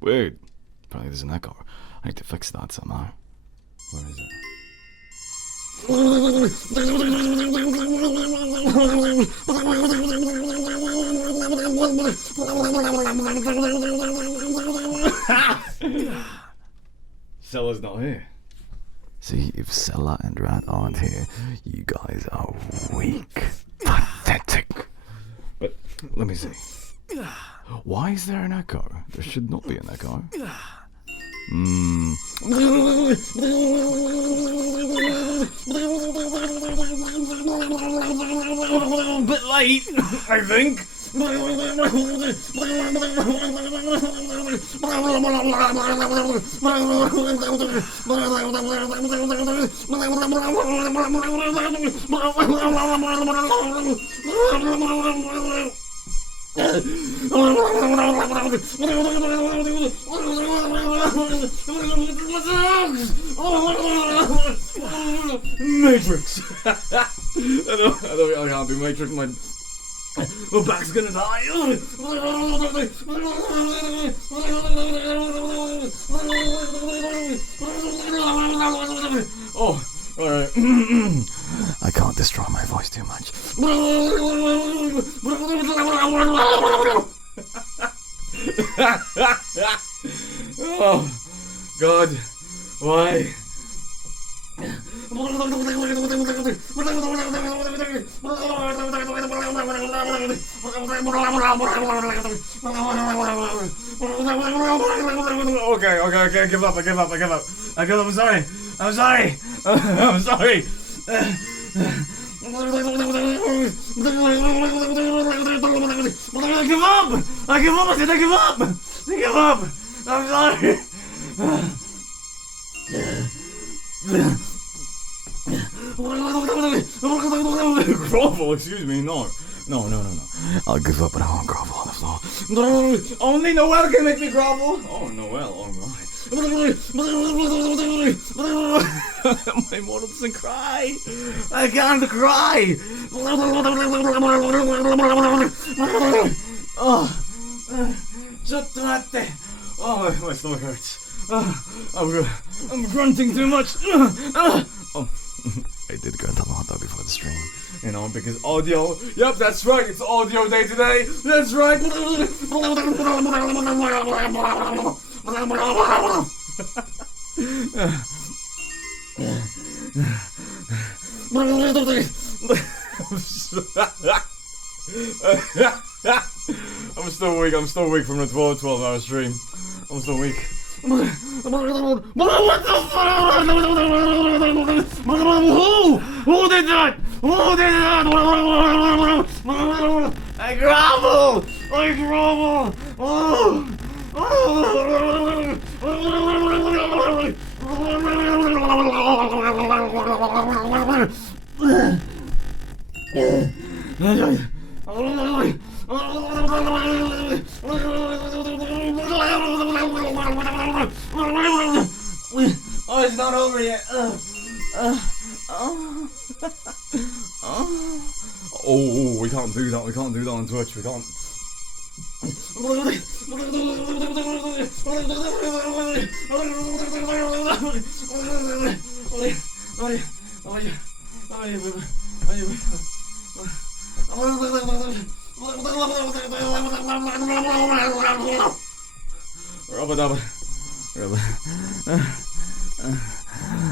Weird. Apparently there's an echo. I need to fix that somehow. Where is it? Sella's not here. See, if Sella and Rat aren't here, you guys are weak. Pathetic. But, let me see. Why is there an echo? There should not be an echo. A bit late, I think. Matrix. I can't do Matrix. My back's gonna die. Oh, alright. I can't destroy my voice too much. Oh, God. Why? Okay, give up, I give up, I'm sorry. I give up, I'm sorry. Grovel, excuse me, no. I'll give up, but I won't grovel on the floor. No, only Noelle can make me grovel. Oh, Noelle, oh my. My mortal doesn't cry. I can't cry. Oh, oh, my stomach hurts. I'm grunting too much. Oh, I did grunt a lot though before the stream. You know, because audio. Yep, that's right. It's audio day today. That's right. I'm still weak from the 12-hour stream. I'm still weak. What the fuck? Who did that? I grovel! Oh, it's not over yet. Oh, we can't do that. We can't do that on Twitch. We can't.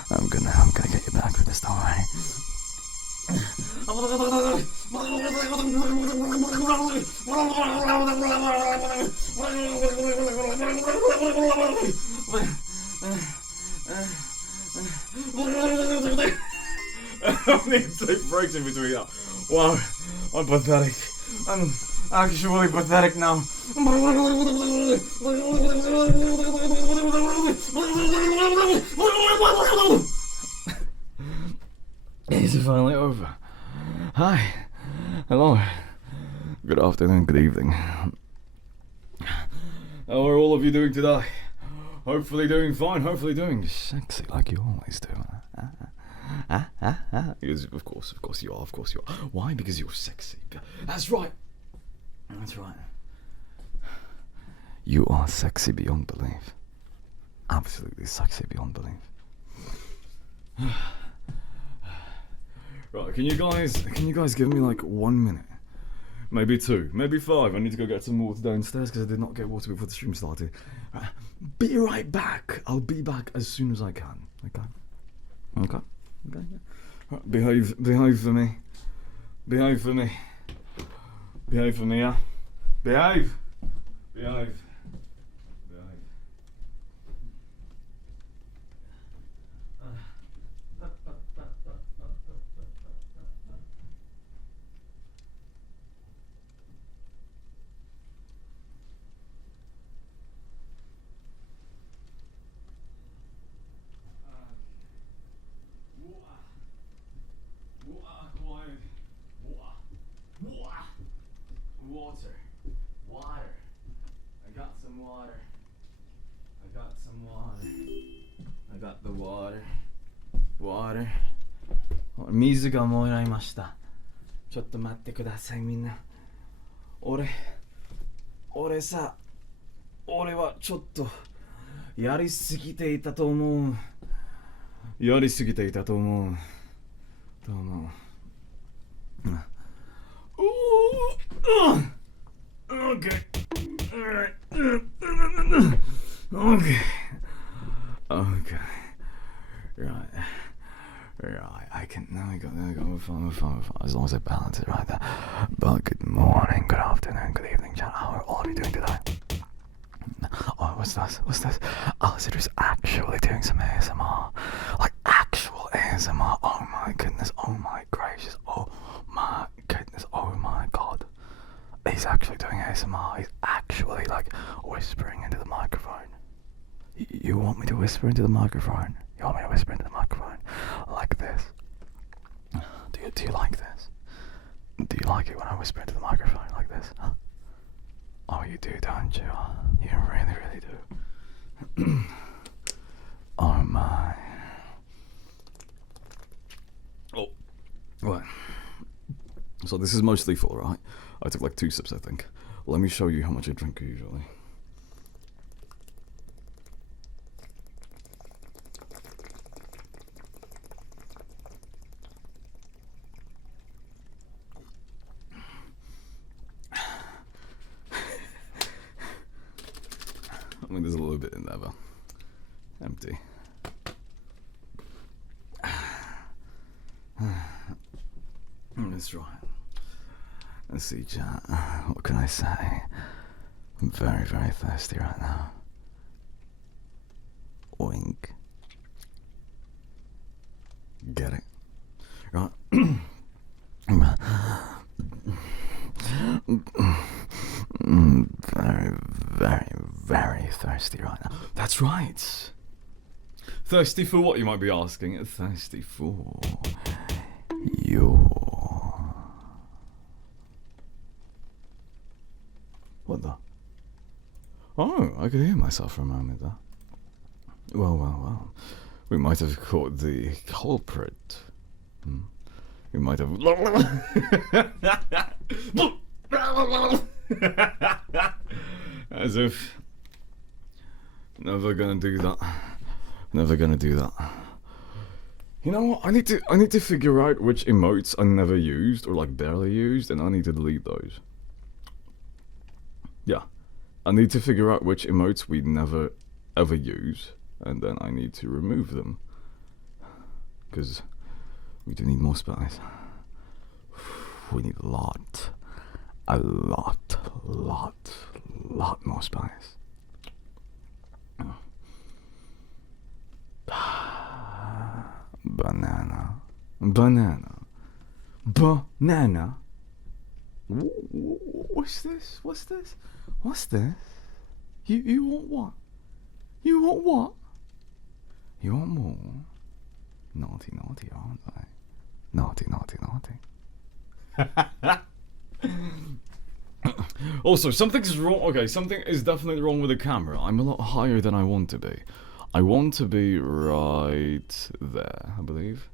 I'm gonna get you back for this, don't worry. I need to take breaks in between that. Wow, I'm pathetic. I'm actually pathetic now. Is it finally over? Hi. Hello. Good afternoon, good evening. How are all of you doing today? Hopefully doing fine, hopefully doing sexy like you always do. Yes, of course you are, Why? Because you're sexy. That's right. You are sexy beyond belief. Absolutely sexy beyond belief. Right, can you guys give me like 1 minute? Maybe 2, maybe 5. I need to go get some water downstairs because I did not get water before the stream started. Be right back. I'll be back as soon as I can. Okay. Right, behave for me. Behave for me. Behave for me, yeah? Behave. Water. I got some water. I got the water.水がもらいました。ちょっと待ってくださいみんな。俺はちょっとやりすぎていたと思う。Okay. Alright. Okay. Right. I can. Now we go. We're fine. As long as I balance it right there. But good morning, good afternoon, good evening, chat. How are all of you doing today? Oh, what's this? Azeru's actually doing some ASMR. Like actual ASMR. Oh my goodness. Oh my gracious. Oh my goodness. Oh my god. He's actually doing ASMR. He's actually like whispering into the microphone. You want me to whisper into the microphone? You want me to whisper into the microphone? Like this? Do you like this? Do you like it when I whisper into the microphone like this? Huh? Oh, you do, don't you? You really do. Oh my. Oh, what? So this is mostly full, right? I took like 2 sips, I think. Let me show you how much I drink usually. I mean, there's a little bit in there, but empty. That's right. Let's see, chat. What can I say? I'm very thirsty right now. Wink. Get it? Right. Very thirsty right now. That's right. Thirsty for what, you might be asking? Thirsty for your... What the? Oh, I could hear myself for a moment there. Well. We might have caught the culprit. We might have... As if... Never gonna do that. You know what? I need to figure out which emotes I never used or like barely used, and I need to delete those. Yeah, I need to figure out which emotes we never ever use, and then I need to remove them. Because we do need more spice. We need a lot more spice. Banana. What's this? You want what? You want more? Naughty, aren't I? Naughty. Also, something's wrong. Okay, something is definitely wrong with the camera. I'm a lot higher than I want to be. I want to be right there, I believe.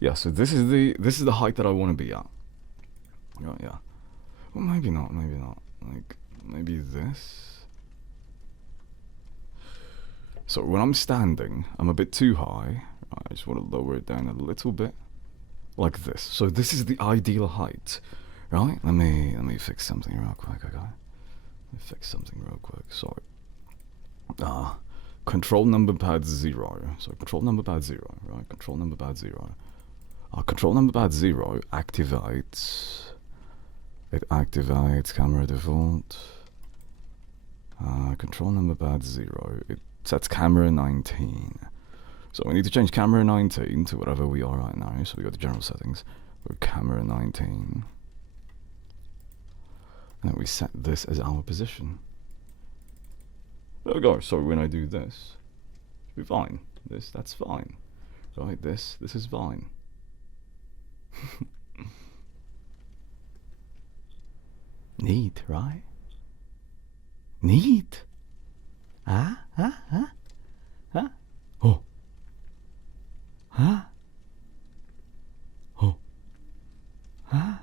Yeah, so this is the height that I want to be at. Yeah. Well, maybe not. Like, maybe this. So when I'm standing, I'm a bit too high. I just want to lower it down a little bit, like this. So this is the ideal height, right? Let me fix something real quick, okay? Let me fix something real quick. Sorry. Control number pad 0. So control number pad 0, right? Control number pad 0. Control number pad 0 activates. It activates camera default. Control number pad 0. It sets camera 19. So we need to change camera 19 to whatever we are right now. So we go to general settings. We're camera 19. And then we set this as our position. There we go. So when I do this, it'll be fine. That's fine. Right, this is fine. Neat, right? Neat. Huh? Oh. Huh? Oh. Huh?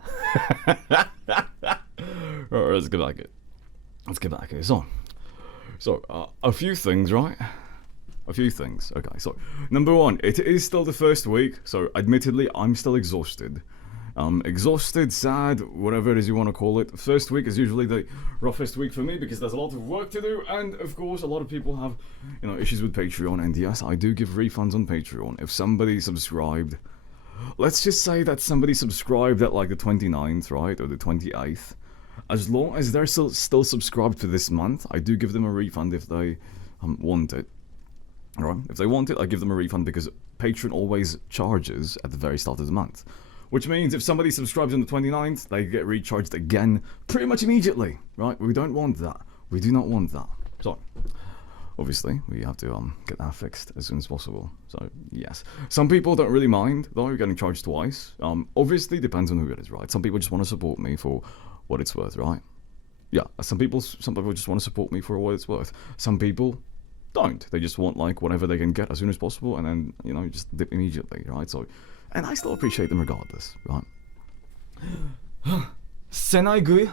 Alright, let's get back at it. Let's get back at it. So, a few things, right? A few things. Okay, so, number one, it is still the first week, so admittedly, I'm still exhausted. Exhausted, sad, whatever it is you want to call it. First week is usually the roughest week for me because there's a lot of work to do, and of course a lot of people have, issues with Patreon, and yes, I do give refunds on Patreon. If somebody subscribed, let's just say that somebody subscribed at like the 29th, right, or the 28th, as long as they're still subscribed for this month, I do give them a refund if they want it. Alright, if they want it, I give them a refund because Patreon always charges at the very start of the month. Which means if somebody subscribes on the 29th, they get recharged again pretty much immediately, right? We don't want that. We do not want that. So, obviously, we have to get that fixed as soon as possible. So, yes. Some people don't really mind, though, getting charged twice. Obviously, depends on who it is, right? Some people just want to support me for what it's worth, right? Yeah, some people just want to support me for what it's worth. Some people don't. They just want, like, whatever they can get as soon as possible, and then, just dip immediately, right? So, and I still appreciate them regardless, right? Senegal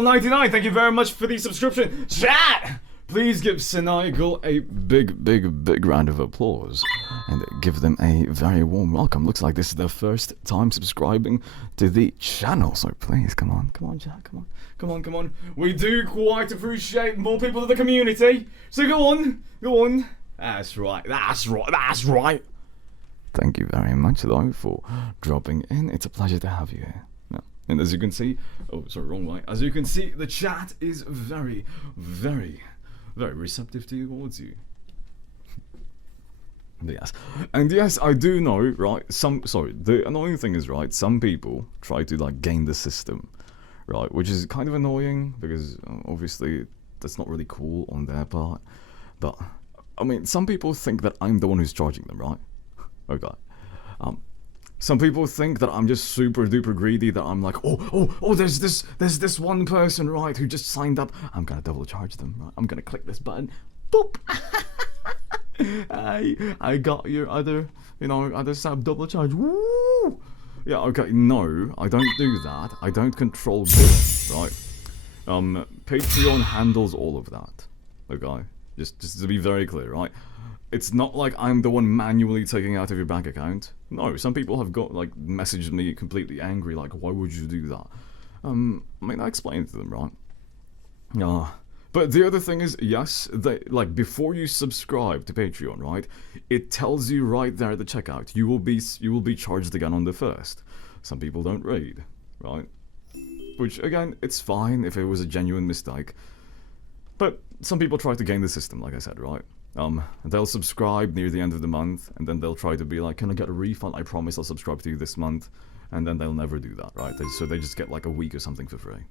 99, thank you very much for the subscription. Chat! Please give Senegal a big round of applause and give them a very warm welcome. Looks like this is their first time subscribing to the channel, so please, come on, chat, come on. We do quite appreciate more people in the community, so go on. That's right. Thank you very much, though, for dropping in. It's a pleasure to have you here. Yeah. And as you can see, wrong way. As you can see, the chat is very receptive towards you. Yes. And yes, I do know, right, the annoying thing is, right, some people try to, like, game the system, right, which is kind of annoying, because, obviously, that's not really cool on their part, but I mean, some people think that I'm the one who's charging them, right? Okay. Some people think that I'm just super duper greedy, that I'm like, there's this one person, right, who just signed up. I'm gonna double charge them, right? I'm gonna click this button. Boop! I got your other sub double charge. Woo! Yeah, okay, no, I don't do that. I don't control this, right? Patreon handles all of that, okay? Just to be very clear, right? It's not like I'm the one manually taking out of your bank account. No, some people have messaged me completely angry, like, why would you do that? I mean, I explained it to them, right? But the other thing is, yes, before you subscribe to Patreon, right? It tells you right there at the checkout, you will be charged again on the 1st. Some people don't read, right? Which, again, it's fine if it was a genuine mistake. But some people try to game the system, like I said, right? They'll subscribe near the end of the month, and then they'll try to be like, can I get a refund? I promise I'll subscribe to you this month. And then they'll never do that, right? So they just get like a week or something for free.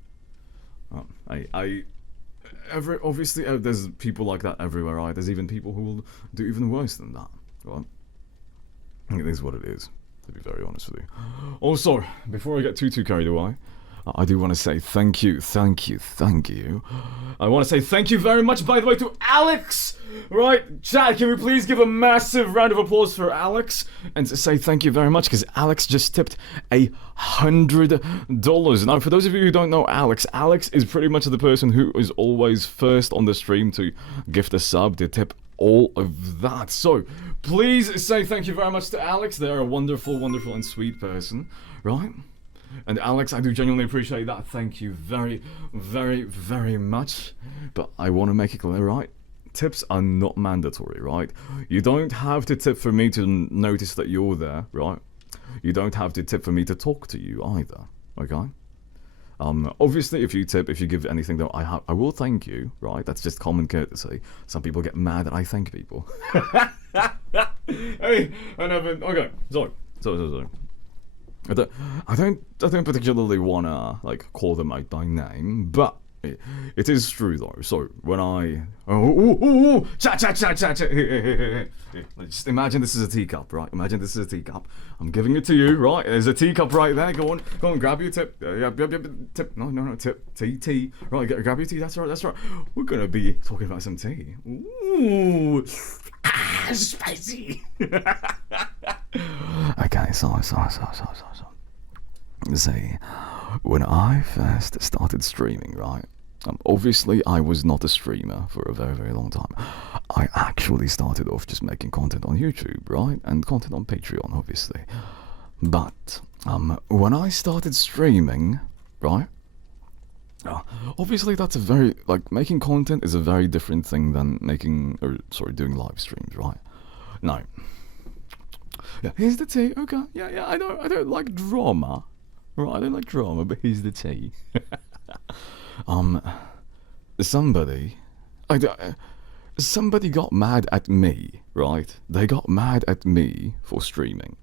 Obviously, there's people like that everywhere, right? There's even people who will do even worse than that, right? It is what it is, to be very honest with you. Also, before I get too carried away, I do want to say thank you. I want to say thank you very much, by the way, to Alex. Right, chat, can we please give a massive round of applause for Alex and say thank you very much, because Alex just tipped $100. Now, for those of you who don't know Alex is pretty much the person who is always first on the stream to gift a sub, to tip all of that. So, please say thank you very much to Alex. They're a wonderful, wonderful and sweet person, right? And Alex, I do genuinely appreciate that. Thank you very, very, very much. But I want to make it clear, right? Tips are not mandatory, right? You don't have to tip for me to notice that you're there, right? You don't have to tip for me to talk to you either, okay? Obviously, if you tip, if you give anything, though, I will thank you, right? That's just common courtesy. Some people get mad that I thank people. Hey, I never. Okay, sorry. I don't particularly wanna like call them out by name, but it is true though. So when I chat. Just imagine this is a teacup, right? Imagine this is a teacup. I'm giving it to you, right? There's a teacup right there. Go on, grab your tip. Tip. No, tip. Tea. Right, grab your tea. That's right. We're gonna be talking about some tea. Ooh, spicy. Okay, so. See, when I first started streaming, right? Obviously, I was not a streamer for a very, very long time. I actually started off just making content on YouTube, right? And content on Patreon, obviously. But, when I started streaming, right? Obviously, that's a very, like, making content is a very different thing than doing live streams, right? No. Yeah, here's the tea, okay? Yeah, I don't like drama. Right, I don't like drama, but here's the tea. Somebody got mad at me, right? They got mad at me for streaming,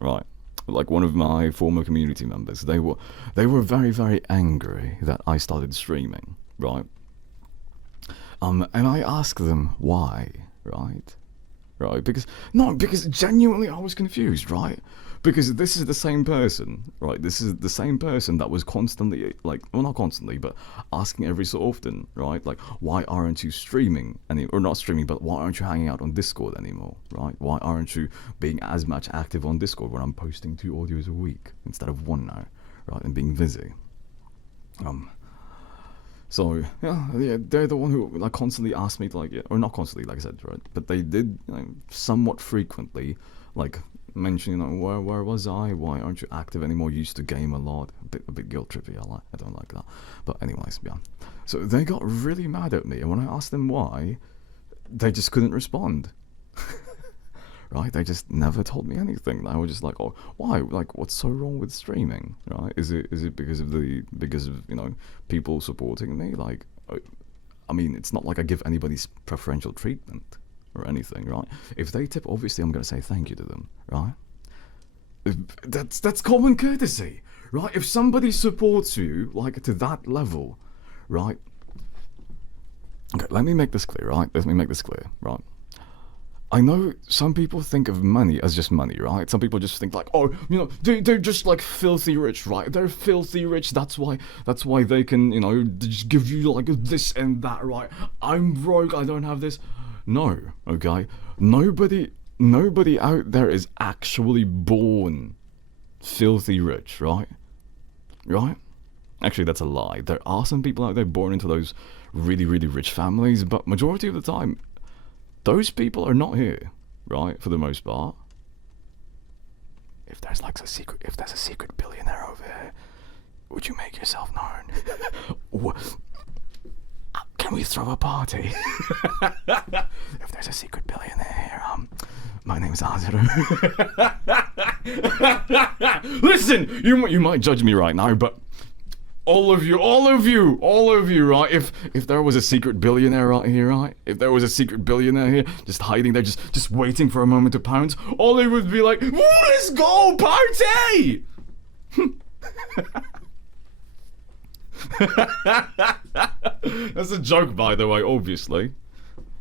right? Like one of my former community members. They were very, very angry that I started streaming, right? And I asked them why, right? Right, because genuinely I was confused, right? Because this is the same person, right? This is the same person that was constantly, not constantly, but asking every so often, right? Like, why aren't you streaming or not streaming, but why aren't you hanging out on Discord anymore, right? Why aren't you being as much active on Discord when I'm posting 2 audios a week instead of 1 now, right? And being busy. So yeah, they're the one who constantly asked me to or not constantly, like I said, right? But they did somewhat frequently mention, where was I? Why aren't you active anymore? You used to game a lot. A bit guilt trippy. I don't like that. But anyways, yeah. So they got really mad at me, and when I asked them why, they just couldn't respond. Right? They just never told me anything. I was just like, oh, why? Like, what's so wrong with streaming? Right? Is it because of people supporting me? Like, I mean, it's not like I give anybody preferential treatment or anything, right? If they tip, obviously I'm gonna say thank you to them, right? That's common courtesy, right? If somebody supports you to that level, right? Okay, let me make this clear, right? I know some people think of money as just money, right? Some people just think they're just filthy rich, right? They're filthy rich. That's why they can, just give you this and that, right? I'm broke. I don't have this. No, okay. Nobody out there is actually born filthy rich, right? Right? Actually, that's a lie. There are some people out there born into those really, really rich families, but majority of the time, those people are not here, right? For the most part. If there's a secret billionaire over here, would you make yourself known? Can we throw a party? If there's a secret billionaire here, my name's Azeru. Listen, you might judge me right now, but all of you, right? If there was a secret billionaire right here, right? If there was a secret billionaire here, just hiding there, just waiting for a moment to pounce, all they would be like, let's go, party! That's a joke, by the way, obviously.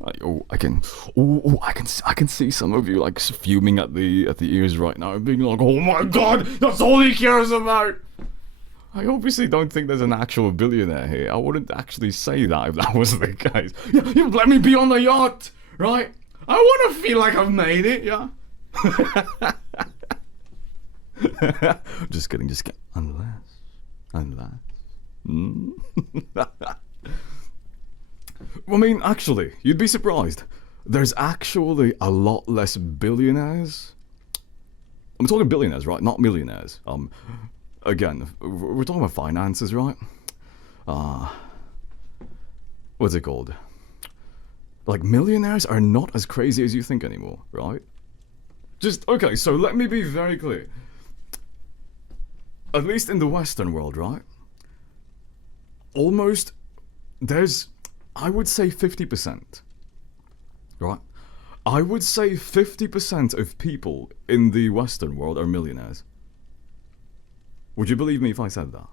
I can see some of you fuming at the ears right now, being like, oh my god, that's all he cares about! I obviously don't think there's an actual billionaire here. I wouldn't actually say that if that was the case. Yeah, let me be on the yacht, right? I want to feel like I've made it, yeah? Just kidding, just kidding. Unless. I mean, actually, you'd be surprised. There's actually a lot less billionaires. I'm talking billionaires, right? Not millionaires. Again, we're talking about finances, right? What's it called? Like, millionaires are not as crazy as you think anymore, right? Just, okay, so let me be very clear. At least in the Western world, right? Almost, there's, I would say 50%, right? I would say 50% of people in the Western world are millionaires. Would you believe me if I said that?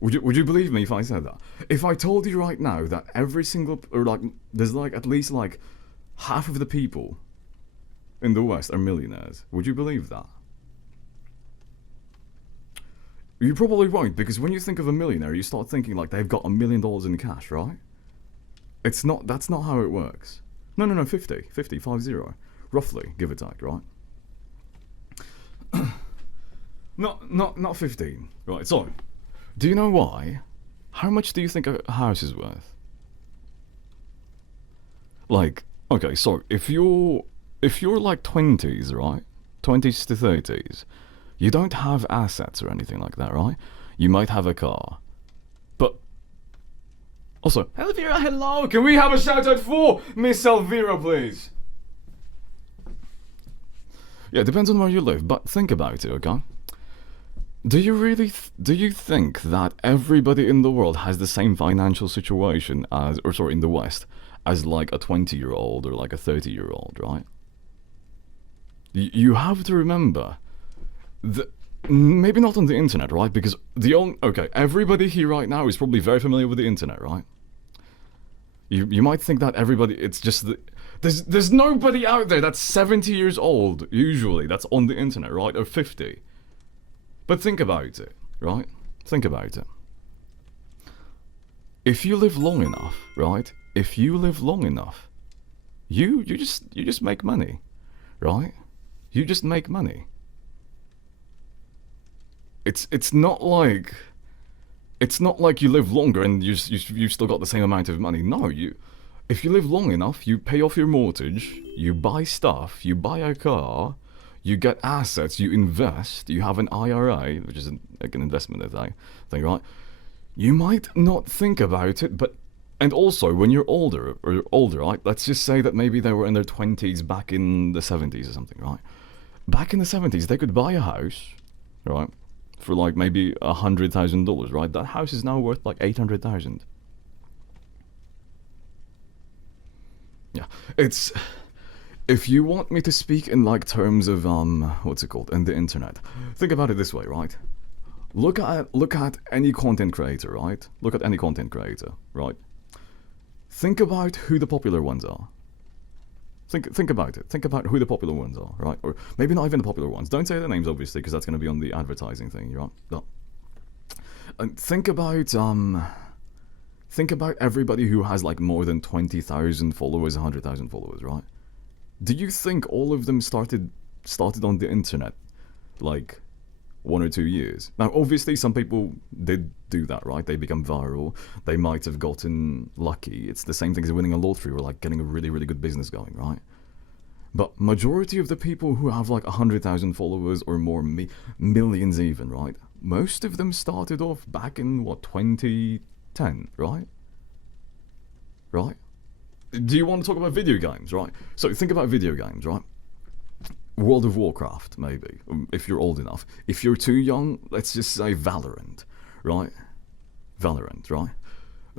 Would you believe me if I said that? If I told you right now that every single, or like, there's like at least like half of the people in the West are millionaires, would you believe that? You probably won't, because when you think of a millionaire, you start thinking like they've got $1 million in cash, right? It's not, that's not how it works. No, 50, 50, roughly, give or take, right? Not 15, right, so, do you know why? How much do you think a house is worth? Like, okay, so, if you're like 20s, right? 20s to 30s, you don't have assets or anything like that, right? You might have a car. But also, Elvira, hello! Can we have a shout out for Miss Elvira, please? Yeah, it depends on where you live, but think about it, okay? Do you really do you think that everybody in the world has the same financial situation as, or sorry, in the West, as like a 20-year-old or like a 30-year-old, right? You have to remember maybe not on the internet, right? Because okay, everybody here right now is probably very familiar with the internet, right? You might think that everybody, it's just there's nobody out there that's 70 years old usually that's on the internet, right? Or 50. But think about it, right? Think about it. If you live long enough, right? If you live long enough, you just make money, right? You just make money. It's not like you live longer and you've still got the same amount of money. No, if you live long enough, you pay off your mortgage, you buy stuff, you buy a car, you get assets, you invest, you have an IRA, which is like an investment thing, right? You might not think about it, but, and also when you're older, right? Let's just say that maybe they were in their 20s back in the 70s or something, right? Back in the 70s, they could buy a house, right? For like maybe $100,000, right? That house is now worth like $800,000. Yeah, it's, if you want me to speak in like terms of what's it called, in the internet, think about it this way, right? Look at any content creator, right? Look at any content creator, right? Think about who the popular ones are. Think about it. Think about who the popular ones are, right? Or maybe not even the popular ones. Don't say their names, obviously, because that's going to be on the advertising thing, right? No. And think about everybody who has like more than 20,000 followers, 100,000 followers, right? Do you think all of them started on the internet like 1 or 2 years? Now, obviously, some people did do that, right? They become viral. They might have gotten lucky. It's the same thing as winning a lottery or like getting a really, really good business going, right? But majority of the people who have like 100,000 followers or more, millions even, right? Most of them started off back in, what, 2010, right? Right? Do you want to talk about video games, right? So think about video games, right? World of Warcraft, maybe, if you're old enough. If you're too young, let's just say Valorant, right? Valorant, right?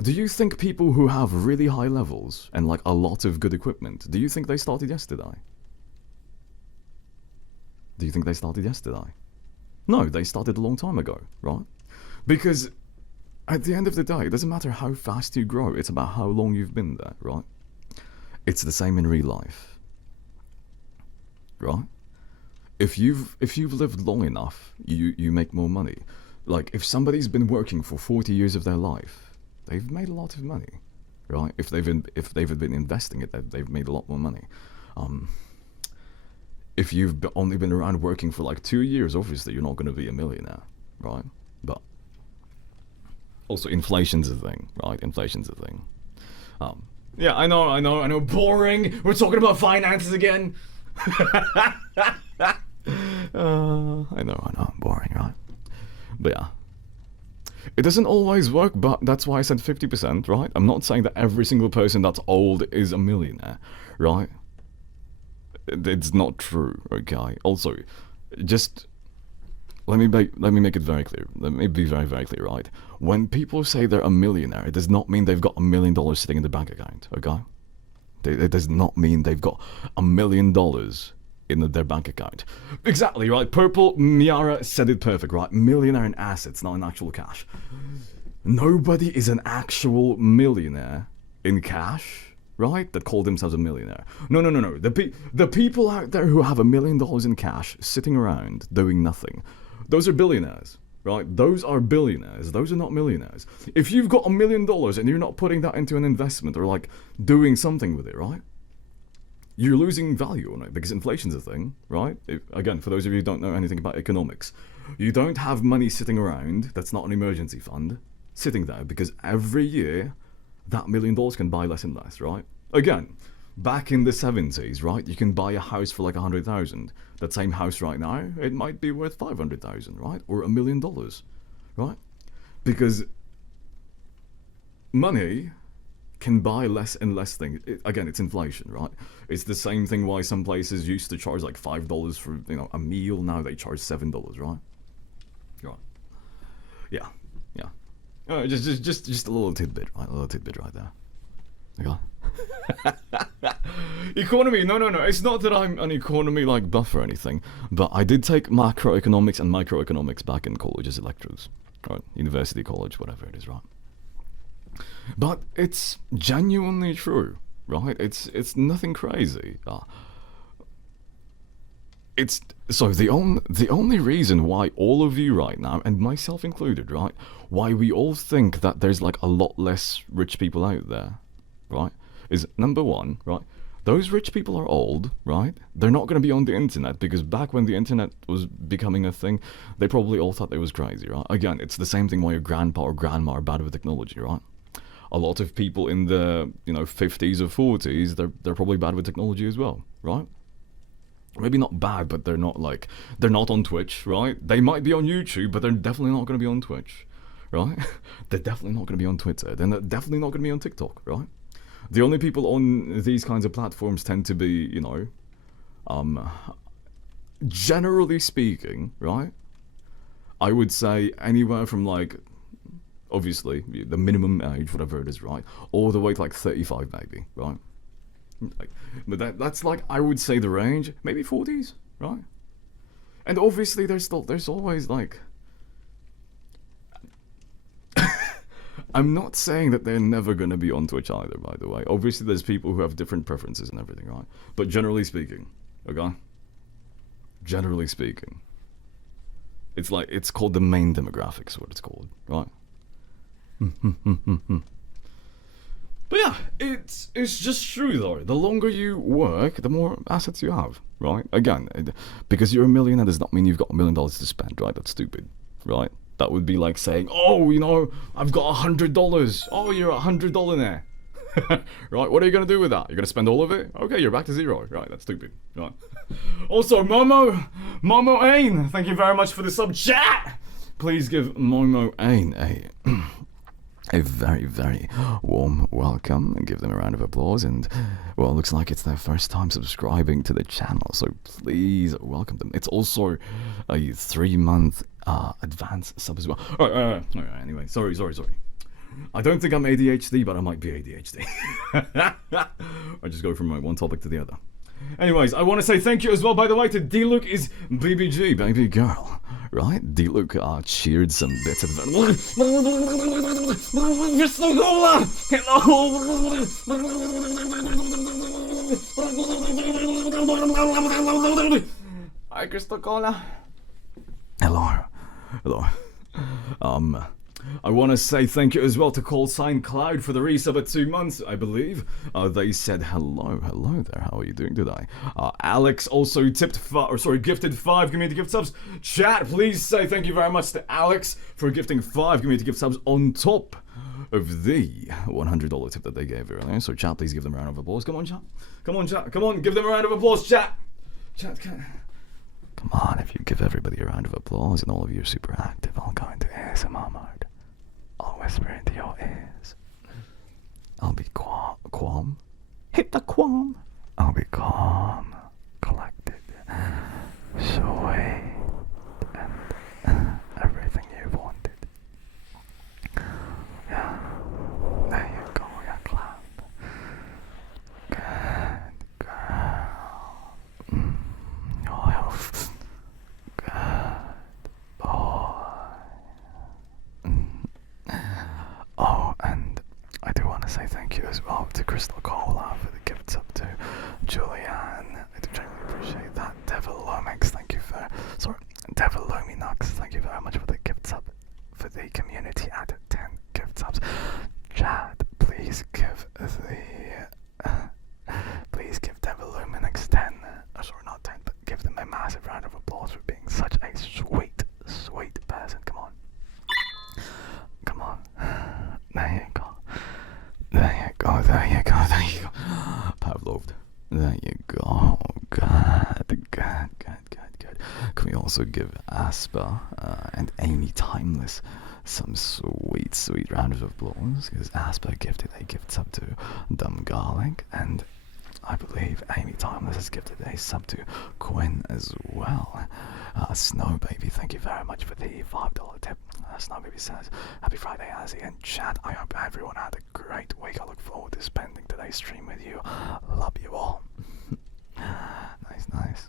Do you think people who have really high levels and like a lot of good equipment, do you think they started yesterday? Do you think they started yesterday? No, they started a long time ago, right? Because at the end of the day, it doesn't matter how fast you grow, it's about how long you've been there, right? It's the same in real life, right? If you've lived long enough, you make more money. like, if somebody's been working for 40 years of their life, they've made a lot of money, right? If they've been investing it, they've made a lot more money. If you've only been around working for like 2 years, obviously you're not going to be a millionaire, right? But also, inflation's a thing, right? Inflation's a thing. Yeah, I know. Boring. We're talking about finances again. I know. Boring, right? But yeah. It doesn't always work, but that's why I said 50%, right? I'm not saying that every single person that's old is a millionaire, right? It's not true, okay? Also, just let me make it very clear. Let me be very, very clear, right? When people say they're a millionaire, it does not mean they've got $1 million sitting in the bank account, okay? It does not mean they've got $1 million in their bank account. Exactly, right? Purple Miara said it perfect, right? Millionaire in assets, not in actual cash. Nobody is an actual millionaire in cash, right? That call themselves a millionaire. No. The people out there who have $1 million in cash sitting around doing nothing, those are billionaires, right? Those are billionaires. Those are not millionaires. If you've got $1 million and you're not putting that into an investment or like doing something with it, right? You're losing value on it because inflation's a thing, right? Again, for those of you who don't know anything about economics, you don't have money sitting around that's not an emergency fund sitting there because every year that $1 million can buy less and less, right? Again, back in the 70s, right, you can buy a house for like 100,000. That same house right now, it might be worth 500,000, right? Or $1 million, right? Because money can buy less and less things. Again, it's inflation, right? It's the same thing why some places used to charge like $5 for, a meal. Now they charge $7, right? Right. Yeah. Just a little tidbit, right? A little tidbit right there. Okay. Economy, no. It's not that I'm an economy like buff or anything, but I did take macroeconomics and microeconomics back in college as electives, right? University, college, whatever it is, right? But it's genuinely true, right? It's nothing crazy. It's so the only reason why all of you right now, and myself included, right, why we all think that there's like a lot less rich people out there, right, is number one, right, those rich people are old, right? They're not going to be on the internet because back when the internet was becoming a thing, they probably all thought it was crazy, right? Again, it's the same thing why your grandpa or grandma are bad with technology, right? A lot of people in the 50s or 40s, they're probably bad with technology as well, right? Maybe not bad, but they're not on Twitch, right? They might be on YouTube, but they're definitely not going to be on Twitch, right? They're definitely not going to be on Twitter. They're definitely not going to be on TikTok, right? The only people on these kinds of platforms tend to be, generally speaking, right? I would say anywhere from like, obviously, the minimum age, whatever it is, right? All the way to like 35 maybe, right? But that's like, I would say the range, maybe 40s, right? And obviously there's always like, I'm not saying that they're never going to be on Twitch either, by the way. Obviously there's people who have different preferences and everything, right? But generally speaking, okay? Generally speaking, it's called the main demographics, what it's called, right? But yeah, it's just true though. The longer you work, the more assets you have, right? Again, because you're a millionaire does not mean you've got $1 million to spend, right? That's stupid, right? That would be like saying, oh, I've got $100. Oh, you're $100 there. Right, what are you going to do with that? You're going to spend all of it? Okay, you're back to zero. Right, that's stupid. Right. Also, Momo Ain, thank you very much for the sub chat. Please give Momo Ain a very, very warm welcome and give them a round of applause. And, well, it looks like it's their first time subscribing to the channel, so please welcome them. It's also a 3-month advance sub as well. Alright, anyway, sorry. I don't think I'm ADHD, but I might be ADHD. I just go from one topic to the other. Anyways, I want to say thank you as well, by the way, to D-Luke is BBG, baby girl. Right? D-Luke cheered some bits of the... Hello. Hi, Crystal Cola. Hello. I want to say thank you as well to Call Sign Cloud for the resub at 2 months, I believe. They said hello there. How are you doing today? Alex also gifted 5 community gift subs. Chat, please say thank you very much to Alex for gifting 5 community gift subs on top of the $100 tip that they gave earlier. So chat, please give them a round of applause. Come on, chat. Come on, chat. Come on, give them a round of applause, chat. Chat, come on, if you give everybody a round of applause and all of you are super active, I'll go into ASMR mode. I'll whisper into your ears. I'll be calm. Hit the calm. I'll be calm, collected, sweet, and everything you wanted. Yeah, there you go, yeah, clap. Good girl. Oh, good boy. Oh, and I do want to say thank you as well to Crystal Cola for the gift sub to Julianne. I do genuinely appreciate that. Devil Lomix, thank you for Devil Luminux, thank you very much for the gift sub for the community at 10 gift subs. Chad, please give Devil Luminix 10. Not 10, but give them a massive round of applause for being such a sweet person. Come on. There you go. Pavlov. There you go. Good. Can we also give Asper and Amy Timeless some sweet rounds of applause? Because Asper gifted a gift sub to Dumb Garlic, and I believe Amy Timeless has gifted a sub to Quinn as well. Snow Baby, thank you very much for the $5 tip. Snow Baby says, Happy Friday, Azzy and chat. I hope everyone had a great week. I look forward to spending today's stream with you. Love you all. Nice.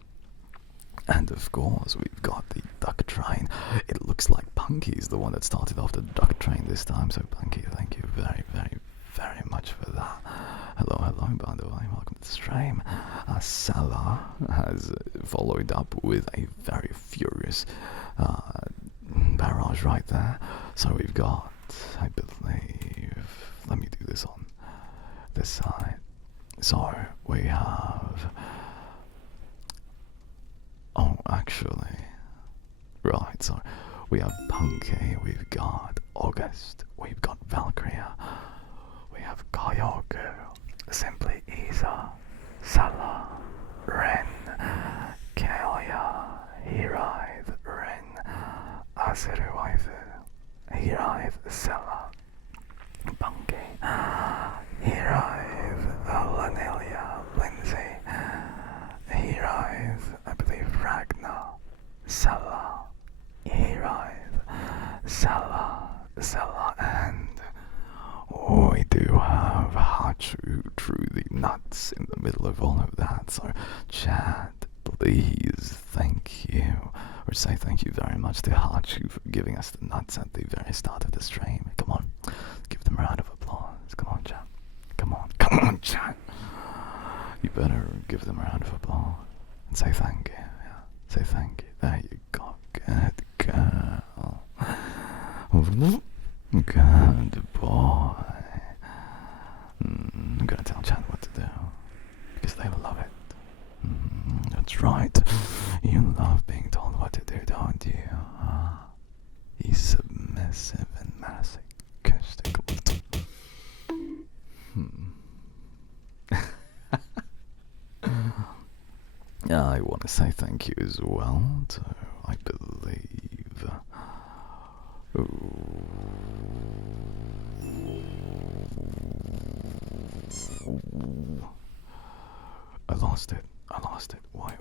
And of course, we've got the duck train. It looks like Punky's the one that started off the duck train this time. So Punky, thank you very much for that. Hello, by the way, welcome to the stream. Salah has followed up with a very furious barrage right there. So we've got, I believe, let me do this on this side. So we have, so we have Punky, we've got August, we've got Valkyria, we have Kyoku, Simply Isa, Salah, Ren, Kaelia, Hirith, Ren, Azeru Waifu, Hirith, Salah, Punky, Hirith, Lanelia, Lindsay, Hirith, I believe Ragnar, Salah, Hirith, Salah, and we do have Hachu truly nuts in the middle of all of that. So chat, please say thank you very much to Hachu for giving us the nuts at the very start of the stream. Come on, give them a round of applause. Come on, chat. You better give them a round of applause and say thank you. Yeah, say thank you. There you go. Good girl. Good boy. I'm gonna tell chat what to do because they love it. That's right. You love being told what to do, don't you? He's submissive and masochistic. I want to say thank you as well to, I believe, I lost it. Why?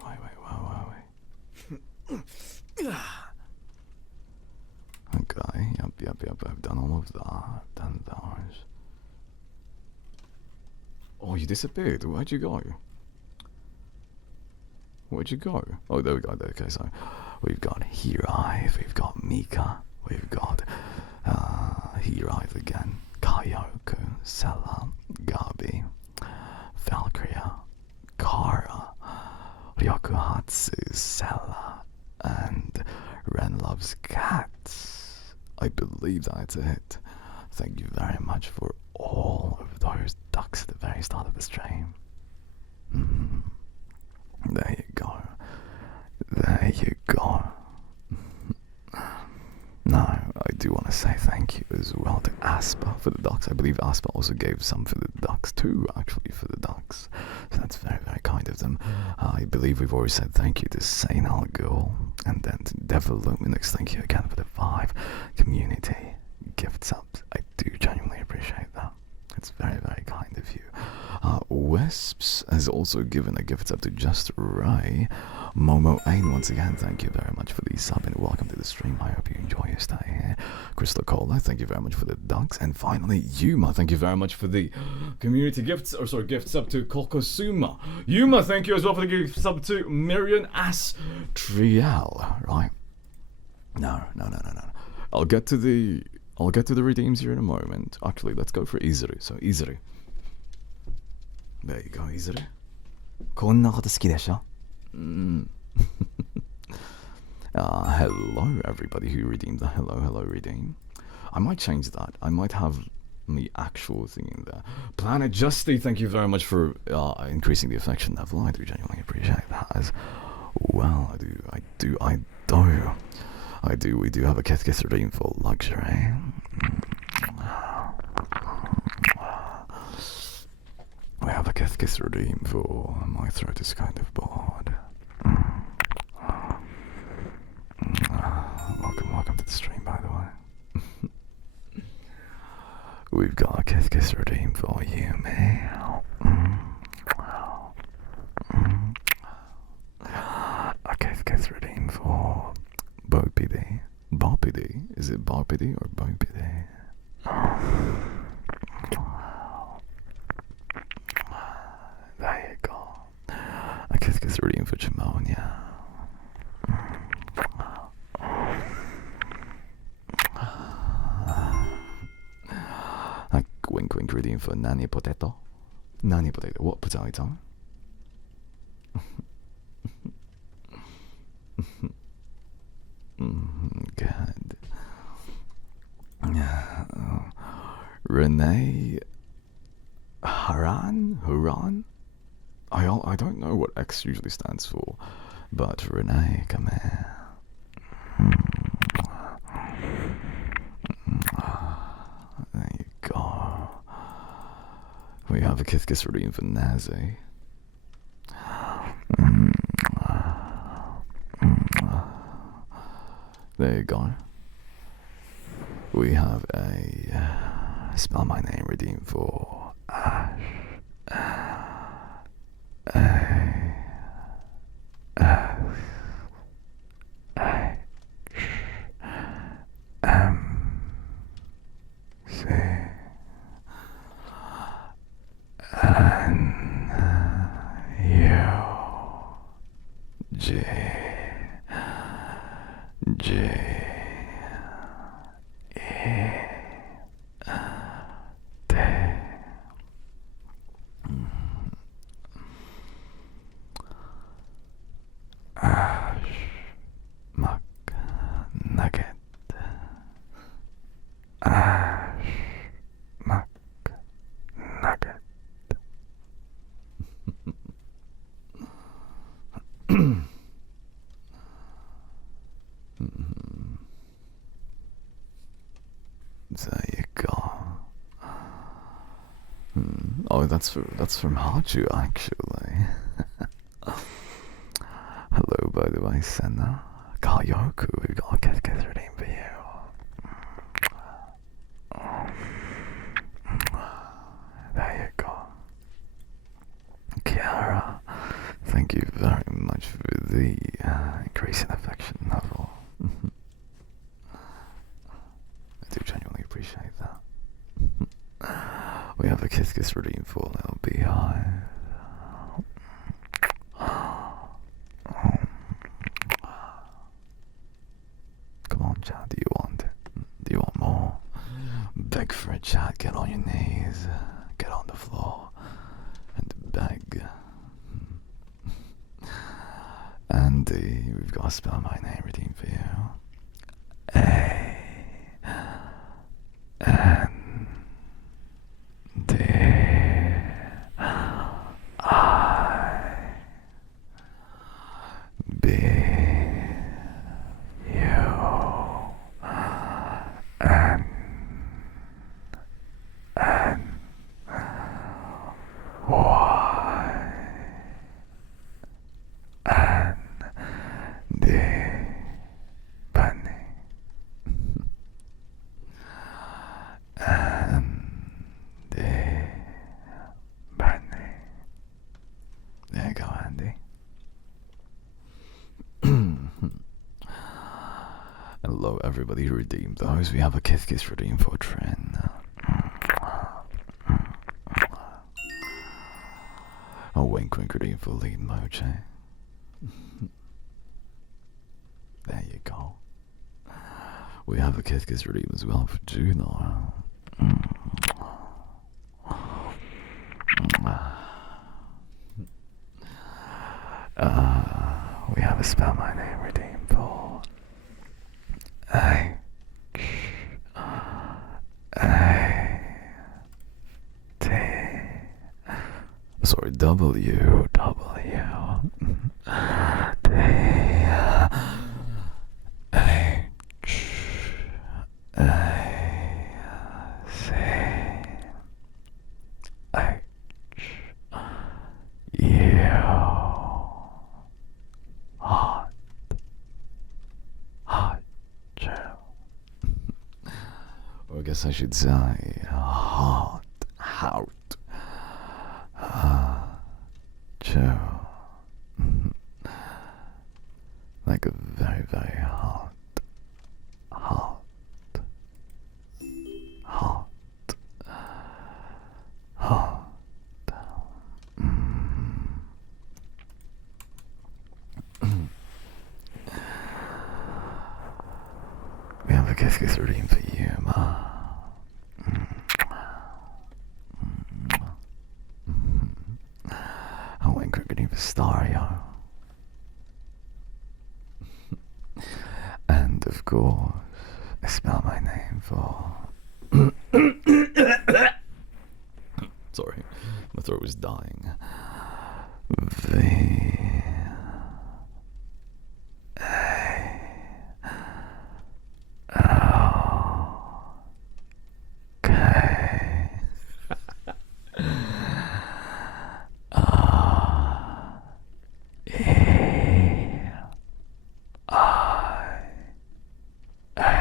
Okay, yep, I've done all of that. Done those. Oh, you disappeared. Where'd you go? Oh, there we go. Okay, so we've got Hirith, we've got Mika, we've got Hirith again, Kyoku, Sela, Gabi, Valkyria, Kara, Ryokuhatsu, Sela, and Ren Loves Cats. I believe that it's a hit. Thank you very much for all of those ducks at the very start of the stream. There you go. There you go. Now, I do want to say thank you as well to Aspa for the ducks. I believe Aspa also gave some for the ducks too, actually, for the ducks. So that's very, very kind of them. I believe we've already said thank you to Saint Al Ghul, and then to Devil Luminous. Thank you again for the 5 community gift subs. I do genuinely appreciate that. It's very, very kind of you. Wisps has also given a gift sub to Just Ray. Momo Ain, once again, thank you very much for the sub and welcome to the stream. I hope you enjoy your stay here. Crystal Cola, thank you very much for the ducks. And finally, Yuma, thank you very much for the community gifts, or sorry, gift sub to Kokosuma. Yuma, thank you as well for the gift sub to Miriam Astriel. Right? No. I'll get to the redeems here in a moment. Actually, let's go for Azeru. So Azeru. There you go, Azeru. こんなこと好きでしょ? Hello everybody who redeemed the hello redeem. I might change that. I might have the actual thing in there. Planet Justy, thank you very much for increasing the affection level. I do genuinely appreciate that as well. I do. We do have a Kiss Kiss redeem for luxury. We have a Kiss Kiss redeem for my throat is kind of bored. Welcome to the stream, by the way. We've got a Kiss Kiss redeem for you, me. A Kiss Kiss redeem for Bopidi. Bopidi? Is it Bopidi or Bopidi? There you go. A Kiss Kiss redeem for Chimonia. A wink wink redeem for Nani Potato. Nani Potato. What potato? Good. Renee Huron? I don't know what X usually stands for, but Renee, come here. There you go. We have a Kiss Kiss redeem for Nazi. There you go. We have a Spell My Name redeem for Ash. There you go. Oh, that's from Hachu, actually. Hello, by the way, Senna. Kayoku, we've got a Kiss Kiss redeem for you. There you go. Kiara, thank you very much for the increase in affection level. I do genuinely appreciate that. We have a Kiss Kiss redeem for Little Beehive. Come on, chat, do you want it? Do you want more? Beg for it, chat, get on your knees, get on the floor, and beg. Andy, we've got a Spell My Name redeem for you. Hey. everybody redeem those. We have a kiss kiss redeem for Trin. A wink wink redeem for Lead Moche. There you go. We have a kiss kiss redeem as well for Juno. We have a spell my name redeem for A T. Sorry, W D H A C H U. Or I guess I should say hot, chill. Like a very, very hot. We have a kiss kiss redeem for you, Ma. I went cricket for Stario. And of course, I spell my name for. Sorry, my throat was dying. V A L K R E I A.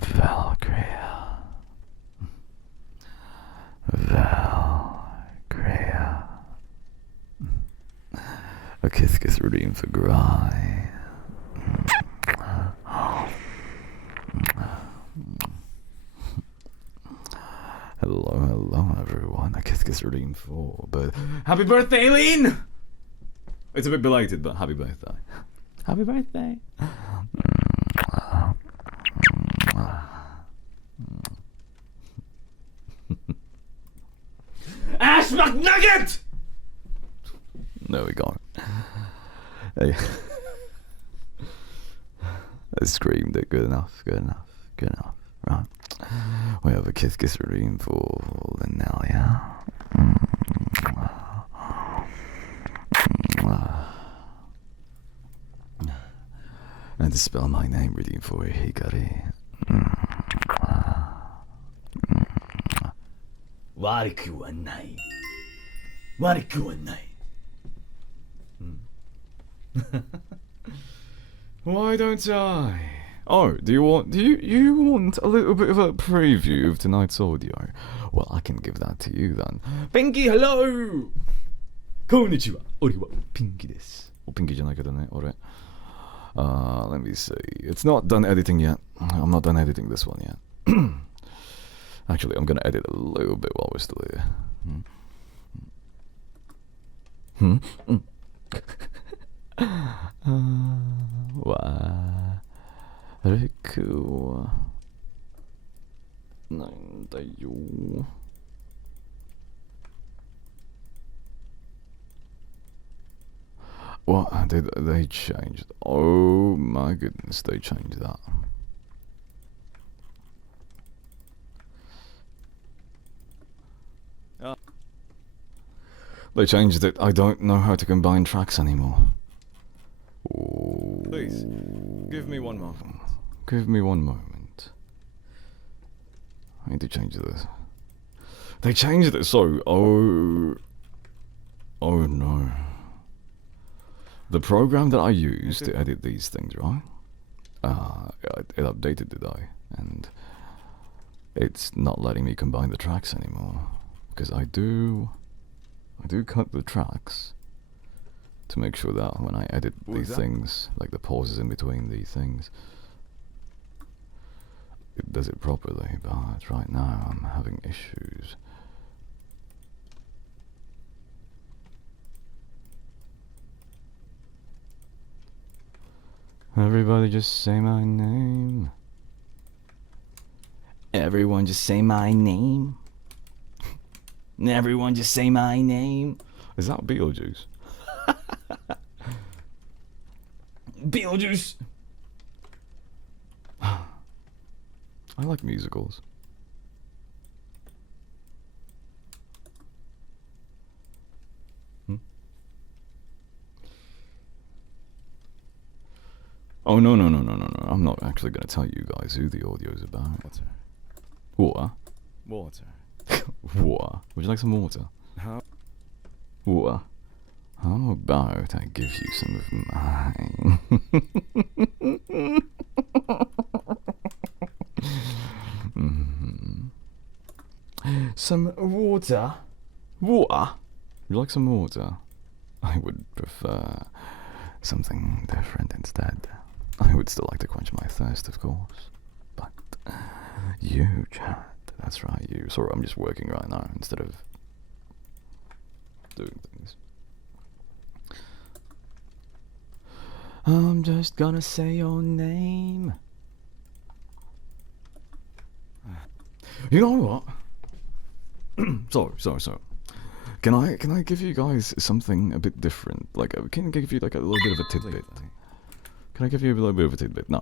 Valkyria. A kiss kiss redeem for Gry. Hello everyone. A kiss kiss redeem for, but happy birthday, Aileen! It's a bit belated, but happy birthday. Happy birthday. Ash McNugget! There we go. Hey. I screamed it. Good enough. Right. We have a kiss kiss redeem for Linelia. And to spell my name redeem for Hikari. Wariku wa nai. Wariku wa nai. Why don't I? Oh, do you want a little bit of a preview of tonight's audio? Well, I can give that to you then. Pinky, hello! Konnichiwa. Ori wa Pinky desu. Oh, Pinky じゃないけどね, ore. Let me see. It's not done editing yet. I'm not done editing this one yet. Actually, I'm gonna edit a little bit while we're still here. Warikuなんだよ. What did they change? Oh my goodness, they changed that. They changed it. I don't know how to combine tracks anymore. Please, give me one moment. Give me one moment. I need to change this. They changed it so... Oh no. The program that I use to edit these things, right? It updated today, and it's not letting me combine the tracks anymore. Because I do cut the tracks, to make sure that when I edit these things, like the pauses in between these things, it does it properly, but right now I'm having issues. Everybody just say my name. Everyone just say my name. Everyone just say my name. Is that Beetlejuice? Beetlejuice! I like musicals. Oh, no. I'm not actually going to tell you guys who the audio's about. Water. Water. Water. Would you like some water? How? Water. How about I give you some of mine? Some water? Water? Would you like some water? I would prefer something different instead. I would still like to quench my thirst, of course. But you, chat. That's right, you. Sorry, I'm just working right now instead of doing things. I'm just gonna say your name. You know what? Sorry. Can I give you guys something a bit different? Like, can I give you like a little bit of a tidbit? Can I give you a little bit of a tidbit? No.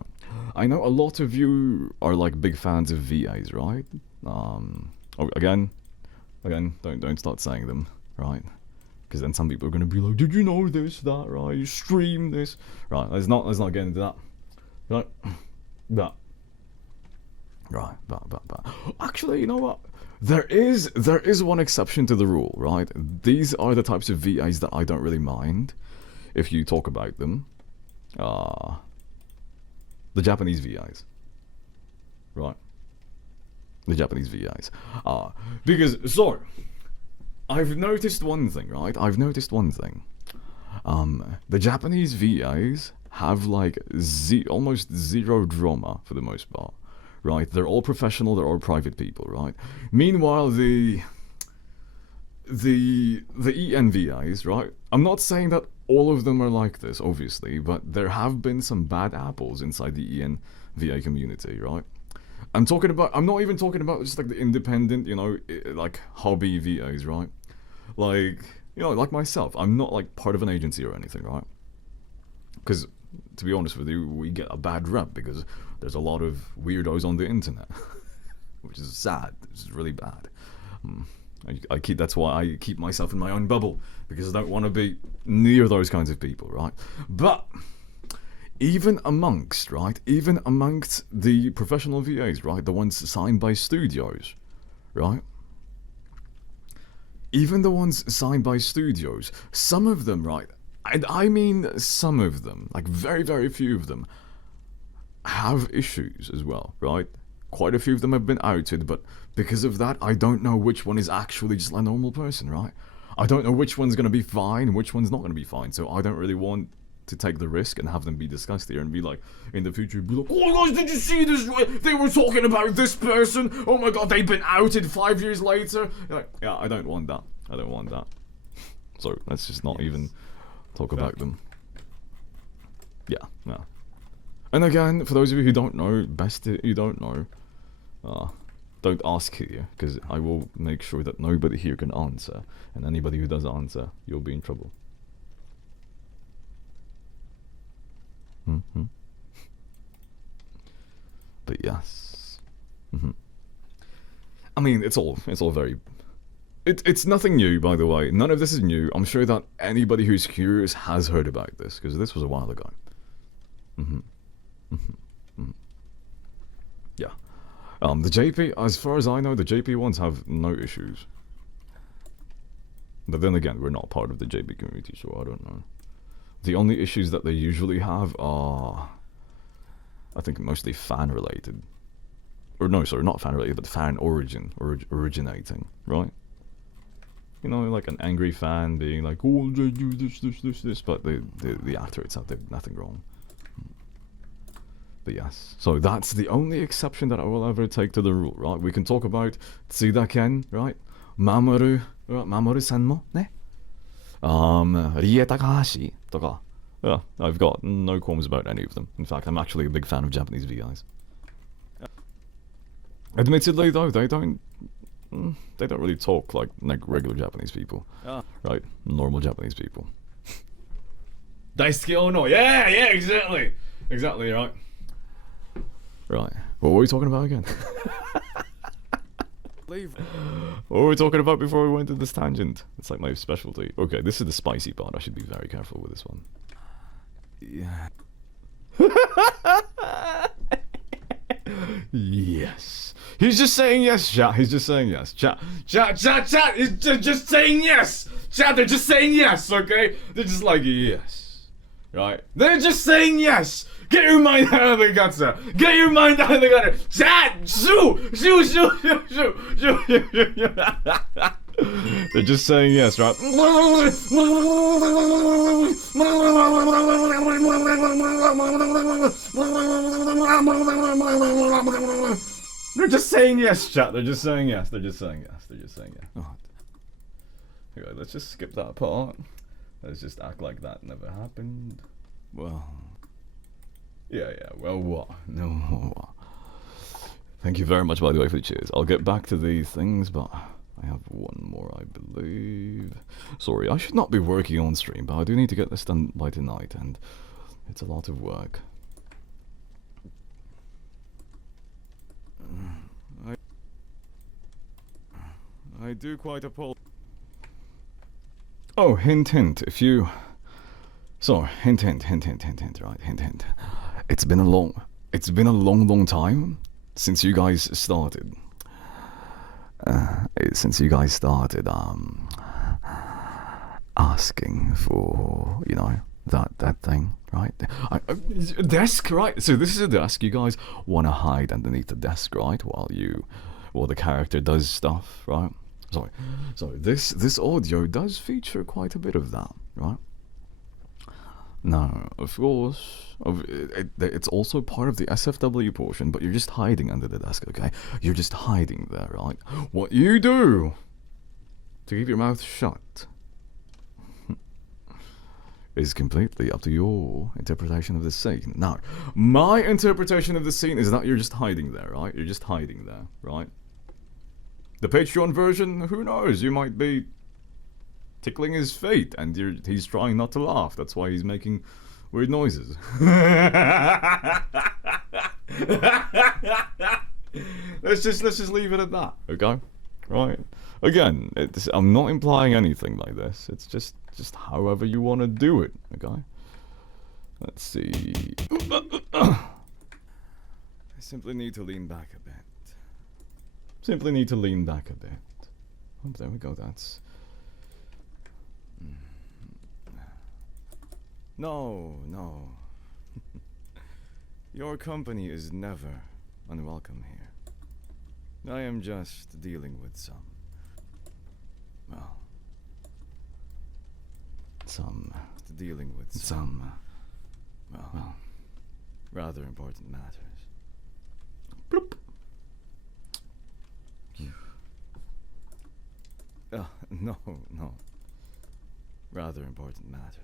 I know a lot of you are like big fans of VAs, right? Again, don't start saying them, right? Because then some people are gonna be like, did you know this, that, right? You stream this, right? Let's not get into that, right? That. Right, but. Actually, you know what? There is one exception to the rule, right? These are the types of VAs that I don't really mind if you talk about them. The Japanese VAs. Right. The Japanese VAs. Because, sorry, I've noticed one thing, right? The Japanese VAs have like almost zero drama for the most part. Right, they're all professional, they're all private people, right? Meanwhile, the ENVIs, right? I'm not saying that all of them are like this, obviously, but there have been some bad apples inside the ENVI community, right? I'm not even talking about just like the independent, like hobby VAs, right? Like, like myself, I'm not like part of an agency or anything, right? Because, to be honest with you, we get a bad rep because there's a lot of weirdos on the internet, which is sad. It's really bad. That's why I keep myself in my own bubble, because I don't want to be near those kinds of people, right? But even amongst the professional VAs, right, the ones signed by studios, right? Even the ones signed by studios, some of them, right, and I mean some of them, like very, very few of them, have issues as well, right? Quite a few of them have been outed, but because of that, I don't know which one is actually just a normal person, right? I don't know which one's going to be fine and which one's not going to be fine, so I don't really want to take the risk and have them be discussed here and be like, in the future, be like, oh my gosh, did you see this? They were talking about this person. Oh my god, they've been outed 5 years later. Like, yeah, I don't want that. So let's just not even talk about them. Yeah. And again, for those of you who don't know, you don't know, don't ask here, because I will make sure that nobody here can answer, and anybody who does answer, you'll be in trouble. But yes. I mean, it's all very... It's nothing new, by the way. None of this is new. I'm sure that anybody who's curious has heard about this, because this was a while ago. Yeah. The JP, as far as I know, the JP ones have no issues. But then again, we're not part of the JP community, so I don't know. The only issues that they usually have are, I think, mostly fan-related. Or no, sorry, not fan-related, but fan originating, right? You know, like an angry fan being like, oh, they do this, but the actor itself did nothing wrong. But yes, so that's the only exception that I will ever take to the rule, right? We can talk about Tsuda-ken, right? Mamoru, right? Mamoru-san mo, ne? Rie Takahashi, toka. Yeah, I've got no qualms about any of them. In fact, I'm actually a big fan of Japanese VIs. Admittedly, though, they don't really talk like regular Japanese people, right? Normal Japanese people. Daisuke Ono, yeah, exactly, right. Right. What were we talking about again? What were we talking about before we went to this tangent? It's like my specialty. Okay, this is the spicy part. I should be very careful with this one. Yeah. Yes. He's just saying yes, chat. He's just saying yes. Chat. He's just saying yes. Chat, they're just saying yes, okay? They're just like, yes. Right? They're just saying yes. Get your mind out of the gutter. Get your mind out of the gutter. Chat! Shoo! They're just saying yes, right? They're just saying yes, chat. They're just saying yes. They're just saying yes. Oh. Okay, let's just skip that part. Let's just act like that never happened. Well... Yeah, well, what? No, what? Thank you very much, by the way, for the cheers. I'll get back to these things, but I have one more, I believe. Sorry, I should not be working on stream, but I do need to get this done by tonight, and it's a lot of work. I do quite apologize. Oh, hint, if you... Sorry, hint, right, hint. It's been a long time since you guys started. Asking for, you know, that thing, right? Desk, right? So this is a desk. You guys want to hide underneath the desk, right? While the character does stuff, right? Sorry. So this audio does feature quite a bit of that, right? Now, of course, it's also part of the SFW portion, but you're just hiding under the desk, okay? You're just hiding there, right? What you do to keep your mouth shut is completely up to your interpretation of the scene. Now, my interpretation of the scene is that you're just hiding there, right? You're just hiding there, right? The Patreon version, who knows? You might be tickling his fate, and he's trying not to laugh. That's why he's making weird noises. Let's just leave it at that, okay? Right? Again, I'm not implying anything like this. It's just however you want to do it, okay? Let's see. I simply need to lean back a bit. Oh, there we go. That's... No. Your company is never unwelcome here. I am just dealing with some rather important matters. Bloop. No. Rather important matters.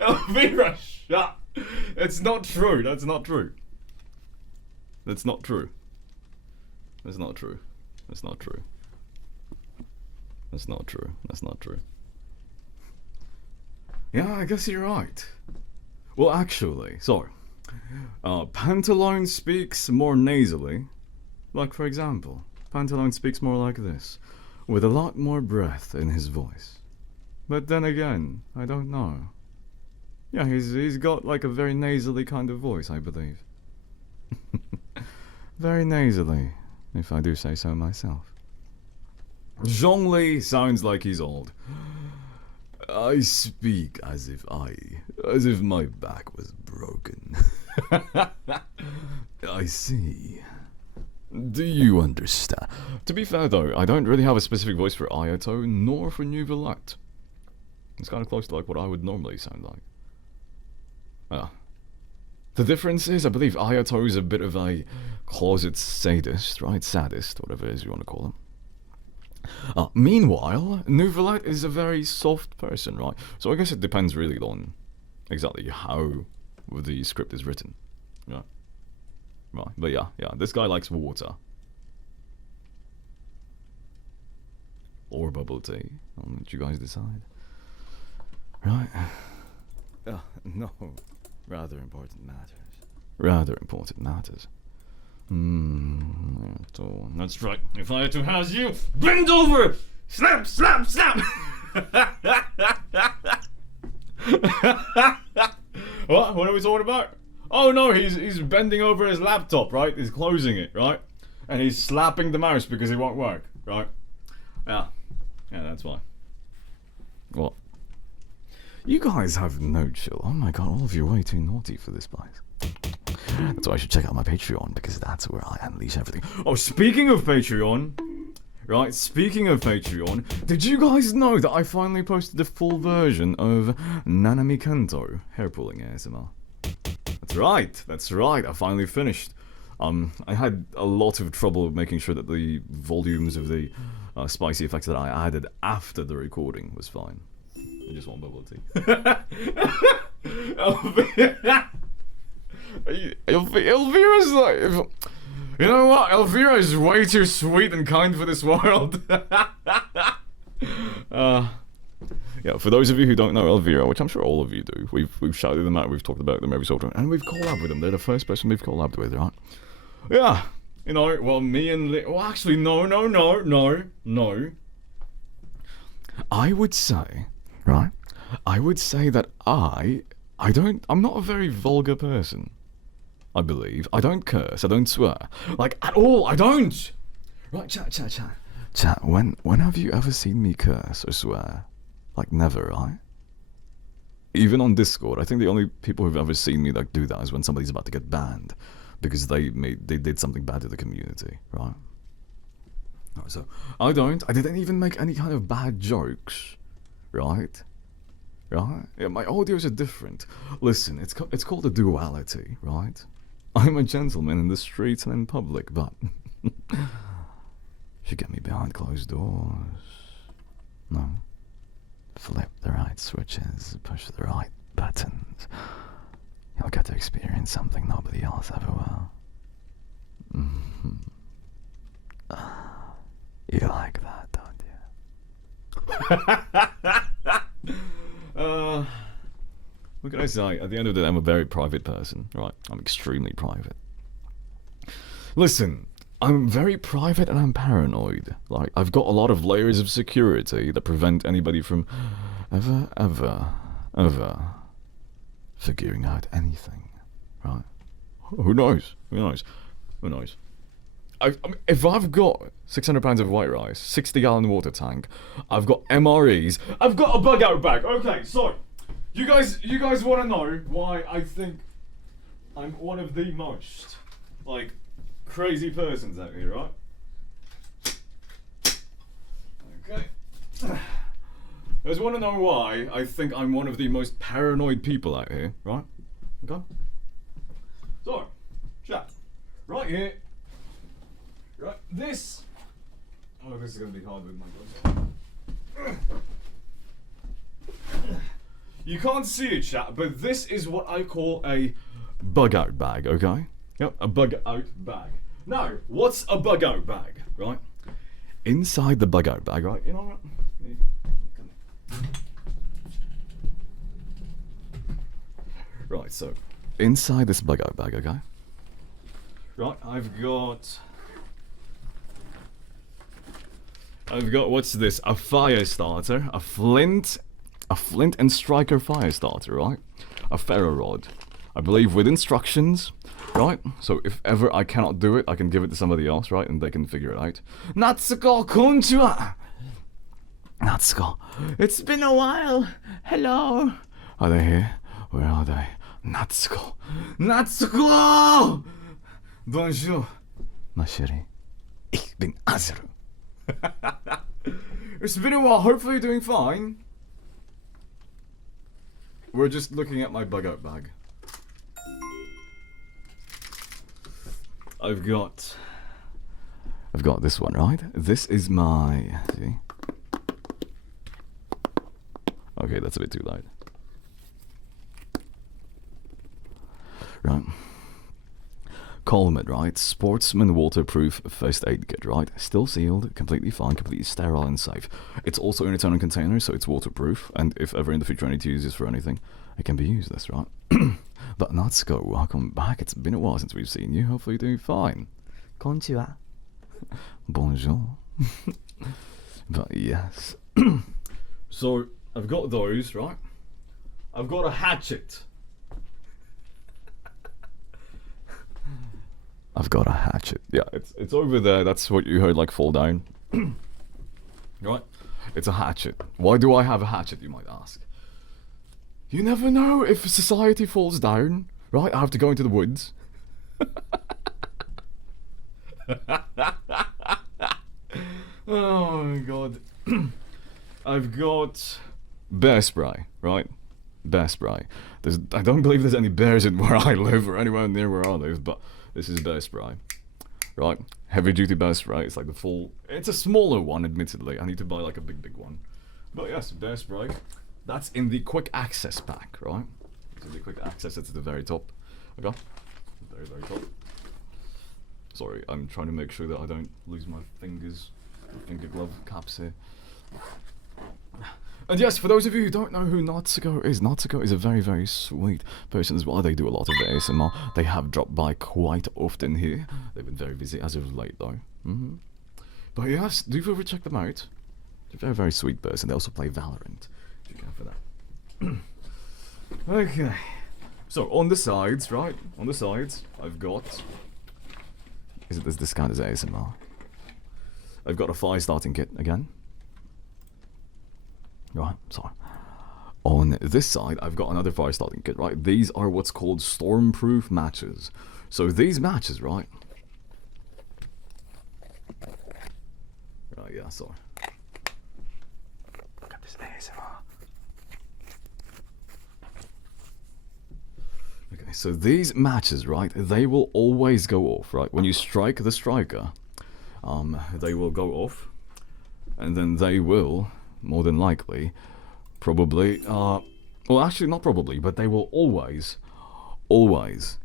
Elvira, shut! It's not true. That's not true. Yeah, I guess you're right. Well, actually, sorry. Pantalone speaks more nasally. Like, for example, Pantalone speaks more like this, with a lot more breath in his voice. But then again, I don't know. Yeah, he's got like a very nasally kind of voice, I believe. Very nasally, if I do say so myself. Zhongli sounds like he's old. I speak as if my back was broken. I see. Do you understand? To be fair though, I don't really have a specific voice for Ayato, nor for Nouvelette. It's kind of close to like what I would normally sound like. The difference is, I believe Ayato is a bit of a closet sadist, right? Sadist, whatever it is you want to call him. Meanwhile, Nouvelette is a very soft person, right? So I guess it depends really on exactly how the script is written. Yeah. Right, but yeah, this guy likes water. Or bubble tea. I'll let you guys decide. Right. No. Rather important matters. Rather important matters. That's right. If I had to house you, bend over! Snap, snap, snap! What are we talking about? Oh no, he's bending over his laptop, right? He's closing it, right? And he's slapping the mouse because it won't work, right? Yeah, that's why. What? You guys have no chill. Oh my god, all of you are way too naughty for this place. That's why I should check out my Patreon, because that's where I unleash everything. Oh, speaking of Patreon, right, did you guys know that I finally posted the full version of Nanami Kento hair pulling ASMR? That's right, I finally finished. I had a lot of trouble making sure that the volumes of the spicy effects that I added after the recording was fine. I just want bubble tea. Elvira's like... You know what? Elvira is way too sweet and kind for this world. Yeah, for those of you who don't know Elvira, which I'm sure all of you do, we've shouted them out, we've talked about them every so often, and we've collabed with them. They're the first person we've collabed with, right? Yeah, you know, well, me and well, actually, no. I would say, right? I would say that I'm not a very vulgar person. I believe. I don't curse, I don't swear. Like, at all, I don't! Right, chat, when have you ever seen me curse or swear? Like, never, right? Even on Discord, I think the only people who've ever seen me like do that is when somebody's about to get banned because they did something bad to the community, right? So, I didn't even make any kind of bad jokes, right? Right? Yeah, my audios are different. Listen, it's called a duality, right? I'm a gentleman in the streets and in public, but if you get me behind closed doors, no. Flip the right switches, push the right buttons, you'll get to experience something nobody else ever will. You like that, don't you? What can I say? At the end of the day, I'm a very private person, right? I'm extremely private. Listen, I'm very private and I'm paranoid. Like, I've got a lot of layers of security that prevent anybody from ever figuring out anything, right? Who knows? I mean, if I've got 600 pounds of white rice, 60-gallon water tank, I've got MREs, I've got a bug out bag. Okay, so you guys want to know why I think I'm one of the most like crazy persons out here, right? Okay. You guys want to know why I think I'm one of the most paranoid people out here, right? Okay. So, chat, right here. Right, this. Oh, this is gonna be hard with my gloves. You can't see it, chat, but this is what I call a bug out bag, okay? Yep, a bug out bag. Now, what's a bug out bag, right? Inside the bug out bag, right? You know what? Right, so inside this bug out bag, okay? Right, I've got what's this? A fire starter, a flint and striker fire starter, right? A ferro rod, I believe, with instructions, right? So if ever I cannot do it, I can give it to somebody else, right? And they can figure it out. Natsuko, konnichiwa! Natsuko, it's been a while. Hello. Are they here? Where are they? Natsuko. Bonjour. Machete. Ich bin Azeru. It's been a while. Hopefully you're doing fine. We're just looking at my bug out bag. I've got this one, right? This is my... See? Okay, that's a bit too loud. Right. Colmet, right? Sportsman waterproof first aid kit, right? Still sealed, completely fine, completely sterile and safe. It's also in its own container, so it's waterproof. And if ever in the future I need to use this for anything, it can be used, that's right. But Natsuko, welcome back. It's been a while since we've seen you. Hopefully you're doing fine. Konnichiwa. Bonjour. But yes. So, I've got those, right? I've got a hatchet. I've got a hatchet. Yeah, it's over there. That's what you heard, like, fall down. Right? It's a hatchet. Why do I have a hatchet, you might ask? You never know if society falls down, right? I have to go into the woods. Oh my god. I've got bear spray, right? Bear spray. I don't believe there's any bears in where I live or anywhere near where I live, but this is bear spray, right? Heavy duty bear spray. It's like the full... It's a smaller one, admittedly. I need to buy like a big one. But yes, bear spray. That's in the quick access pack, right? So the quick access, it's at the very top. Okay? Very top. Sorry, I'm trying to make sure that I don't lose my fingers. Finger glove caps here. And yes, for those of you who don't know who Natsuko is a very sweet person as well. They do a lot of ASMR. They have dropped by quite often here. They've been very busy as of late though. But yes, do feel free to check them out. They're a very sweet person. They also play Valorant. If you care for that. Okay. So on the sides, right? On the sides, I've got... Is it this kind of ASMR? I've got a fire starting kit again. Right, sorry. On this side, I've got another fire starting kit, right? These are what's called stormproof matches. So these matches, right? Right, yeah, sorry. Look at this ASMR. Okay, so these matches, right? They will always go off, right? When you strike the striker, they will go off, and then they will... more than likely, probably, well actually not probably, but they will always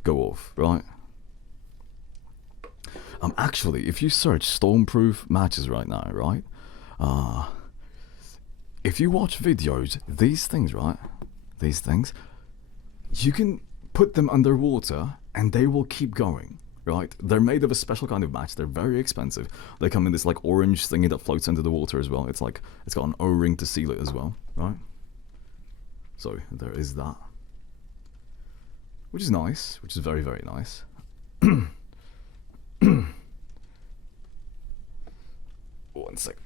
go off, right? Actually, if you search stormproof matches right now, right? If you watch videos, these things, right? These things, you can put them underwater and they will keep going. Right, they're made of a special kind of match. They're very expensive. They come in this like orange thingy that floats into the water as well. It's like it's got an O-ring to seal it as well, right? So there is that, which is nice, which is very nice. One sec,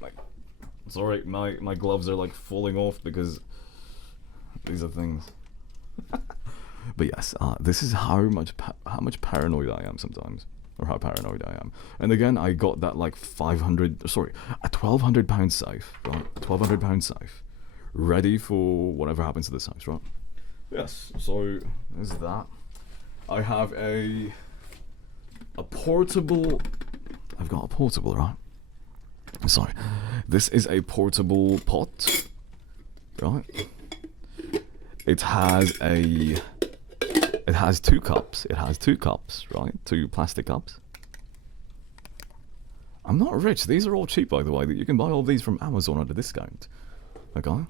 sorry, my gloves are like falling off because these are things. But yes, this is how much paranoid I am sometimes, or how paranoid I am. And again, I got that like a 1,200 pound safe, right? 1,200 pound safe, ready for whatever happens to this house, right? Yes. So there's that. I have a portable. I've got a portable, right? Sorry, this is a portable pot, right? It has two cups. It has two cups, right? Two plastic cups. I'm not rich. These are all cheap, by the way. You can buy all these from Amazon at a discount. Okay?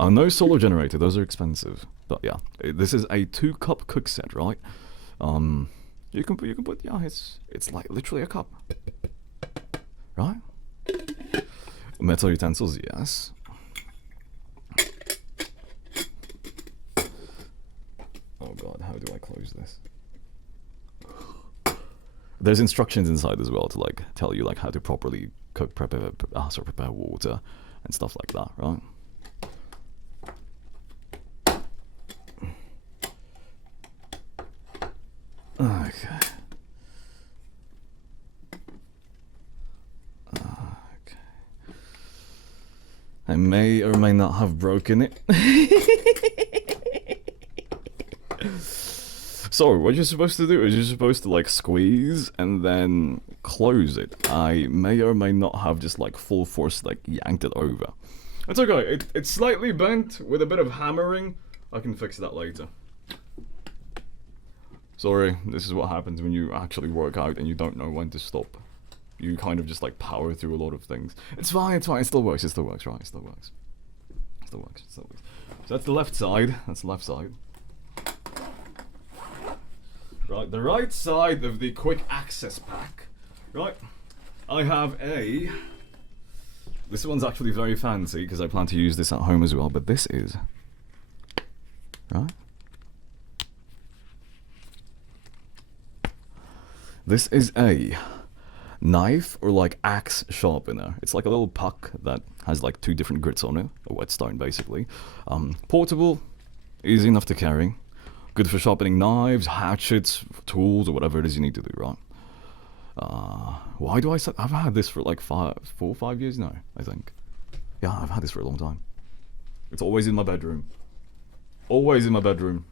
No solar generator. Those are expensive. But yeah, this is a 2-cup cook set, right? You can put yeah. It's like literally a cup, right? Metal utensils, yes. Oh god, how do I close this? There's instructions inside as well to like tell you like how to properly cook, prepare water and stuff like that, right? Okay. I may or may not have broken it. So, what you're supposed to do is you're supposed to like squeeze and then close it. I may or may not have just like full force like yanked it over. It's okay, it's slightly bent with a bit of hammering. I can fix that later. Sorry, this is what happens when you actually work out and you don't know when to stop. You kind of just like power through a lot of things. It's fine, it still works, right? It still works. So that's the left side, Right, the right side of the quick access pack. Right, I have a... This one's actually very fancy because I plan to use this at home as well, but this is... Right? This is a knife or like axe sharpener. It's like a little puck that has like 2 different grits on it, a whetstone basically. Portable, easy enough to carry. Good for sharpening knives, hatchets, tools, or whatever it is you need to do, right? Why do I say... I've had this for like 4 or 5 years now, I think. Yeah, I've had this for a long time. It's always in my bedroom. Always in my bedroom.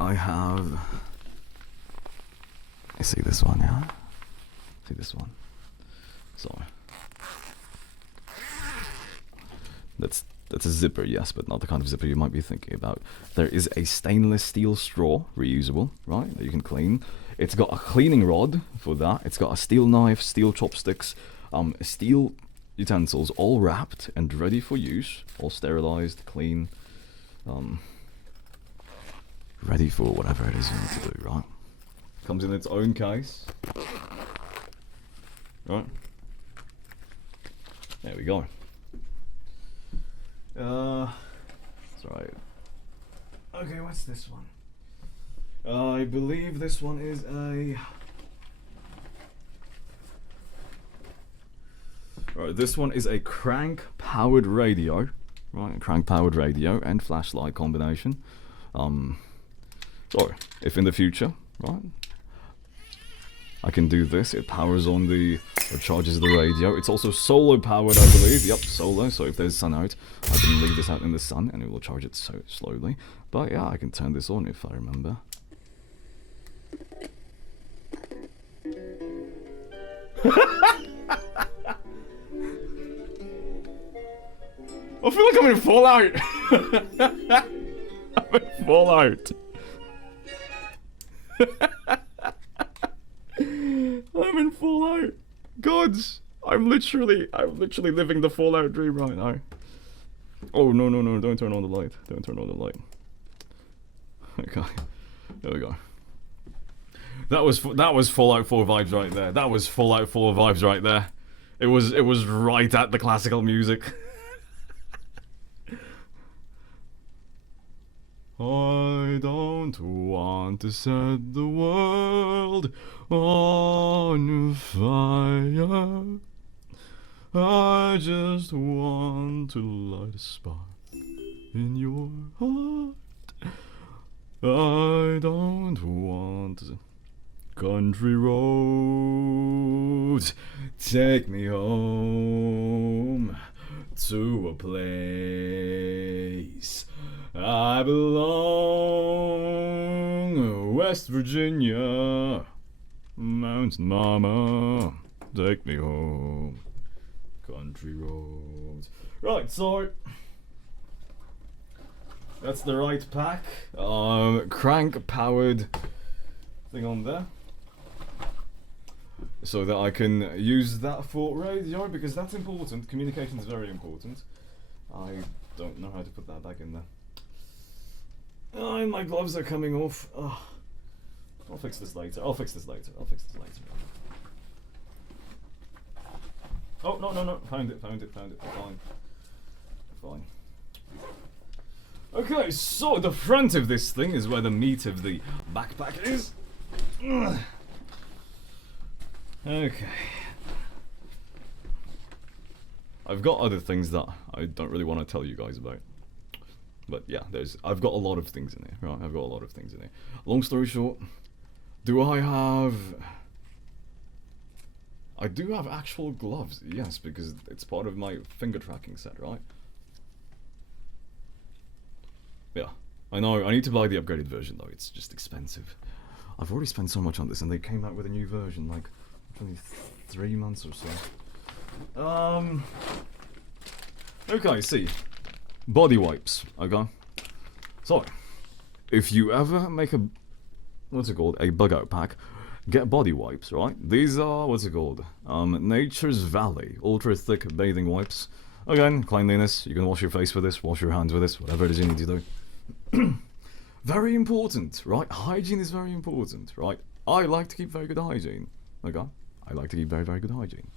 I have... You see this one, yeah? See this one? So... That's a zipper, yes, but not the kind of zipper you might be thinking about. There is a stainless steel straw, reusable, right, that you can clean. It's got a cleaning rod for that. It's got a steel knife, steel chopsticks, steel utensils, all wrapped and ready for use, all sterilized, clean, ready for whatever it is you need to do, right? Comes in its own case. Right. There we go. That's right. Okay, what's this one? I believe this one is a... Right, this one is a crank-powered radio. Right, a crank-powered radio and flashlight combination. So, if in the future, right, I can do this, it powers on the... or charges the radio. It's also solar powered, I believe. Yep, solar. So if there's sun out, I can leave this out in the sun and it will charge it so slowly. But yeah, I can turn this on if I remember. I feel like I'm in Fallout. I'm in Fallout. I'm in Fallout. Gods, I'm literally living the Fallout dream right now. Oh no, don't turn on the light. Don't turn on the light. Okay, there we go. That was Fallout 4 vibes right there. That was Fallout 4 vibes right there. It was right at the classical music. I don't want to set the world on fire. I just want to light a spark in your heart. I don't want country roads. Take me home to a place I belong. West Virginia, Mountain Mama, take me home. Country roads. Right, so that's the right pack. Crank powered thing on there, so that I can use that for radio, because that's important. Communication is very important. I don't know how to put that back in there. Oh, my gloves are coming off. Oh, I'll fix this later. Oh, no. Found it. Fine. Okay, so the front of this thing is where the meat of the backpack is. Okay. I've got other things that I don't really want to tell you guys about. But yeah, I've got a lot of things in here, right? I've got a lot of things in here. Long story short, do I have... I do have actual gloves, yes, because it's part of my finger tracking set, right? Yeah, I know, I need to buy the upgraded version though, it's just expensive. I've already spent so much on this and they came out with a new version like 3 months or so. Okay, see. Body wipes, okay? So, if you ever make a, what's it called, a bug out pack, get body wipes, right? These are, what's it called? Nature's Valley, ultra thick bathing wipes. Again, cleanliness, you can wash your face with this, wash your hands with this, whatever it is you need to do. Very important, right? Hygiene is very important, right? I like to keep very good hygiene, okay? I like to keep very, very good hygiene.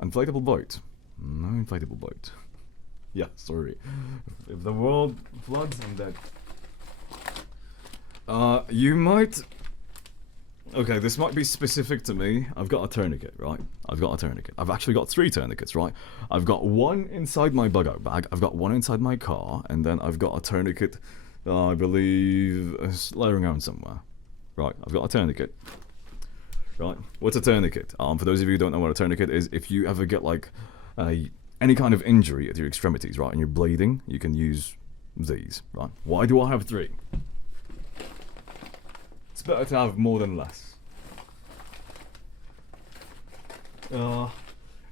Inflatable boat. No inflatable boat. Yeah, sorry. If the world floods, I'm dead. You might... Okay, this might be specific to me. I've got a tourniquet, right? I've got a tourniquet. I've actually got 3 tourniquets, right? I've got one inside my bug-out bag, I've got one inside my car, and then I've got a tourniquet, I believe, laying around somewhere. Right, I've got a tourniquet. Right, what's a tourniquet? For those of you who don't know what a tourniquet is, if you ever get, like, any kind of injury at your extremities, right, and you're bleeding, you can use these, right? Why do I have 3? It's better to have more than less.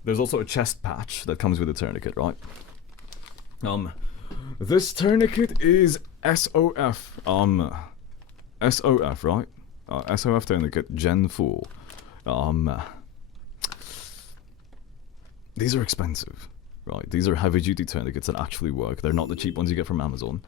There's also a chest patch that comes with a tourniquet, right? This tourniquet is SOF, SOF, right? SOF tourniquet Gen 4. These are expensive, right? These are heavy-duty tourniquets that actually work. They're not the cheap ones you get from Amazon.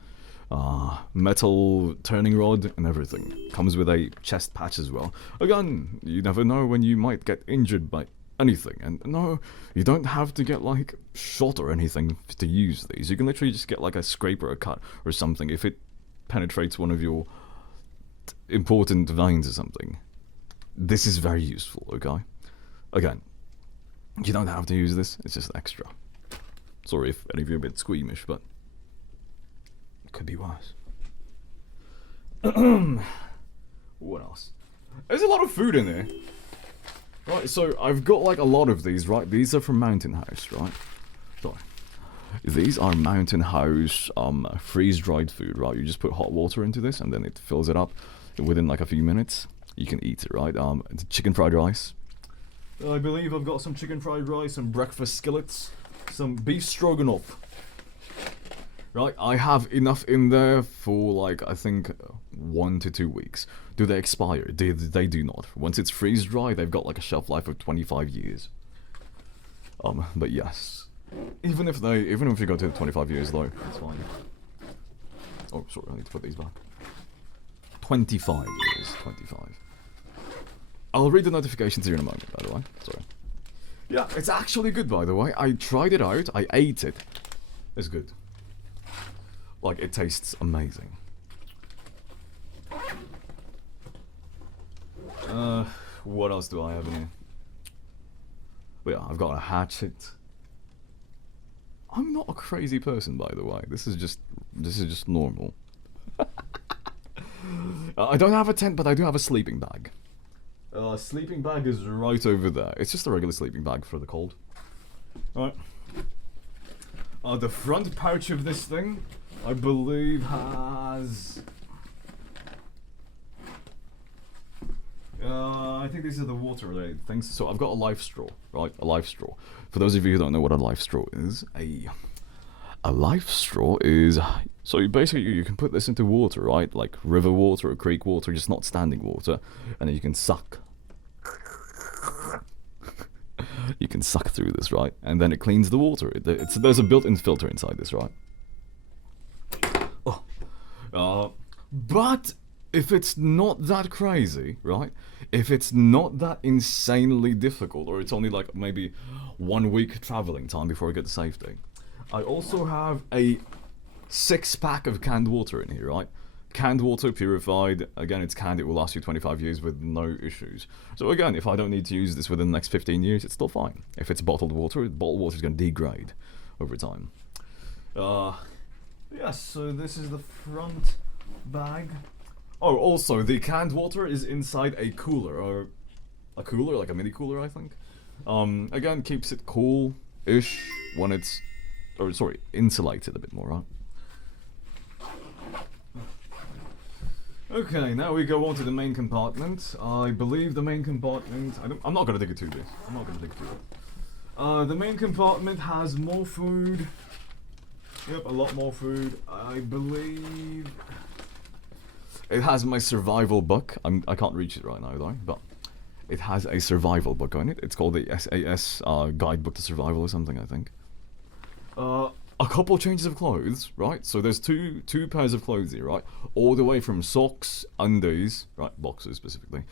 Metal turning rod and everything. Comes with a chest patch as well. Again, you never know when you might get injured by anything. And no, you don't have to get like shot or anything to use these. You can literally just get like a scrape or a cut or something if it penetrates one of your important veins or something. This is very useful, okay? Again, you don't have to use this, it's just extra. Sorry if any of you are a bit squeamish, but it could be worse. What else? There's a lot of food in there. Right, so I've got like a lot of these, right? These are from Mountain House, right? So, these are Mountain House freeze-dried food, right? You just put hot water into this and then it fills it up. Within like a few minutes, you can eat it, right? It's chicken fried rice. I believe I've got some chicken fried rice, some breakfast skillets, some beef stroganoff. Right, I have enough in there for like, I think, 1 to 2 weeks. Do they expire? They do not. Once it's freeze dry, they've got like a shelf life of 25 years. But yes. Even if you go to 25 years though, it's fine. Oh, sorry, I need to put these back. 25 years, 25. I'll read the notifications here in a moment, by the way. Sorry. Yeah, it's actually good, by the way. I tried it out. I ate it. It's good. Like, it tastes amazing. What else do I have in here? But yeah, I've got a hatchet. I'm not a crazy person, by the way. This is just normal. I don't have a tent, but I do have a sleeping bag. Sleeping bag is right over there. It's just a regular sleeping bag for the cold. Alright. The front pouch of this thing, I believe, has... I think these are the water-related things. So I've got a life straw, right? A life straw. For those of you who don't know what a life straw is, a life straw is... So basically you can put this into water, right? Like river water or creek water, just not standing water. And then you can suck. You can suck through this, right? And then it cleans the water. There's a built-in filter inside this, right? Oh. But if it's not that crazy, right? If it's not that insanely difficult, or it's only like maybe 1 week traveling time before I get to safety, I also have a 6-pack of canned water in here, right? Canned water, purified. Again, it's canned. It will last you 25 years with no issues. So again, if I don't need to use this within the next 15 years, it's still fine. If it's bottled water is going to degrade over time. Yes, so this is the front bag. Oh, also, the canned water is inside a cooler, or a cooler, like a mini cooler, I think. Again, keeps it cool-ish when it's, or sorry, insulated a bit more, right? Okay, now we go on to the main compartment. I believe the main compartment... I'm not gonna dig it too deep. I'm not gonna dig it too deep. The main compartment has more food. Yep, a lot more food. I believe... It has my survival book. I can't reach it right now though, but... It has a survival book on it. It's called the SAS Guidebook to Survival or something, I think. A couple changes of clothes, right? So there's two pairs of clothes here, right? All the way from socks, undies, right? Boxers specifically.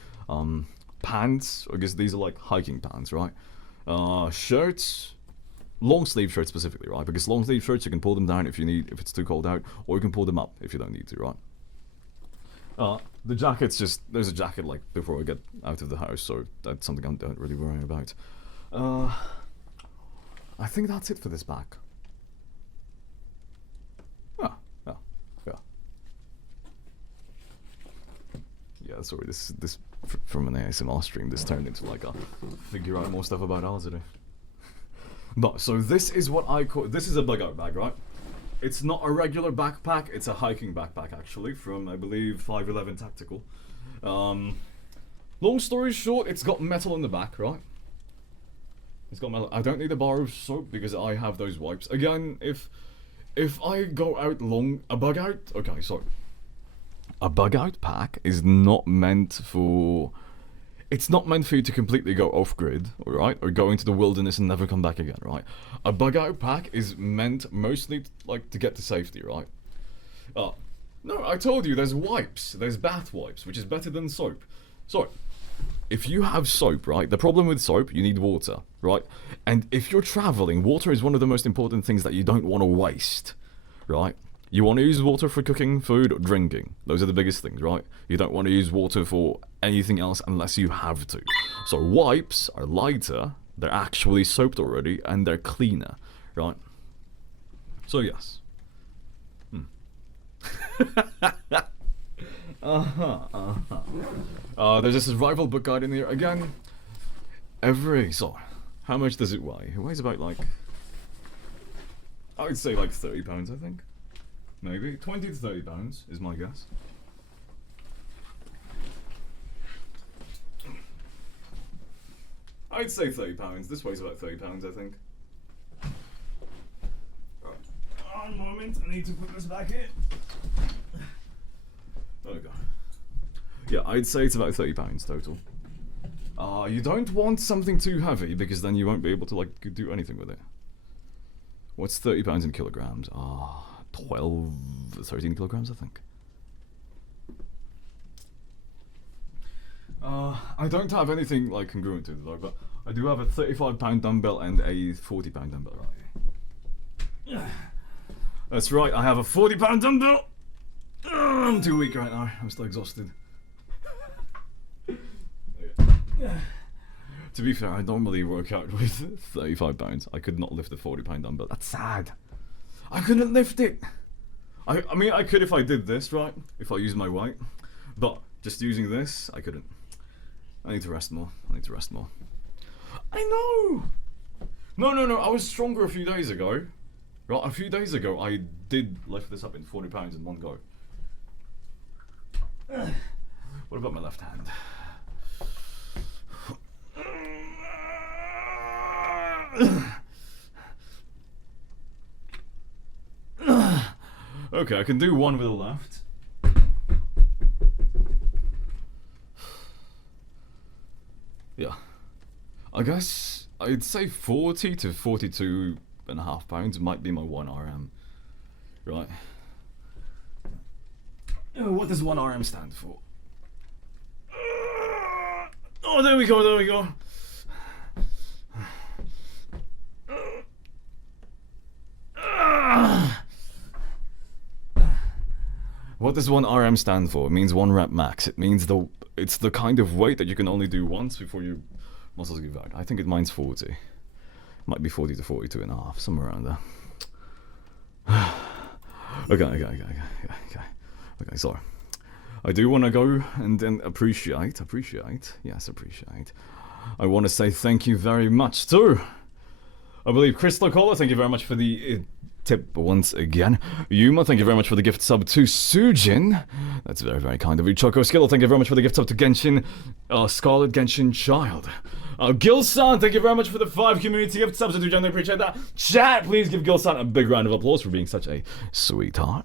Pants, I guess these are like hiking pants, right? Shirts, long sleeve shirts specifically, right? Because long sleeve shirts you can pull them down if it's too cold out, or you can pull them up if you don't need to, right? The jacket's just, there's a jacket like before I get out of the house, so that's something I don't really worry about. I think that's it for this back. Yeah, sorry, this from an ASMR stream, this turned into like a figure out more stuff about Azeru. But, so this is what I call, this is a bug out bag, right? It's not a regular backpack, it's a hiking backpack actually, from I believe 511 Tactical. Long story short, it's got metal in the back, right? It's got metal. I don't need a bar of soap because I have those wipes. Again, if I go out a bug out, okay, sorry. A bug out pack is not meant for... It's not meant for you to completely go off-grid, right? Or go into the wilderness and never come back again, right? A bug-out pack is meant mostly, like, to get to safety, right? No, I told you, there's wipes. There's bath wipes, which is better than soap. So, if you have soap, right? The problem with soap, you need water, right? And if you're traveling, water is one of the most important things that you don't want to waste, right? You want to use water for cooking, food, or drinking. Those are the biggest things, right? You don't want to use water for anything else unless you have to. So wipes are lighter, they're actually soaped already, and they're cleaner, right? So yes. There's a survival book guide in here. Again, so, how much does it weigh? It weighs about like, I would say like 30 pounds, I think. Maybe 20 to 30 pounds is my guess. I'd say 30 pounds. This weighs about 30 pounds, I think. Right. One moment, I need to put this back in. There we go. Yeah, I'd say it's about 30 pounds total. You don't want something too heavy because then you won't be able to like do anything with it. What's 30 pounds in kilograms? 12, 13 kilograms, I think. I don't have anything like congruent to it though, but I do have a 35-pound dumbbell and a 40-pound dumbbell right here. That's right, I have a 40-pound dumbbell! I'm too weak right now, I'm still exhausted. To be fair, I normally work out with 35 pounds. I could not lift a 40-pound dumbbell. That's sad. I couldn't lift it. I mean, I could if I did this, right? If I used my weight. But just using this, I couldn't. I need to rest more. I know! No. I was stronger a few days ago. Right, a few days ago, I did lift this up in 40 pounds in one go. What about my left hand? Okay, I can do one with the left. Yeah. I guess I'd say 40 to 42.5 pounds might be my 1 RM. Right. What does 1 RM stand for? Oh, there we go. What does 1 RM stand for? It means 1 rep max. It means it's the kind of weight that you can only do once before your muscles give out. I think it mine's 40. Might be 40 to 42.5, somewhere around there. Okay, so I do want to go and then appreciate. Yes, appreciate I want to say thank you very much too. I believe Crystal Cola, thank you very much for the tip once again. Yuma, thank you very much for the gift sub to Sujin. That's very, very kind of you. Choco Skittle, thank you very much for the gift sub to Genshin, Scarlet Genshin Child. Gilsan, thank you very much for the 5 community gift subs. I do genuinely appreciate that. Chat, please give Gilsan a big round of applause for being such a sweetheart.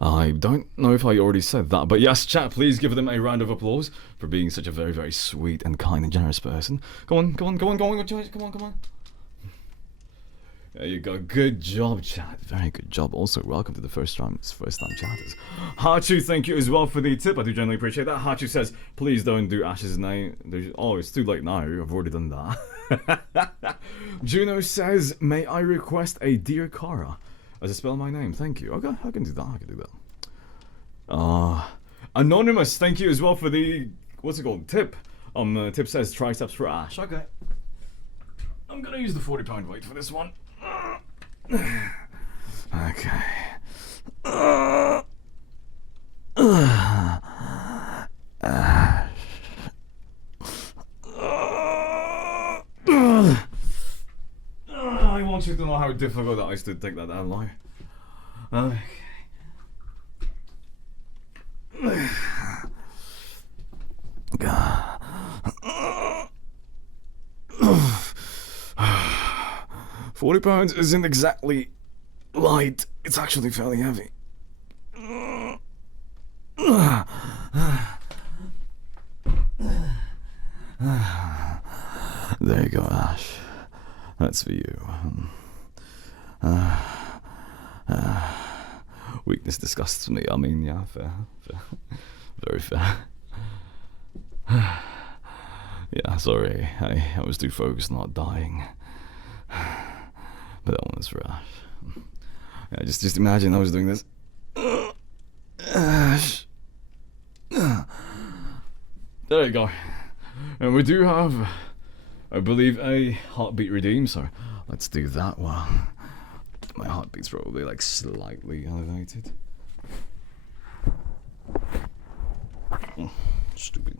I don't know if I already said that, but yes, chat, please give them a round of applause for being such a very, very sweet and kind and generous person. Come on, come on, come on, come on, come on, come on. There you go. Good job, chat. Very good job. Also, welcome to the first time chatters. Hachu, thank you as well for the tip. I do genuinely appreciate that. Hachu says, please don't do Ash's name. Oh, it's too late now. I've already done that. Juno says, may I request a Dear Kara as I spell my name? Thank you. Okay, I can do that. I can do that. Anonymous, thank you as well for the, what's it called? Tip. Tip says triceps for Ash. Okay. I'm gonna use the £40 weight for this one. Okay. I want you to know how difficult that is to take that down line. Okay. 40 pounds isn't exactly light, it's actually fairly heavy. There you go, Ash. That's for you. Weakness disgusts me. I mean, yeah, fair. Very fair. Yeah, sorry. I was too focused on not dying. But that one was for Ash. Yeah, just imagine I was doing this. Ash. There you go. And we do have, I believe, a heartbeat redeem, so let's do that one. My heartbeat's probably like slightly elevated. Stupid.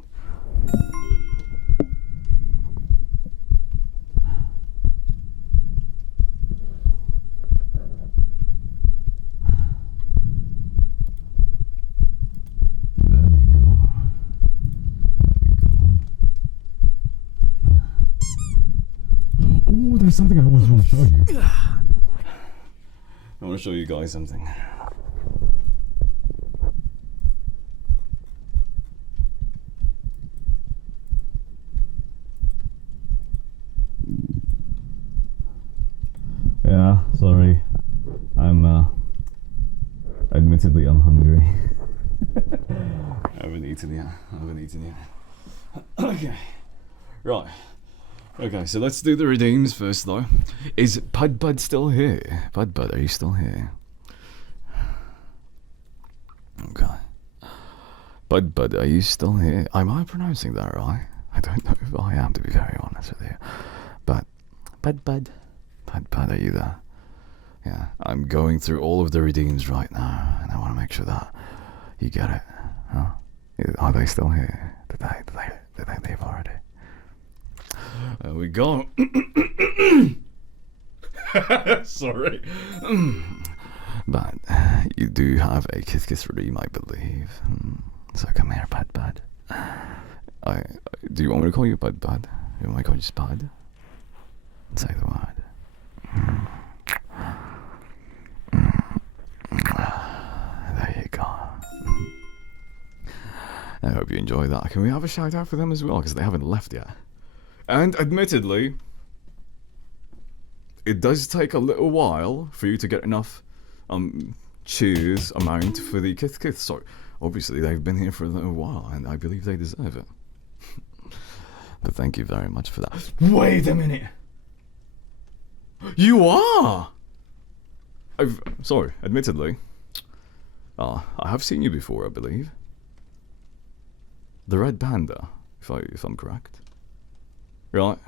Oh, there's something I always want to show you. I want to show you guys something. Yeah, sorry. Admittedly, I'm hungry. I haven't eaten yet. Okay. Right. Okay, so let's do the redeems first, though. Is Pud still here? Pud, are you still here? Okay. Pud, are you still here? Am I pronouncing that right? I don't know if I am, to be very honest with you. But, Pud, are you there? Yeah, I'm going through all of the redeems right now, and I want to make sure that you get it. Huh? Are they still here? Did they leave already? There we go. Sorry. But you do have a kiss redeem, I believe. So come here, Pud. Do you want me to call you Pud? You want me to call you Spud? Say the word. There you go. I hope you enjoy that. Can we have a shout out for them as well? Because they haven't left yet. And admittedly, it does take a little while for you to get enough cheers amount for the kith. So obviously they've been here for a little while, and I believe they deserve it. But thank you very much for that. Wait a minute. You are. Sorry, admittedly. I have seen you before, I believe. The Red Panda, if I'm correct. Right.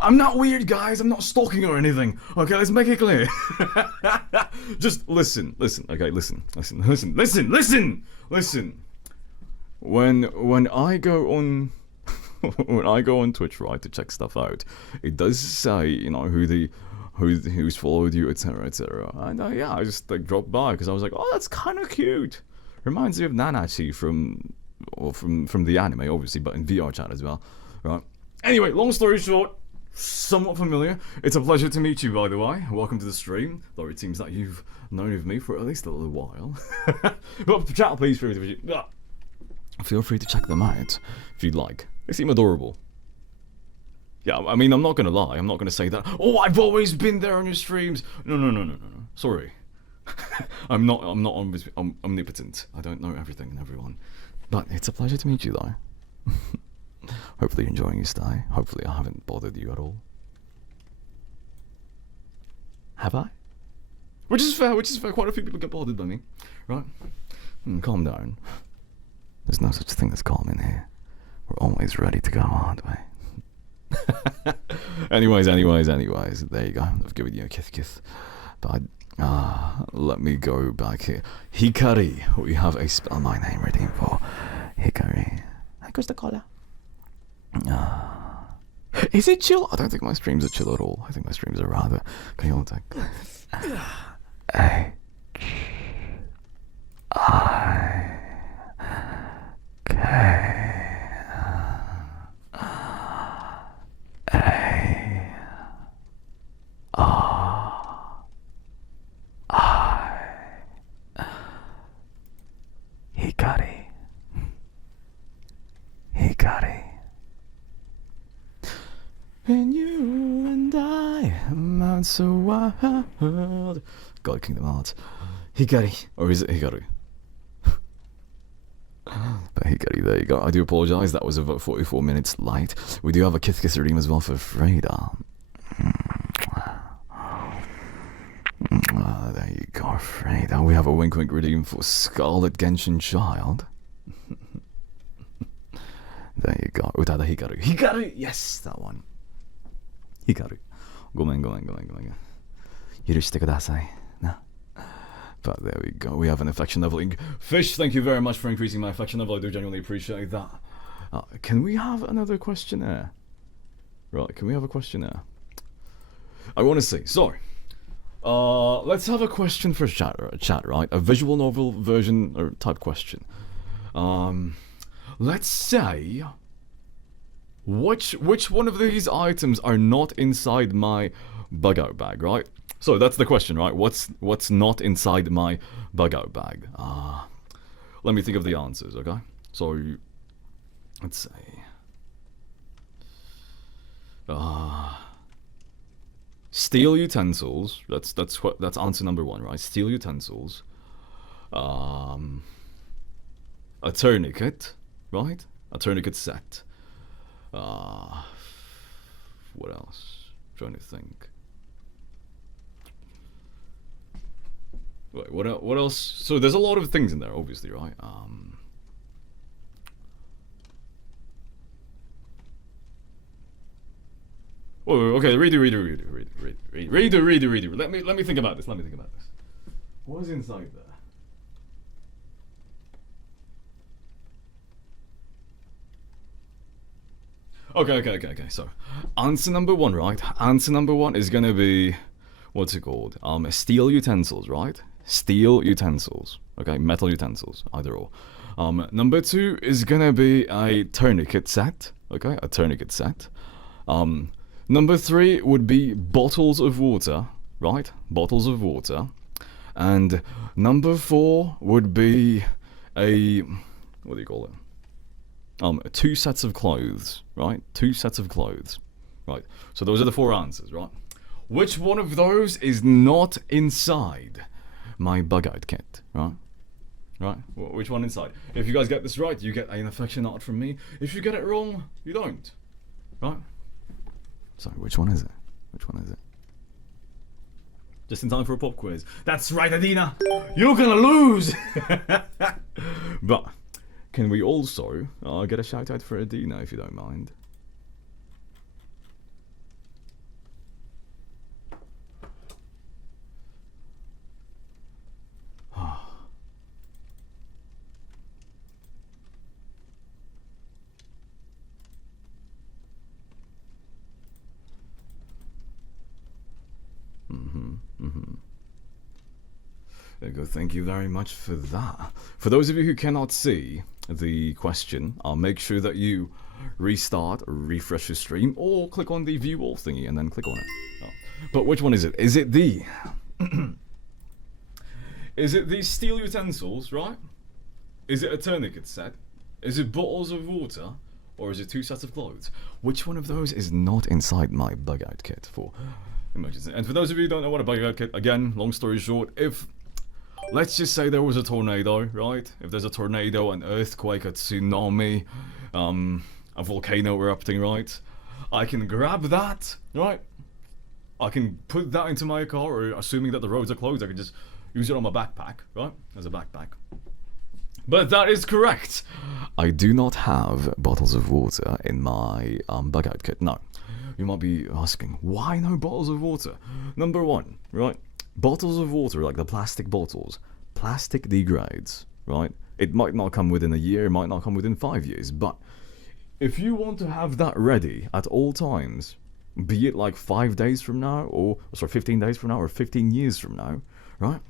I'm not weird, guys. I'm not stalking or anything. Okay, let's make it clear. Just listen. Okay, listen. when I go on when I go on Twitch, right, to check stuff out, it does say, you know, who's followed you, etc., etc. And yeah, I just like dropped by because I was like, oh, that's kind of cute. Reminds me of Nanachi from the anime, obviously, but in VR chat as well, right? Anyway, long story short, somewhat familiar. It's a pleasure to meet you, by the way. Welcome to the stream. Though it seems that you've known of me for at least a little while. But chat, please feel free to check them out if you'd like. They seem adorable. Yeah, I mean, I'm not gonna lie. I'm not gonna say that. Oh, I've always been there on your streams. No. Sorry, I'm not omnipotent. I don't know everything and everyone. But it's a pleasure to meet you, though. Hopefully you're enjoying your stay. Hopefully I haven't bothered you at all. Have I? Which is fair. Quite a few people get bothered by me, right? Calm down. There's no such thing as calm in here. We're always ready to go, aren't we? Anyways, there you go. I've given you a kiss. But let me go back here. Hikari. We have a spell my name ready for. Hikari. Hi, Costa Cola. Is it chill? I don't think my streams are chill at all. I think my streams are rather chaotic. H I K A R I Hikari. And you and I amount so wild. God, Kingdom Hearts. Hikari. Or is it Hikaru? But Hikari, there you go. I do apologise, that was about 44 minutes late. We do have a Kiss redeem as well for Freda. There you go, Freda. We have a wink redeem for Scarlet Genshin Child. There you go. Utada Hikaru. Hikaru! Yes, that one. Hikaru. Gomen. Yurushite kudasai. No. But there we go. We have an affection leveling. Fish, thank you very much for increasing my affection level. I do genuinely appreciate that. Can we have another questionnaire? Right, can we have a questionnaire? I want to see. Sorry. Let's have a question for chat, right? A visual novel version or type question. Let's say, which one of these items are not inside my bug out bag, right? So that's the question, right? What's not inside my bug out bag? Let me think of the answers, okay? So let's say, steel utensils. That's answer number one, right? Steel utensils. A tourniquet, right? A tourniquet set. What else? I'm trying to think. Wait, what else? So there's a lot of things in there, obviously, right? Okay, reader. Let me think about this. What is inside there? Okay. So, answer number one, right? Answer number one is gonna be, what's it called? Steel utensils, right? Steel utensils. Okay, metal utensils, either or. Number two is gonna be a tourniquet set. Okay, a tourniquet set. Number three would be bottles of water, right? Bottles of water. And number four would be a, what do you call it? 2 sets of clothes, right? 2 sets of clothes, right? So those are the 4 answers, right? Which one of those is not inside my bug out kit, right? Right? Which one inside? If you guys get this right, you get an affection art from me. If you get it wrong, you don't, right? Sorry, which one is it? Just in time for a pop quiz. That's right, Adina! You're gonna lose! But can we also get a shout out for Adina, if you don't mind? There you go. Thank you very much for that. For those of you who cannot see the question, I'll make sure that you restart or refresh your stream, or click on the view all thingy and then click on it. Oh. But which one is it? Is it the is it the steel utensils, right? Is it a tourniquet set? Is it bottles of water? Or is it 2 sets of clothes? Which one of those is not inside my bug out kit for emergency? And for those of you who don't know what a bug out kit, again, long story short, if let's just say there was a tornado, right? If there's a tornado, an earthquake, a tsunami, a volcano erupting, right? I can grab that, right? I can put that into my car, or assuming that the roads are closed, I can just use it on my backpack, right? As a backpack. But that is correct. I do not have bottles of water in my bug out kit. No. You might be asking, why no bottles of water? Number one, right? Bottles of water, like the plastic bottles, plastic degrades, right? It might not come within a year, it might not come within 5 years, but if you want to have that ready at all times, be it like 5 days from now, or 15 days from now, or 15 years from now, right?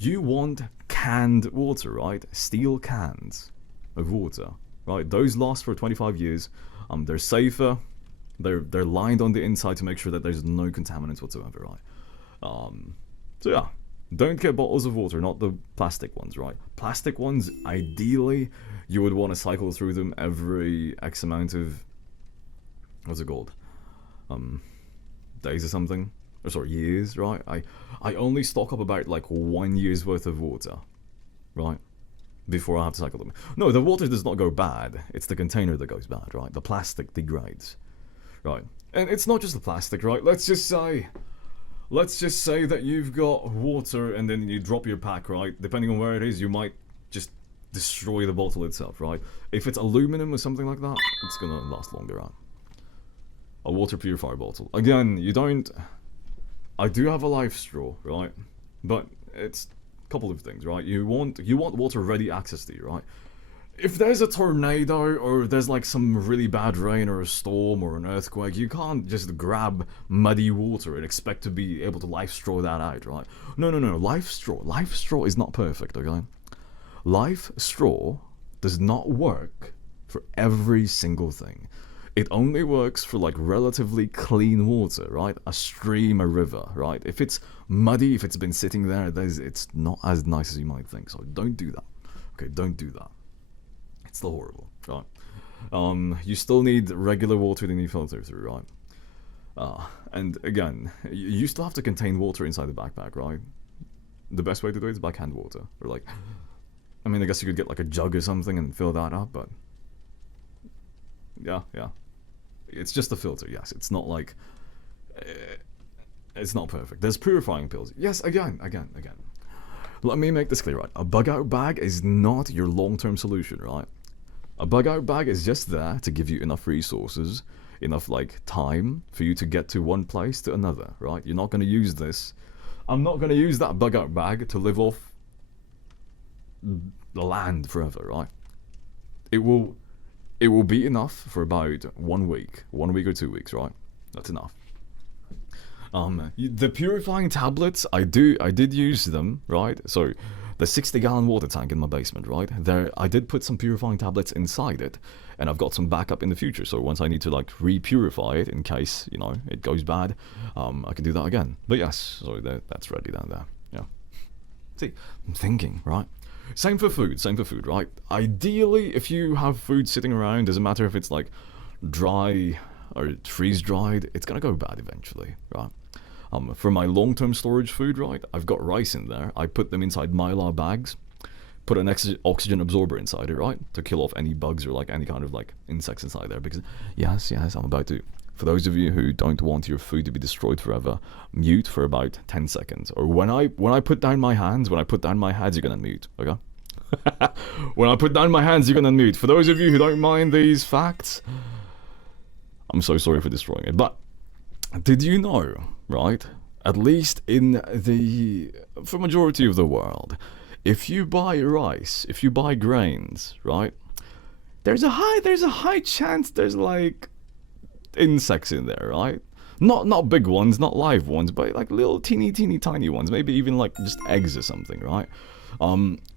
You want canned water, right? Steel cans of water, right? Those last for 25 years. They're safer. They're lined on the inside to make sure that there's no contaminants whatsoever, right? So yeah, don't get bottles of water, not the plastic ones, right? Plastic ones, ideally, you would want to cycle through them every X amount of, what's it called? Days or something. Or sorry, years, right? I only stock up about like 1 year's worth of water, right? Before I have to cycle them. No, the water does not go bad. It's the container that goes bad, right? The plastic degrades, right? And it's not just the plastic, right? Let's just say that you've got water and then you drop your pack, right? Depending on where it is, you might just destroy the bottle itself, right? If it's aluminum or something like that, it's gonna last longer, right? A water purifier bottle. Again, you don't... I do have a life straw, right? But it's a couple of things, right? You want water ready access to you, right? If there's a tornado or there's like some really bad rain or a storm or an earthquake, you can't just grab muddy water and expect to be able to life straw that out, right? No. Life straw is not perfect, okay? Life straw does not work for every single thing. It only works for like relatively clean water, right? A stream, a river, right? If it's muddy, if it's been sitting there, it's not as nice as you might think. So don't do that. Okay, don't do that. It's still horrible, right? You still need regular water that you filter through, right? And again, you still have to contain water inside the backpack, right? The best way to do it is by canned water, or like, I mean, I guess you could get like a jug or something and fill that up, but yeah. It's just a filter, yes. It's not like... it's not perfect. There's purifying pills. Yes, again. Let me make this clear, right? A bug-out bag is not your long-term solution, right? A bug-out bag is just there to give you enough resources, enough, like, time for you to get to one place to another, right? You're not going to use this. I'm not going to use that bug-out bag to live off the land forever, right? It will be enough for about 1 week or 2 weeks, right? That's enough. The purifying tablets, I did use them, right? So, the 60-gallon water tank in my basement, right? I did put some purifying tablets inside it, and I've got some backup in the future. So once I need to like re-purify it in case it goes bad, I can do that again. But yes, so that's ready down there. Yeah. See, I'm thinking, right? Same for food, right? Ideally, if you have food sitting around, doesn't matter if it's like dry or freeze-dried, it's gonna go bad eventually, right? For my long-term storage food, right, I've got rice in there. I put them inside Mylar bags, put an oxygen absorber inside it, right, to kill off any bugs or like any kind of like insects inside there. Because yes, I'm about to. For those of you who don't want your food to be destroyed forever, mute for about 10 seconds. Or when I put down my hands, you're gonna mute, okay? When I put down my hands, you're gonna mute. For those of you who don't mind these facts, I'm so sorry for destroying it. But did you know, right, at least for majority of the world, if you buy rice, if you buy grains, right, there's a high chance there's like insects in there, right? Not big ones, not live ones, but like little teeny tiny ones. Maybe even like just eggs or something, right?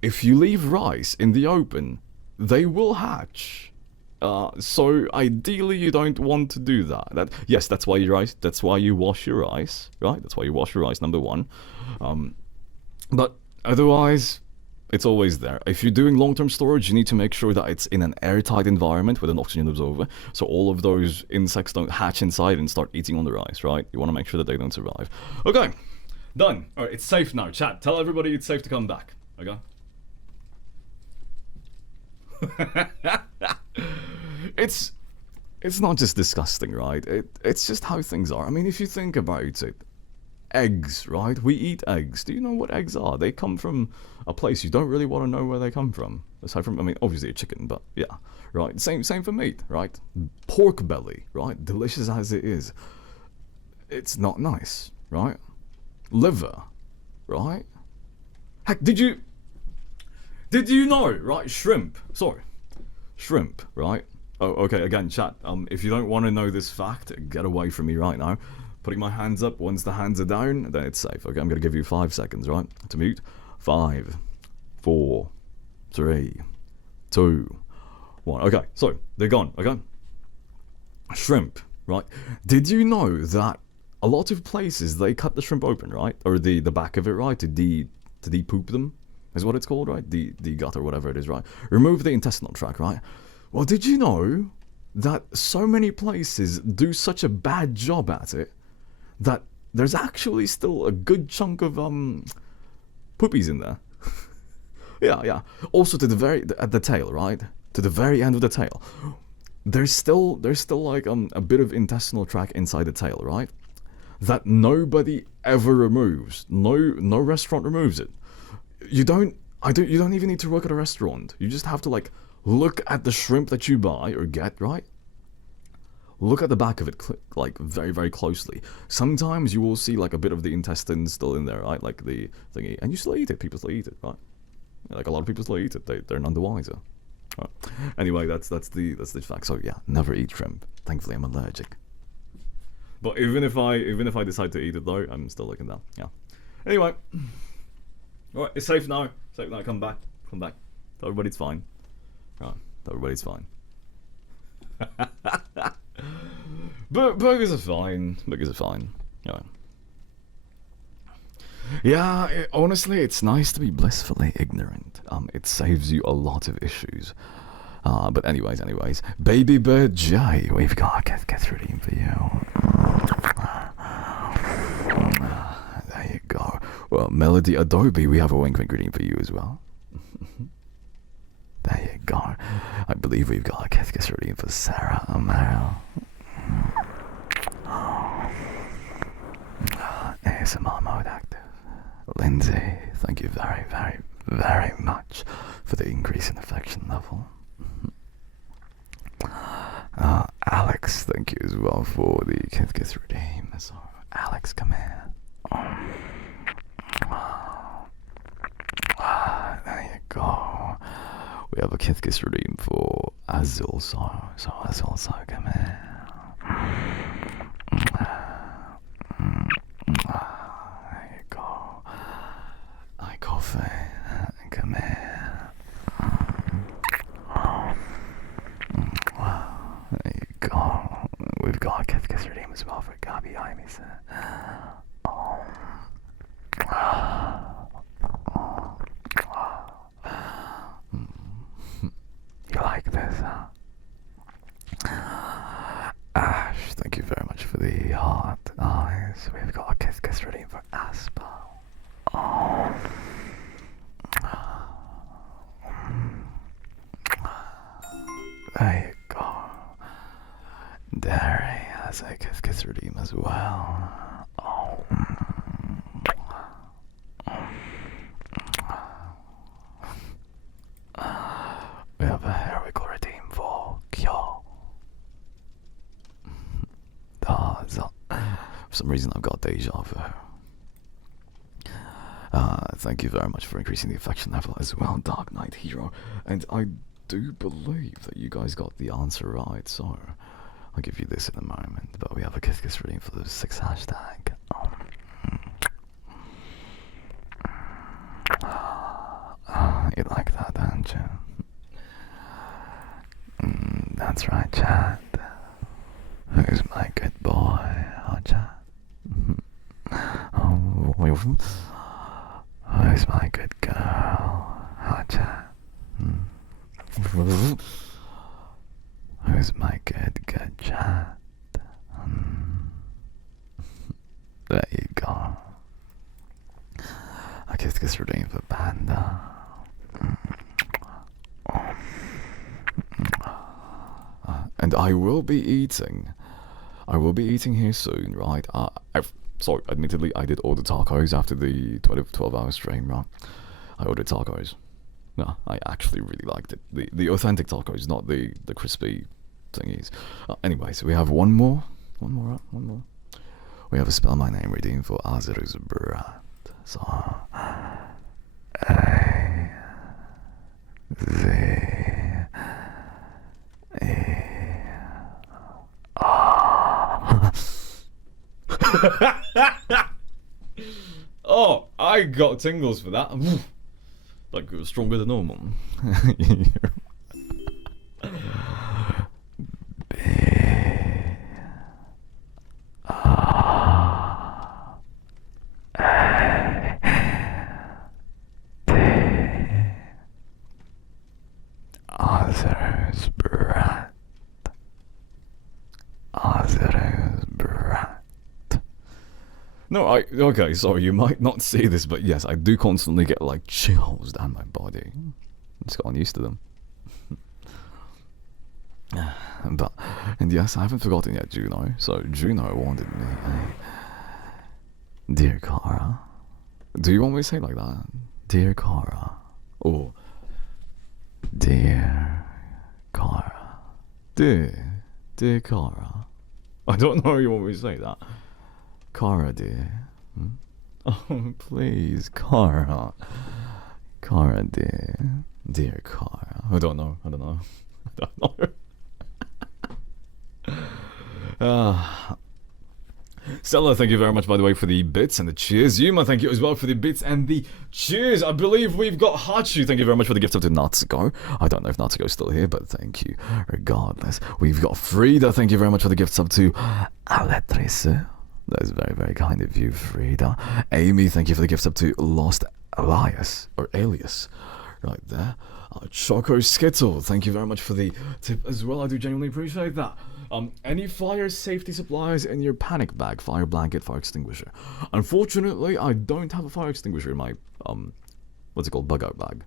If you leave rice in the open, they will hatch. So ideally, you don't want to do that. Yes, that's why you rice. That's why you wash your rice, right? That's why you wash your rice. Number one. But otherwise, it's always there. If you're doing long-term storage, you need to make sure that it's in an airtight environment with an oxygen absorber, so all of those insects don't hatch inside and start eating on the rice, right? You want to make sure that they don't survive. Okay, done. All right, it's safe now. Chat, tell everybody it's safe to come back. Okay. It's not just disgusting, right? It's just how things are. I mean, if you think about it, eggs, right? We eat eggs. Do you know what eggs are? They come from a place you don't really want to know where they come from. Aside from, I mean, obviously a chicken, but yeah, right? Same for meat, right? Pork belly, right? Delicious as it is, it's not nice, right? Liver, right? Heck, did you know, right? Shrimp, right? Oh, okay, again, chat, if you don't want to know this fact, get away from me right now. Putting my hands up, once the hands are down, then it's safe. Okay, I'm going to give you 5 seconds, right? To mute. 5, 4, 3, 2, 1. Okay, so, they're gone, okay? Shrimp, right? Did you know that a lot of places, they cut the shrimp open, right? Or the back of it, right? To de-poop them, is what it's called, right? De-gut or whatever it is, right? Remove the intestinal tract, right? Well, did you know that so many places do such a bad job at it that there's actually still a good chunk of poopies in there? yeah. Also, at the tail, right? To the very end of the tail, there's still like a bit of intestinal tract inside the tail, right? That nobody ever removes. No restaurant removes it. You don't even need to work at a restaurant. You just have to like look at the shrimp that you buy or get, right? Look at the back of it, like very, very closely. Sometimes you will see like a bit of the intestine still in there, right? Like the thingy, and you still eat it. People still eat it, right? Like a lot of people still eat it. They're none the wiser. Right. Anyway, that's the fact. So yeah, never eat shrimp. Thankfully, I'm allergic. But even if I decide to eat it though, I'm still looking down. Yeah. Anyway, all right, it's safe now. Safe now. Come back. Everybody's fine. Right. Everybody's fine. Burgers are fine. Yeah, honestly, it's nice to be blissfully ignorant. It saves you a lot of issues. But anyways, Baby Bird J, we've got a kiss redeem for you. There you go. Well, Melody Adobe, we have a wink redeem for you as well. There you go. I believe we've got a kiss redeem for Sarah Amaro. ASMR mode active. Lindsay, thank you very, very, very much for the increase in affection level. Alex, thank you as well for the kiss redeem. So, Alex, come here. There you go. We have a kiss redeem for Azul, so Azul, so come here. There you go. I coffee, come here. There you go. We've got a kiss redeem as well for Gabi Imis. You like this, huh? Ash, thank you very much for the heart eyes. We've got a kiss ready for Aspa. There you go. Derry has a kiss redeem as well. We have a heroical redeem for Kyo. For some reason I've got deja vu. Thank you very much for increasing the affection level as well, Dark Knight Hero. And I do believe that you guys got the answer right, so I'll give you this in a moment, but we have a kiss reading for the 6 hashtag. You like that, don't you? That's right, Chad. Who's my good boy, oh Chad? Who's my good girl, oh Chad? Who's my good Chad? There you go. A kiss reading for Panda. And I will be eating here soon, right? Sorry, admittedly, I did order tacos after the 12-hour stream, right? I ordered tacos. No, I actually really liked it. The authentic tacos, not the crispy thingies. Anyway, so we have one more. We have a spell my name reading for Azeru's brat. So, Oh, I got tingles for that. Like it was stronger than normal. Azeru's brat. Azeru's brat. No, okay, sorry, you might not see this, but yes, I do constantly get like chills down my body. Just gotten used to them. And yes, I haven't forgotten yet Juno. So Juno wanted me, Dear Kara. Do you want me to say it like that? Dear Kara. Or Dear Kara. Dear Kara. I don't know if you want me to say that. Kara, dear. Oh, please, Kara. Kara, dear. Dear Kara. I don't know. Stella, thank you very much, by the way, for the bits and the cheers. Yuma, thank you as well for the bits and the cheers. I believe we've got Hachu. Thank you very much for the gift up to Natsuko. I don't know if Natsuko's still here, but thank you regardless. We've got Frida. Thank you very much for the gifts up to Aletrice. That is very, very kind of you, Frida. Amy, thank you for the gifts up to Lost Elias, or Alias, right there. Choco Skittle, thank you very much for the tip as well. I do genuinely appreciate that. Any fire safety supplies in your panic bag? Fire blanket, fire extinguisher. Unfortunately, I don't have a fire extinguisher in my, what's it called, bug out bag.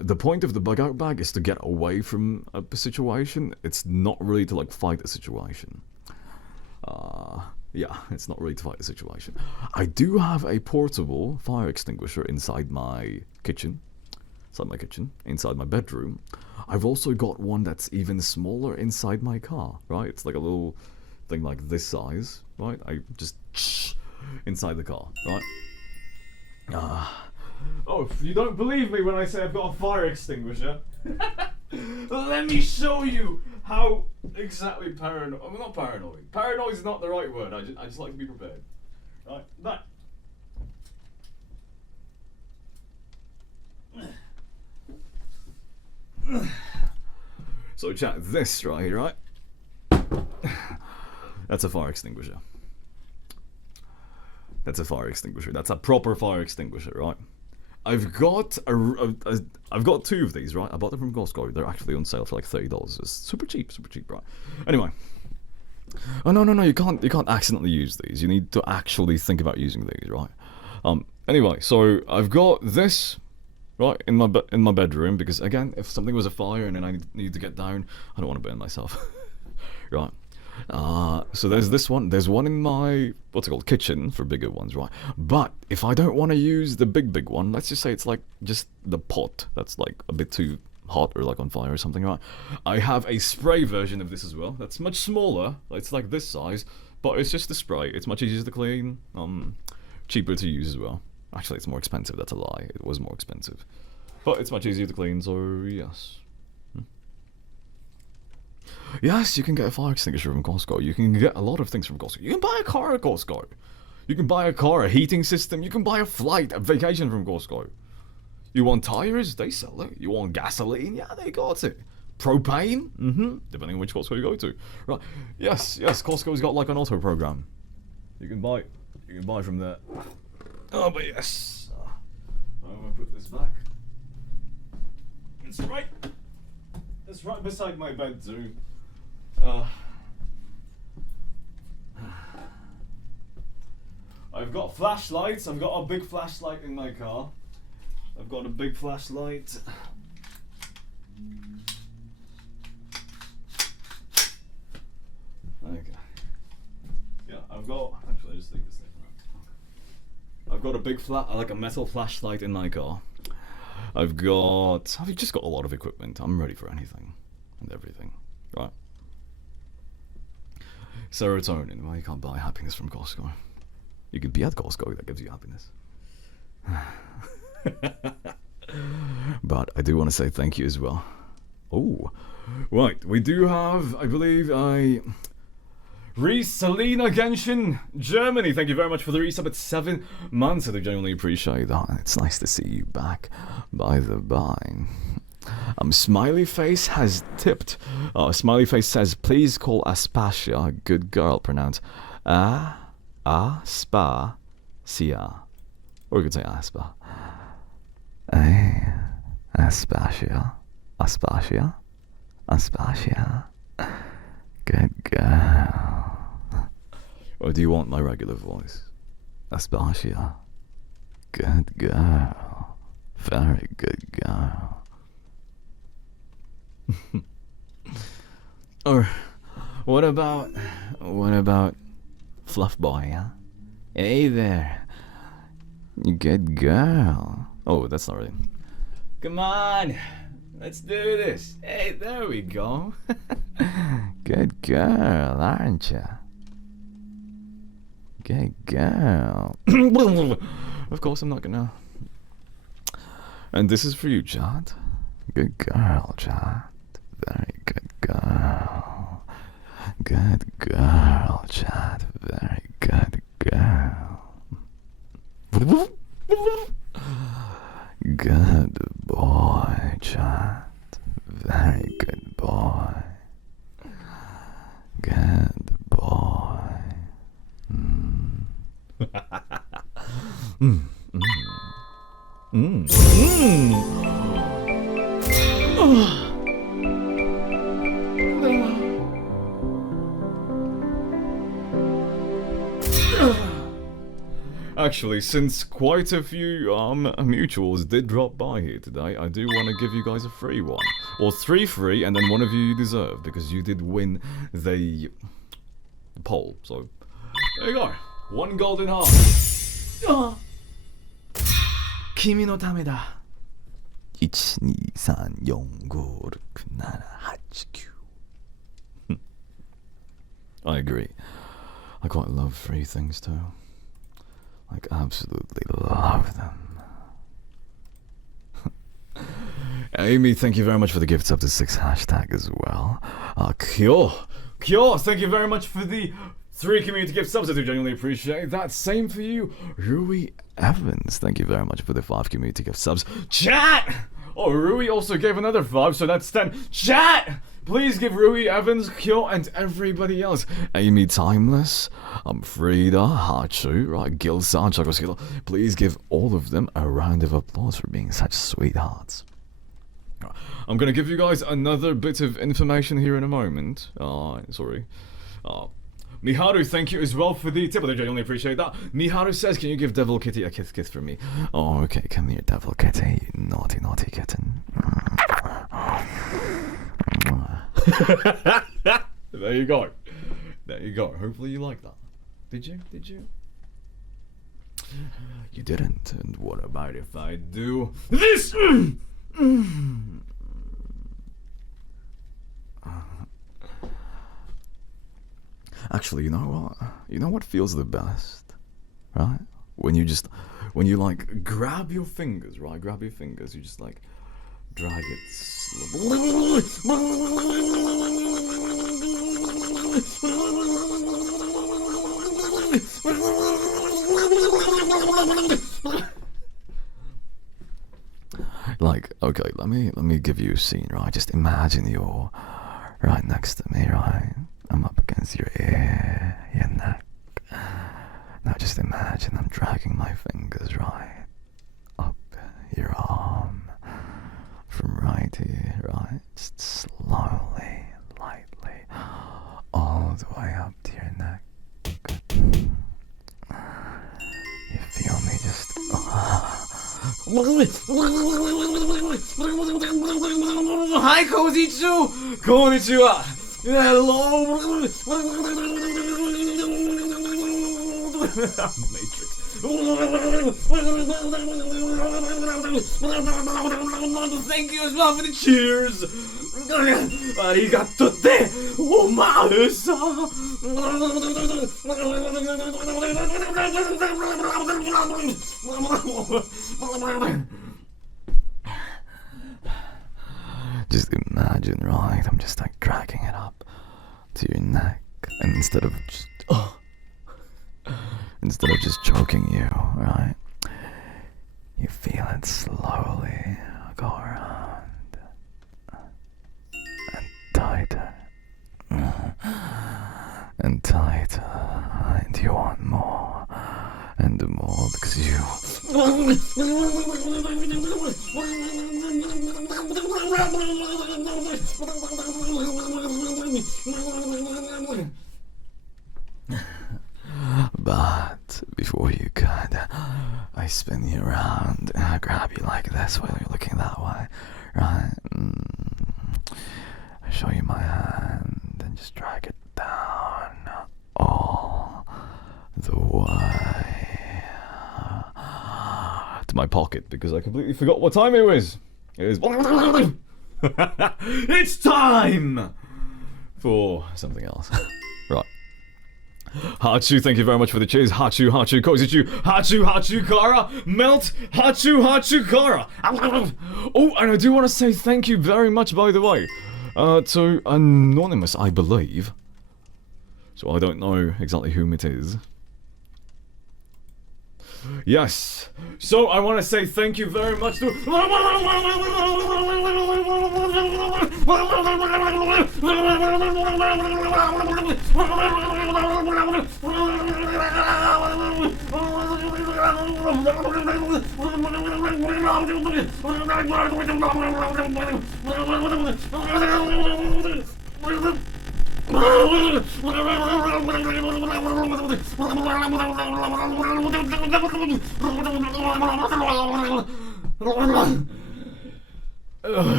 The point of the bug out bag is to get away from a situation. It's not really to, like, fight a situation. Yeah, it's not really to fight the situation. I do have a portable fire extinguisher inside my kitchen. Inside my bedroom. I've also got one that's even smaller inside my car, right? It's like a little thing like this size, right? I just inside the car, right? Oh, if you don't believe me when I say I've got a fire extinguisher, let me show you how exactly paranoid. I'm not paranoid. Paranoid is not the right word. I just like to be prepared. Right, that. So chat, this right here, right? That's a fire extinguisher. That's a fire extinguisher. That's a proper fire extinguisher, right? I've got I've got 2 of these, right? I bought them from Costco. They're actually on sale for like $30. It's super cheap, right? Anyway. Oh no, you can't accidentally use these. You need to actually think about using these, right? Anyway, so I've got this right in my bedroom because again, if something was a fire and then I need to get down, I don't want to burn myself. Right. So there's this one. There's one in my, what's it called, kitchen for bigger ones, right? But if I don't want to use the big one, let's just say it's like just the pot that's like a bit too hot or like on fire or something, right? I have a spray version of this as well. That's much smaller. It's like this size, but it's just a spray. It's much easier to clean, cheaper to use as well. Actually, it's more expensive. That's a lie. It was more expensive, but it's much easier to clean. So yes. Yes, you can get a fire extinguisher from Costco. You can get a lot of things from Costco. You can buy a car at Costco. You can buy a car, a heating system. You can buy a flight, a vacation from Costco. You want tires? They sell it. You want gasoline? Yeah, they got it. Propane? Depending on which Costco you go to. Right. Yes, Costco's got like an auto program. You can buy from there. Oh, but yes. I'm gonna put this back. It's right beside my bed too. I've got flashlights. I've got a big flashlight in my car. I've got a big flashlight. Okay. Yeah, I've got. Actually, I just think this thing. I've got a big like a metal flashlight in my car. I've just got a lot of equipment. I'm ready for anything and everything. Right. Serotonin. Well, you can't buy happiness from Costco. You can be at Costco, that gives you happiness. But I do want to say thank you as well. Oh, right. We do have, I believe, Selena Genshin, Germany. Thank you very much for the resub. It's 7 months. I do genuinely appreciate that. It's nice to see you back, by the by. Smiley Face has tipped. Smiley Face says, please call Aspasia good girl. Pronounce Aspasia. Or you could say Aspa. Aspasia. Aspasia. Aspasia. Good girl. Or do you want my regular voice? Aspasia. Good girl. Very good girl. Or what about Fluff Boy, huh? Hey there. Good girl. Oh, that's not really. Come on. Let's do this. Hey, there we go. Good girl, aren't you? Good girl. Of course, I'm not gonna. And this is for you, Chad. Good girl, Chad. Very good girl. Good girl, Chad. Very good girl. Good boy, Chad. Very good boy. Good boy. Actually, since quite a few mutuals did drop by here today, I do want to give you guys a free one. Or 3 free, and then one of you deserve, because you did win the poll. So, there you go. 1 golden heart. Kimi no tame da. 1,2,3,4,5,6,7,8,9,8,9. I agree. I quite love free things too. Like, absolutely love them. Amy, thank you very much for the gifts up to 6 hashtag as well. Kyo, thank you very much for the 3 community gift subs. I do genuinely appreciate that. Same for you, Rui Evans. Thank you very much for the 5 community gift subs. Chat! Oh, Rui also gave another 5, so that's 10. Chat! Please give Rui Evans, Kyo, and everybody else. Amy Timeless, Frida, Hachu, right, Gilsan, Chocoskill. Please give all of them a round of applause for being such sweethearts. I'm gonna give you guys another bit of information here in a moment. Sorry. Miharu, thank you as well for the tip. I genuinely appreciate that. Miharu says, can you give Devil Kitty a kiss for me? Oh, okay, come here, Devil Kitty, you naughty, naughty kitten. There you go. There you go. Hopefully you like that. Did you? Did you? You didn't. And what about if I do this? Actually, you know what? You know what feels the best, right? When you like grab your fingers, right? Grab your fingers. You just like drag it slowly. Like, okay, let me give you a scene, right? Just imagine you're right next to me, right? I'm up against your ear, your neck. Now just imagine I'm dragging my fingers right up your arm, from right here, right? Just slowly, lightly, all the way up to your neck. You feel me just... Hi, Kozichu! Konnichiwa! Hello! Matrix. Thank you as well for the cheers! Arigato te! Omae-sa! Just imagine, right? I'm just like dragging it up to your neck, and instead of just choking you, right? You feel it slowly go around and tighter and tighter, and you want more and more because you... But before you could, I spin you around and I grab you like this while you're looking that way, right? I show you my hand and just drag it down all the way to my pocket because I completely forgot what time it was. It was... It's time for something else. Right. Hachu, thank you very much for the cheers. Hachu, Kozichu, Hachu, Kara, Melt, Hachu, Kara. Oh, and I do want to say thank you very much, by the way, to Anonymous, I believe. So I don't know exactly whom it is. Yes. So I want to say thank you very much to...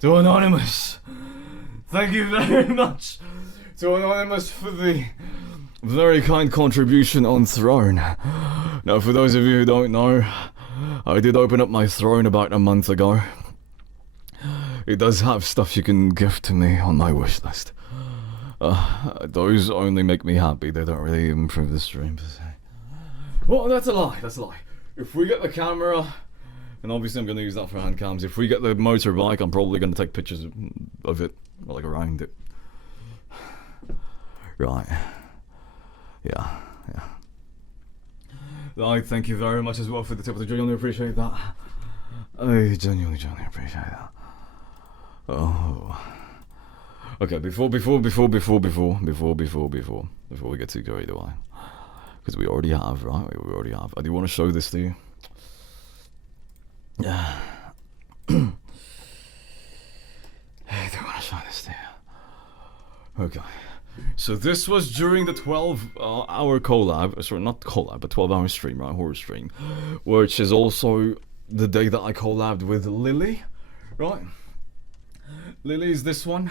To Anonymous, thank you very much to Anonymous for the very kind contribution on Throne. Now, for those of you who don't know, I did open up my Throne about a month ago. It does have stuff you can gift to me on my wish list. Those only make me happy, they don't really improve the stream per se. Well, that's a lie. If we get the camera, and obviously I'm going to use that for hand cams, if we get the motorbike, I'm probably going to take pictures of it, or like around it. Right. Yeah. I thank you very much as well for the tip. I genuinely appreciate that. I genuinely appreciate that. Oh. Okay, before we get too carried away, because we already have, right? We already have. I do want to show this to you. Yeah. I do want to show this to you. Okay. So this was during the 12-hour collab, sorry, not collab, but 12-hour stream, right? Horror stream, which is also the day that I collabed with Lily, right? Lily is this one.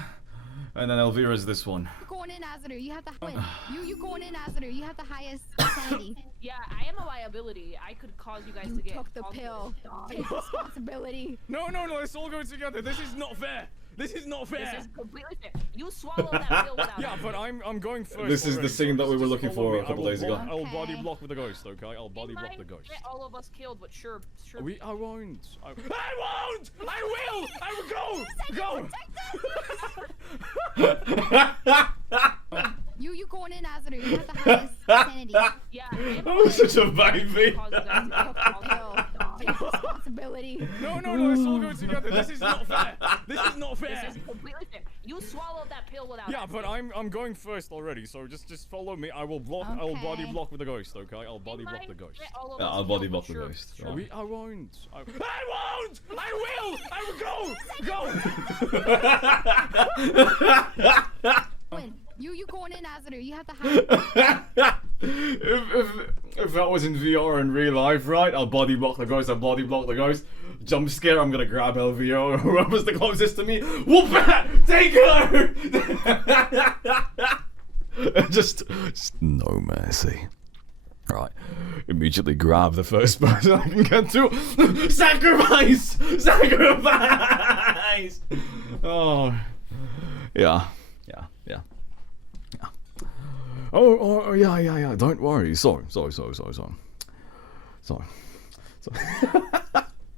And then Elvira's this one. You're going in, Azeru. You have the you going in, Azeru. You have the highest sanity. Yeah, I am a liability. I could cause you guys to get. Took the pill. Take responsibility. No, let's all go together. This is not fair. This is not fair. This is completely fair. You swallow that pill without. Yeah, but I'm going first. This is the scene that we were looking for a couple days ago. I'll body block with the ghost, okay? I'll body block the ghost. Get all of us killed, but sure. I won't. I won't. I will. I will go. such a baby. Cause you guys to get Take responsibility. No, let's all go together. This is not fair. This is not fair. This is completely fair. You swallowed that pill without. Yeah, but I'm going first already, so just follow me. I will block. I will body Okay. block with the ghost. Okay, I'll body block the ghost. Yeah, I'll body block the ghost. I won't. I won't. I will. I will go. Win. You going in, Azeru. You have the highest. If that was in VR in real life, right? I'll body block the ghost. I'll body block the ghost. Jump scare. I'm gonna grab LVO or whoever's the closest to me. Whoop! Take her! just no mercy. Right. Immediately grab the first person I can get to. Sacrifice! Sacrifice! Oh. Yeah. Oh, yeah. Don't worry. Sorry.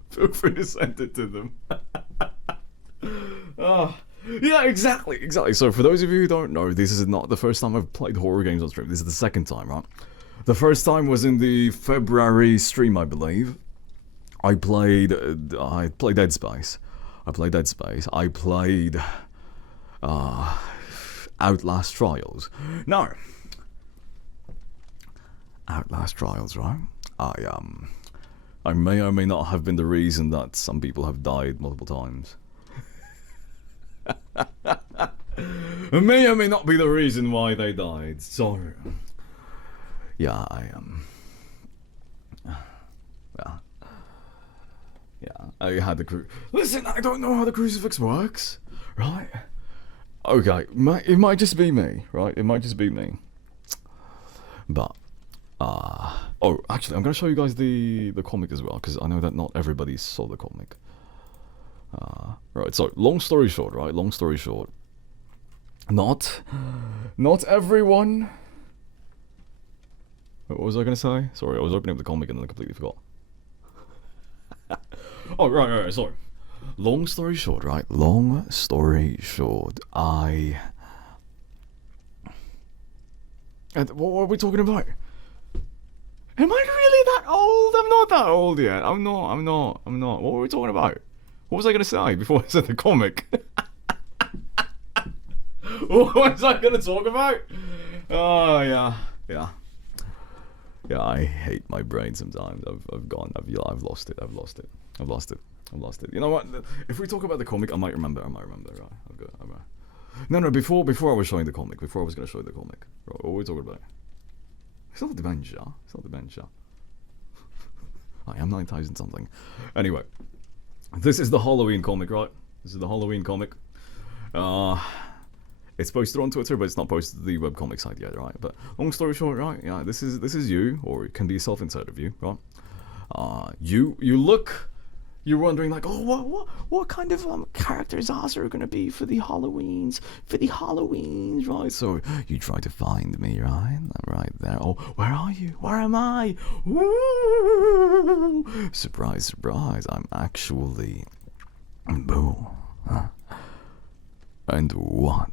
Feel free to send it to them. Oh. Yeah, exactly. So for those of you who don't know, this is not the first time I've played horror games on stream. This is the second time, right? The first time was in the February stream, I believe. I played Dead Space. I played Outlast Trials. No. Outlast Trials, right? I may or may not have been the reason that some people have died multiple times. It may or may not be the reason why they died. So, yeah, I had the Listen, I don't know how the crucifix works, right? Okay, it might just be me, right? It might just be me. But, oh, actually, I'm gonna show you guys the comic as well, because I know that not everybody saw the comic. Right, so, long story short, not everyone... What was I gonna say? Sorry, I was opening up the comic and then I completely forgot. Oh, right, sorry. Long story short, I... And what are we talking about? Am I really that old? I'm not that old yet. I'm not. What were we talking about? What was I gonna say before I said the comic? What was I gonna talk about? Oh, yeah. Yeah, I hate my brain sometimes. I've lost it. You know what? If we talk about the comic, I might remember. Right? I'm good. No. Before I was showing the comic. Before I was going to show you the comic. Right, what were we talking about? It's not dementia. I am 9,000 something. Anyway, this is the Halloween comic, right? It's posted on Twitter, but it's not posted to the webcomic site yet, right? But long story short, right? Yeah, this is you, or it can be a self-insert of you, right? You're wondering like, oh, what kind of characters are gonna be for the Halloweens, right? So you try to find me, right? I'm right there. Oh, where are you? Where am I? Ooh! Surprise! I'm actually Boo. Huh? And what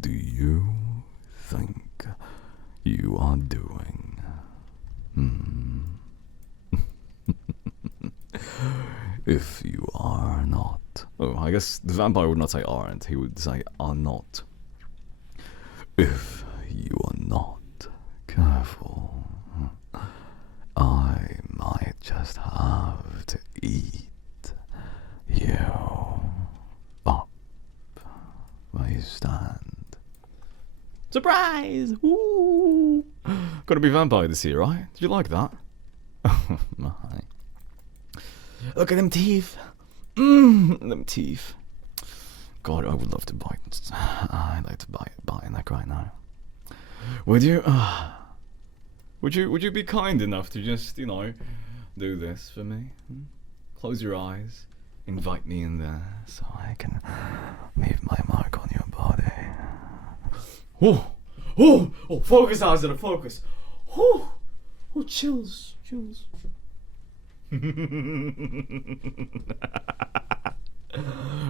do you think you are doing? If you are not... Oh, I guess the vampire would not say aren't, he would say are not. If you are not careful, I might just have to eat you up where you stand. Surprise! Ooh! Gonna be vampire this year, right? Did you like that? Oh my. Look at them teeth. Them teeth. God, I would love to bite. I'd like to bite a neck right now. Would you? Would you be kind enough to just, do this for me? Close your eyes. Invite me in there so I can leave my mark on your body. Oh, focus, Azeru, focus. Oh, chills.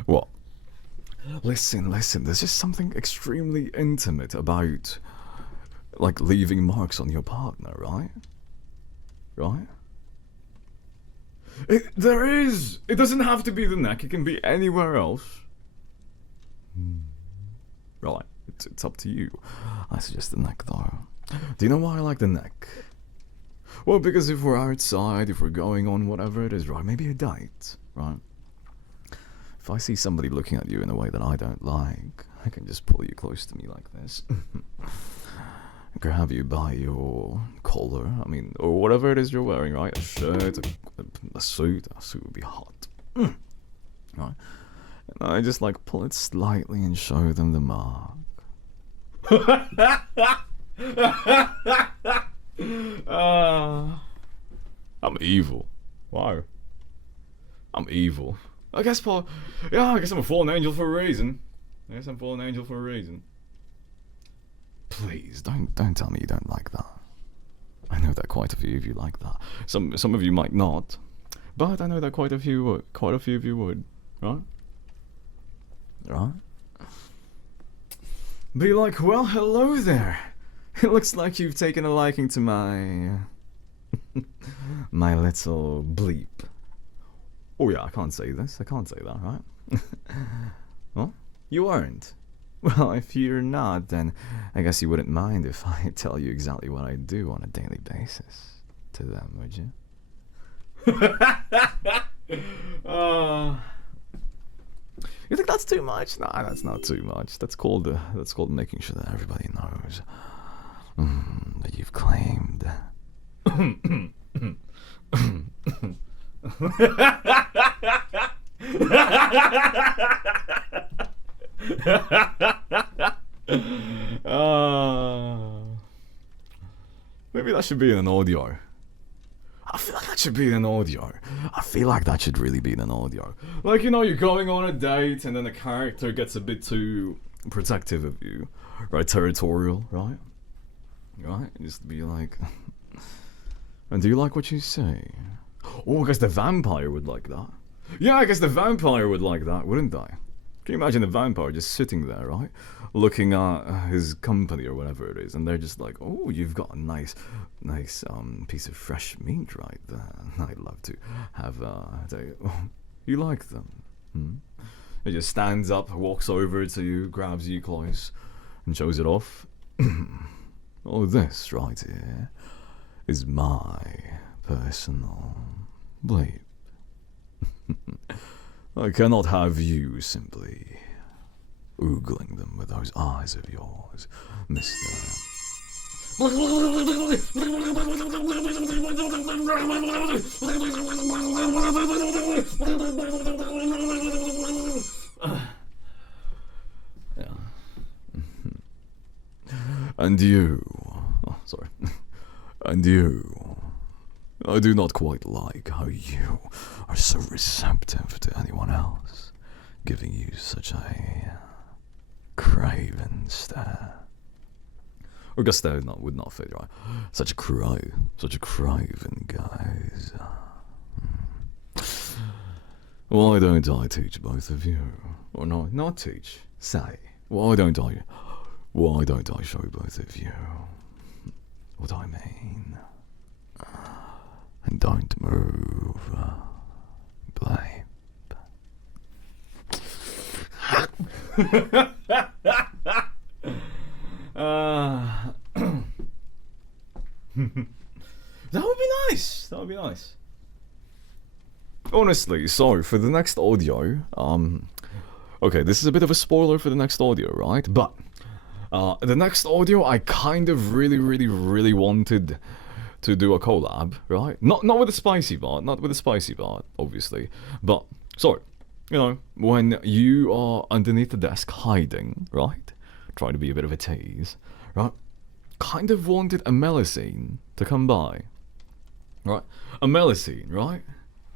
What? Listen, there's just something extremely intimate about, like, leaving marks on your partner, right? right? There is. It doesn't have to be the neck. It can be anywhere else. Right. It's up to you. I suggest the neck, though. Do you know why I like the neck? Well, because if we're outside, if we're going on whatever it is, right? Maybe a date, right? If I see somebody looking at you in a way that I don't like, I can just pull you close to me like this. Grab you by your collar, I mean, or whatever it is you're wearing, right? A shirt, a suit. A suit would be hot. Right? And I just like pull it slightly and show them the mark. I'm evil. Wow. I'm evil. I guess I'm a fallen angel for a reason. Please, don't tell me you don't like that. I know that quite a few of you like that. Some of you might not, but I know that quite a few of you would, right? Right? Be like, well, hello there. It looks like you've taken a liking to my my little bleep. Oh yeah, I can't say this. I can't say that, right? Well, you aren't. Well, if you're not, then I guess you wouldn't mind if I tell you exactly what I do on a daily basis to them, would you? You think that's too much? Nah, that's not too much. That's called making sure that everybody knows that you've claimed. Maybe that should be in an audio. I feel like that should be in an audio. I feel like that should really be in an audio. Like, you know, you're going on a date and then the character gets a bit too protective of you. Right? Territorial, right? Right? Just be like, and do you like what you say? Oh, I guess the vampire would like that. Yeah, I guess the vampire would like that, wouldn't I? Can you imagine the vampire just sitting there, right? Looking at his company or whatever it is, and they're just like, oh, you've got a nice piece of fresh meat right there. I'd love to have, you like them? He just stands up, walks over to you, grabs you close, and shows it off. Oh, this right here is my personal bleep. I cannot have you simply oogling them with those eyes of yours, Mr. Yeah. And you, sorry, and you, I do not quite like how you are so receptive to anyone else, giving you such a craven stare. Or I guess that would not fit, right? Such a craven, guys. Why don't I teach both of you? Or no, not teach. Say, why don't I show both of you what I mean? And don't move, Blape. That would be nice. That would be nice. Honestly, so for the next audio, okay, this is a bit of a spoiler for the next audio, right? But the next audio, I kind of really wanted to do a collab, right? Not with the spicy bot, obviously. But sorry, you know, when you are underneath the desk hiding, right? Trying to be a bit of a tease, right? Kind of wanted a Melusine to come by, right? A Melusine, right?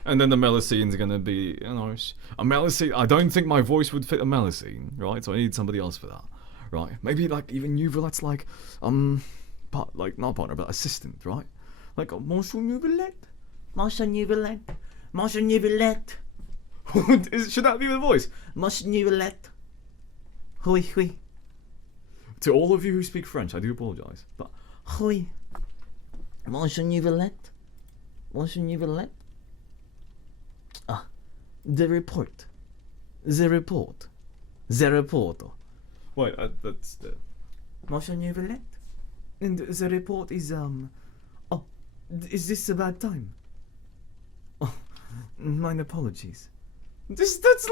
And then the Melusine's gonna be, you know, a Melusine. I don't think my voice would fit a Melusine, right? So I need somebody else for that, right? Maybe like even Nuvelette's like, like not partner, but assistant, right? Like Monsieur Nuvelette, Monsieur Nuvelette, Monsieur Nuvelette. Should that be the voice? Monsieur Nuvelette. Hui hui. To all of you who speak French, I do apologise, but hui. Monsieur Nuvelette. Monsieur Nivelet? Ah, the report. The report. The report. Wait, that's the... Monsieur Nivelet? And the report is, Oh, is this a bad time? Oh, mine apologies. That's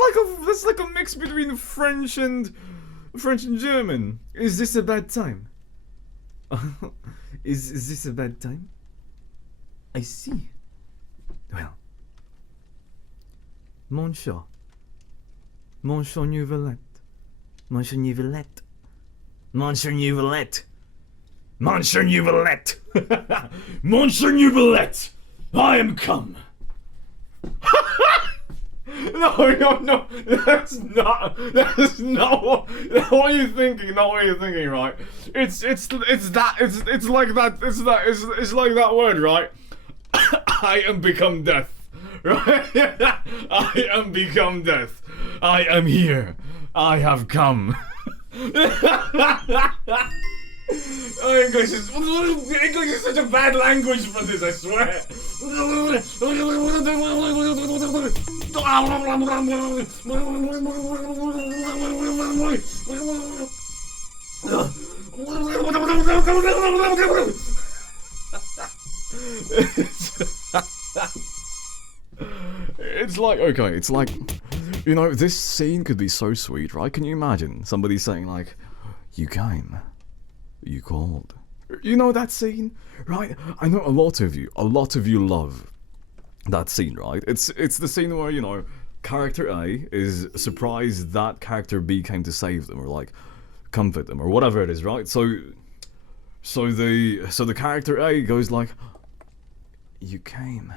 like a mix between French and German. Is this a bad time? Is this a bad time? I see. Well, Monsieur Nivelet, Monsieur Nivelet, Monsieur Nivelet, Monsieur Nivelet, Monsieur Nivelet, I am come. No, that's not what you're thinking, right? It's like that word, right? I am become death, right? I am become death. I am here. I have come. English is such a bad language for this, I swear. It's like, okay, it's like, you know, this scene could be so sweet, right? Can you imagine somebody saying like, you came, you called. You know that scene, right? I know a lot of you love that scene, right? It's the scene where, you know, character A is surprised that character B came to save them, or like comfort them, or whatever it is, right? So the character A goes like, you came.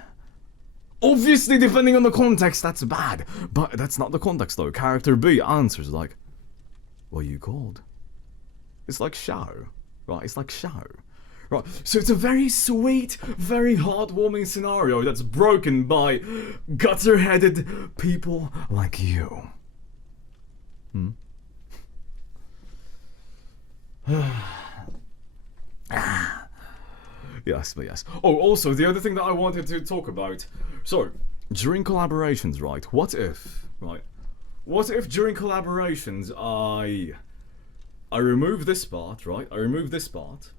Obviously, depending on the context, that's bad, but that's not the context though. Character B answers like, well, you called. It's like show, right? It's like show, right? So it's a very sweet, very heartwarming scenario that's broken by gutter-headed people like you. Yes, but yes. Oh, also, the other thing that I wanted to talk about. So, during collaborations, right? What if during collaborations I remove this part, right? I remove this part.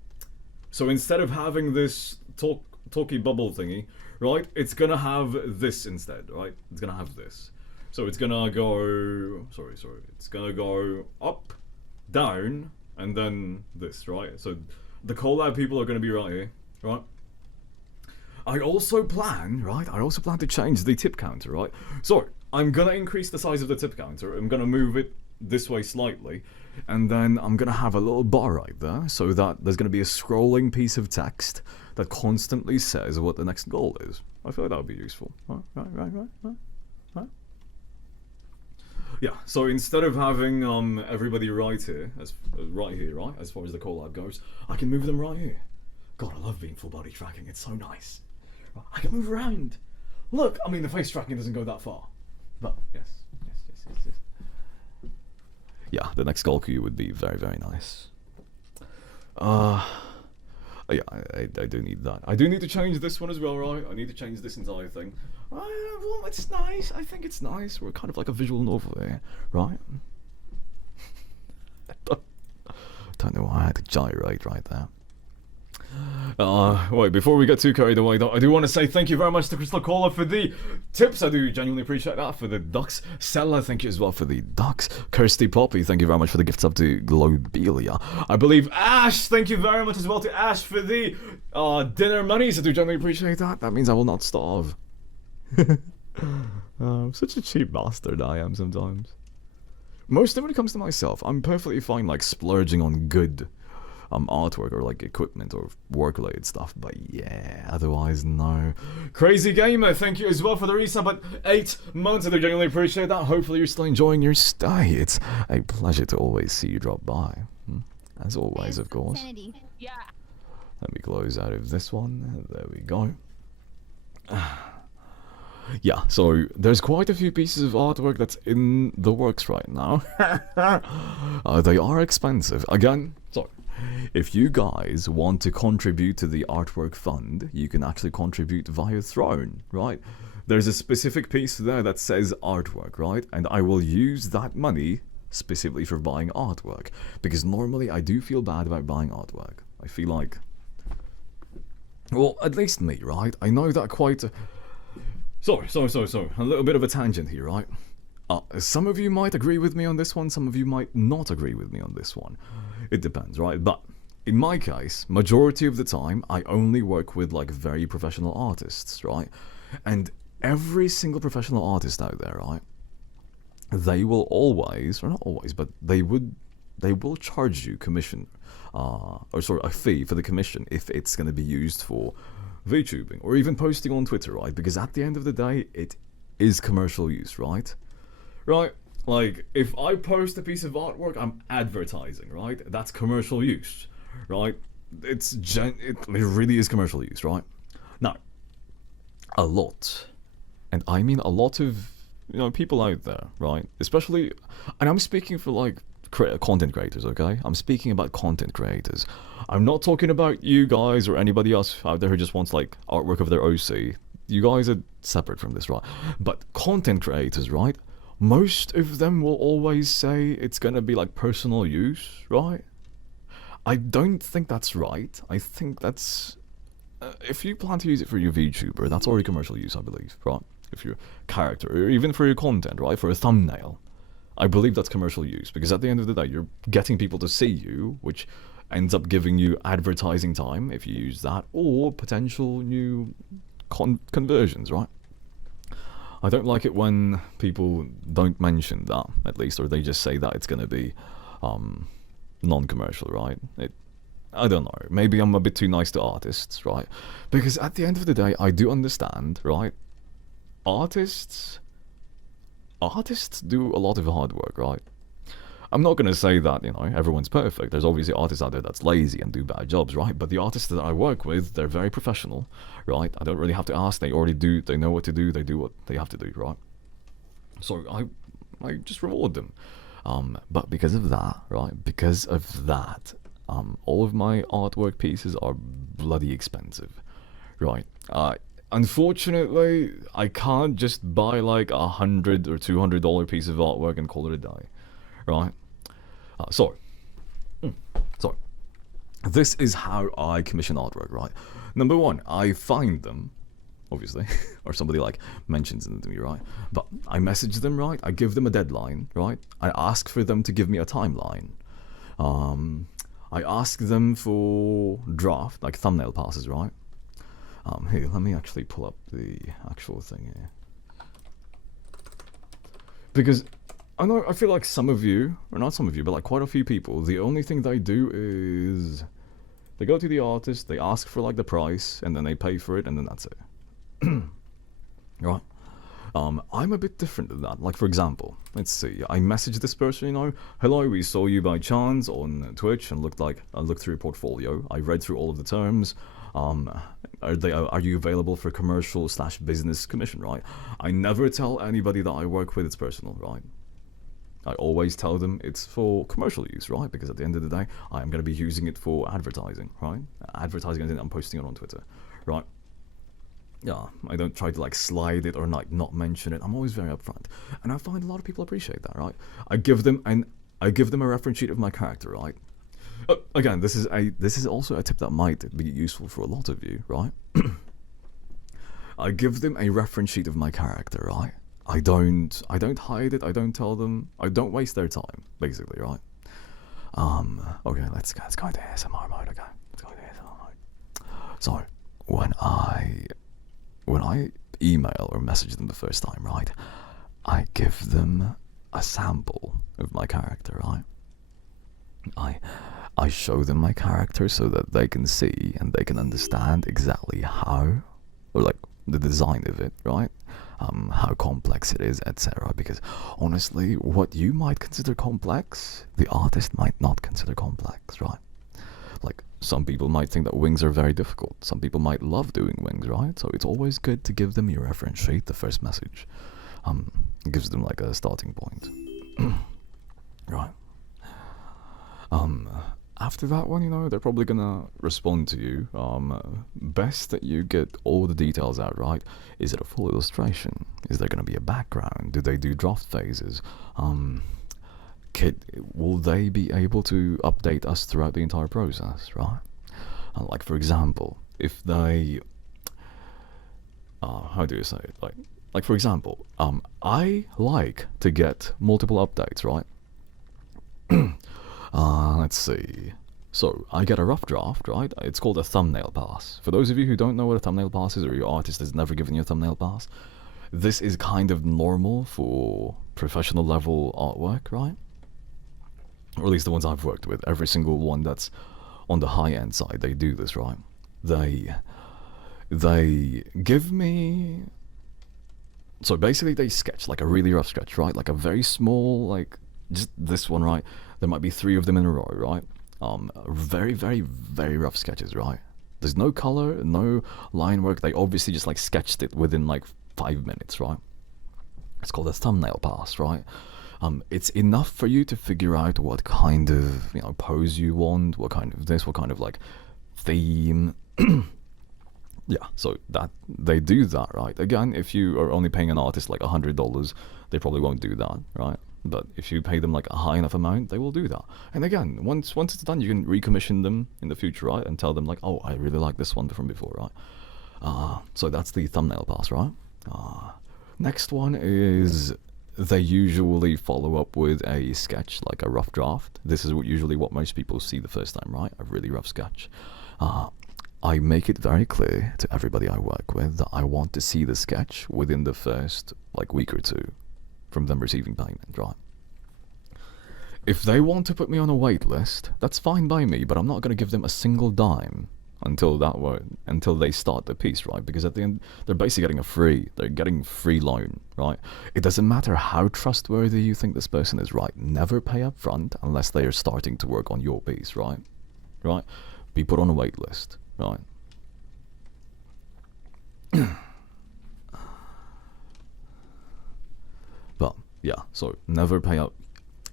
So instead of having this talky bubble thingy, right? It's gonna have this instead, right? It's gonna have this. So it's gonna go... Sorry. It's gonna go up, down, and then this, right? So the collab people are gonna be right here, right? I also plan to change the tip counter, right? So I'm gonna increase the size of the tip counter. I'm gonna move it this way slightly, and then I'm gonna have a little bar right there, so that there's gonna be a scrolling piece of text that constantly says what the next goal is. I feel like that would be useful. Right. Yeah. So instead of having everybody right here, right, as far as the collab goes, I can move them right here. God, I love being full body tracking. It's so nice. I can move around. Look, I mean the face tracking doesn't go that far, but yes. Yeah, the next goal queue would be very, very nice. Yeah, I do need that. I do need to change this one as well, right? I need to change this entire thing. Well, it's nice. I think it's nice. We're kind of like a visual novel here, right? Don't know why I had to gyrate right there. Wait, before we get too carried away though, I do want to say thank you very much to Crystal Cola for the tips. I do genuinely appreciate that. For the ducks. Sella, thank you as well for the ducks. Kirsty Poppy, thank you very much for the gifts up to Globelia. I believe Ash, thank you very much as well to Ash for the dinner monies. I do genuinely appreciate that. That means I will not starve. I'm such a cheap bastard I am sometimes. Mostly when it comes to myself, I'm perfectly fine like splurging on good artwork or like equipment or work related stuff, but yeah, otherwise no. Crazy Gamer, thank you as well for the resub at 8 months. I do genuinely appreciate that. Hopefully you're still enjoying your stay. It's a pleasure to always see you drop by, as always, of course. Yeah. Let me close out of this one. There we go. Yeah, so there's quite a few pieces of artwork that's in the works right now. They are expensive. Again, sorry. if you guys want to contribute to the artwork fund, you can actually contribute via Throne, right? There's a specific piece there that says artwork, right? And I will use that money specifically for buying artwork, because normally I do feel bad about buying artwork. I feel like, well, at least me, right? I know that quite. Sorry. A little bit of a tangent here, right? Some of you might agree with me on this one, some of you might not agree with me on this one. It depends, right? But in my case, majority of the time, I only work with like very professional artists, right? And every single professional artist out there, right? They will always, or not always, but they will charge you commission, a fee for the commission if it's going to be used for VTubing or even posting on Twitter, right? Because at the end of the day, it is commercial use, right? Right? Like, if I post a piece of artwork, I'm advertising, right? That's commercial use, right? It really is commercial use, right? Now, a lot, and I mean a lot of, people out there, right? Especially, and I'm speaking for like content creators, okay? I'm speaking about content creators. I'm not talking about you guys or anybody else out there who just wants like artwork of their OC. You guys are separate from this, right? But content creators, right? Most of them will always say it's gonna be like personal use, right? I don't think that's right. I think that's if you plan to use it for your VTuber, that's already commercial use, I believe, right? If your character, or even for your content, right? For a thumbnail, I believe that's commercial use, because at the end of the day, you're getting people to see you, which ends up giving you advertising time if you use that, or potential new conversions, right? I don't like it when people don't mention that, at least, or they just say that it's going to be non-commercial, right? I don't know. Maybe I'm a bit too nice to artists, right? Because at the end of the day, I do understand, right? Artists do a lot of hard work, right? I'm not going to say that, everyone's perfect. There's obviously artists out there that's lazy and do bad jobs, right? But the artists that I work with, they're very professional, right? I don't really have to ask. They already do. They know what to do. They do what they have to do, right? So I just reward them. But because of that, right? Because of that, all of my artwork pieces are bloody expensive, right? Unfortunately, I can't just buy like $100 or $200 piece of artwork and call it a day, right? So this is how I commission artwork, right? Number one, I find them, obviously, or somebody like mentions them to me, right? But I message them, right? I give them a deadline, right? I ask for them to give me a timeline. I ask them for draft, like thumbnail passes, right? Here, let me actually pull up the actual thing here. Because I feel like some of you, or not some of you, but like quite a few people, the only thing they do is they go to the artist, they ask for like the price, and then they pay for it, and then that's it. Right? I'm a bit different than that. Like, for example, let's see, I messaged this person, hello, we saw you by chance on Twitch and I looked through your portfolio. I read through all of the terms. Are you available for commercial/business commission, right? I never tell anybody that I work with it's personal, right? I always tell them it's for commercial use, right? Because at the end of the day, I'm going to be using it for advertising, right? Advertising, and I'm posting it on Twitter, right? Yeah, I don't try to like slide it or like not mention it. I'm always very upfront, and I find a lot of people appreciate that, right? I give them a reference sheet of my character, right? Again, this is also a tip that might be useful for a lot of you, right? I give them a reference sheet of my character, right? I don't hide it. I don't tell them. I don't waste their time, basically, right? Okay, let's go to ASMR mode. Okay, let's go to ASMR mode. So when I email or message them the first time, right? I give them a sample of my character, right? I show them my character so that they can see and they can understand exactly how, or like the design of it, right? How complex it is, etc. Because honestly, what you might consider complex, the artist might not consider complex, right? Like, some people might think that wings are very difficult. Some people might love doing wings, right? So it's always good to give them your reference sheet, the first message. It gives them like a starting point. Right. after that one, you know, they're probably gonna respond to you. Best that you get all the details out, right? Is it a full illustration? Is there gonna be a background? Do they do draft phases? Will they be able to update us throughout the entire process, right? Like for example, if they, how do you say it? Like for example, I like to get multiple updates, right? Let's see. So I get a rough draft, right? It's called a thumbnail pass. For those of you who don't know what a thumbnail pass is, or your artist has never given you a thumbnail pass, this is kind of normal for professional level artwork, right? Or at least the ones I've worked with. Every single one that's on the high end side, they do this, right? They give me. So basically, they sketch like a really rough sketch, right? Like a very small, like just this one, right? There might be 3 of them in a row, right? Very, very, very rough sketches, right? There's no color, no line work. They obviously just like sketched it within like 5 minutes, right? It's called a thumbnail pass, right? It's enough for you to figure out what kind of, you know, pose you want, what kind of this, what kind of like theme. Yeah, so that they do that, right? Again, if you are only paying an artist like $100, they probably won't do that, right? But if you pay them like a high enough amount, they will do that. And again, once it's done, you can recommission them in the future, right? And tell them like, oh, I really like this one from before, right? So that's the thumbnail pass, right? Next one is they usually follow up with a sketch, like a rough draft. This is usually what most people see the first time, right? A really rough sketch. I make it very clear to everybody I work with that I want to see the sketch within the first like week or 2 from them receiving payment, right? If they want to put me on a wait list, that's fine by me, but I'm not going to give them a single dime until they start the piece, right? Because at the end, they're basically getting free loan, right? It doesn't matter how trustworthy you think this person is, right? Never pay up front unless they are starting to work on your piece, right? Right? Be put on a wait list, right? But yeah, so never pay up.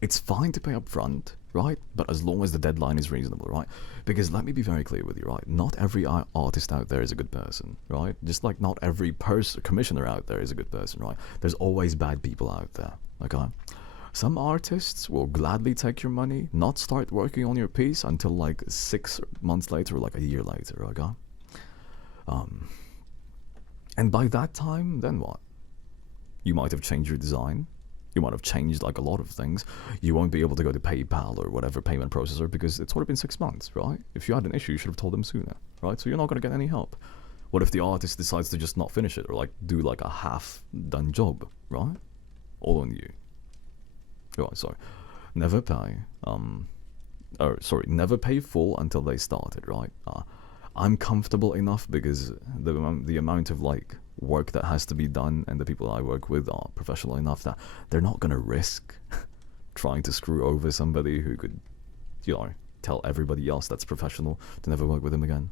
It's fine to pay up front, right? But as long as the deadline is reasonable, right? Because let me be very clear with you, right? Not every artist out there is a good person, right? Just like not every commissioner out there is a good person, right? There's always bad people out there, okay? Some artists will gladly take your money, not start working on your piece until like 6 months later or like a year later, okay? And by that time, then what? You might have changed your design. You might have changed like a lot of things. You won't be able to go to PayPal or whatever payment processor because it's already been 6 months, right? If you had an issue, you should have told them sooner, right? So you're not going to get any help. What if the artist decides to just not finish it or like do like a half-done job, right? All on you. Right, so never pay. Never pay full until they started, right? I'm comfortable enough because the amount of like work that has to be done and the people I work with are professional enough that they're not gonna risk trying to screw over somebody who could, you know, tell everybody else that's professional to never work with him again.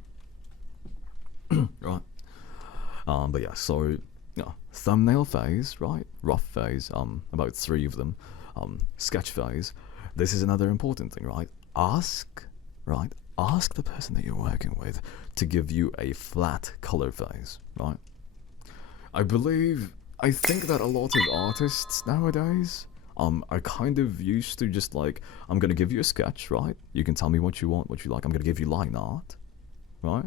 Right? But yeah, so yeah, thumbnail phase, right? Rough phase, about 3 of them. Sketch phase. This is another important thing, right? Ask the person that you're working with to give you a flat color phase, right? I think that a lot of artists nowadays are kind of used to just like, I'm gonna give you a sketch, right? You can tell me what you want, what you like. I'm gonna give you line art, right?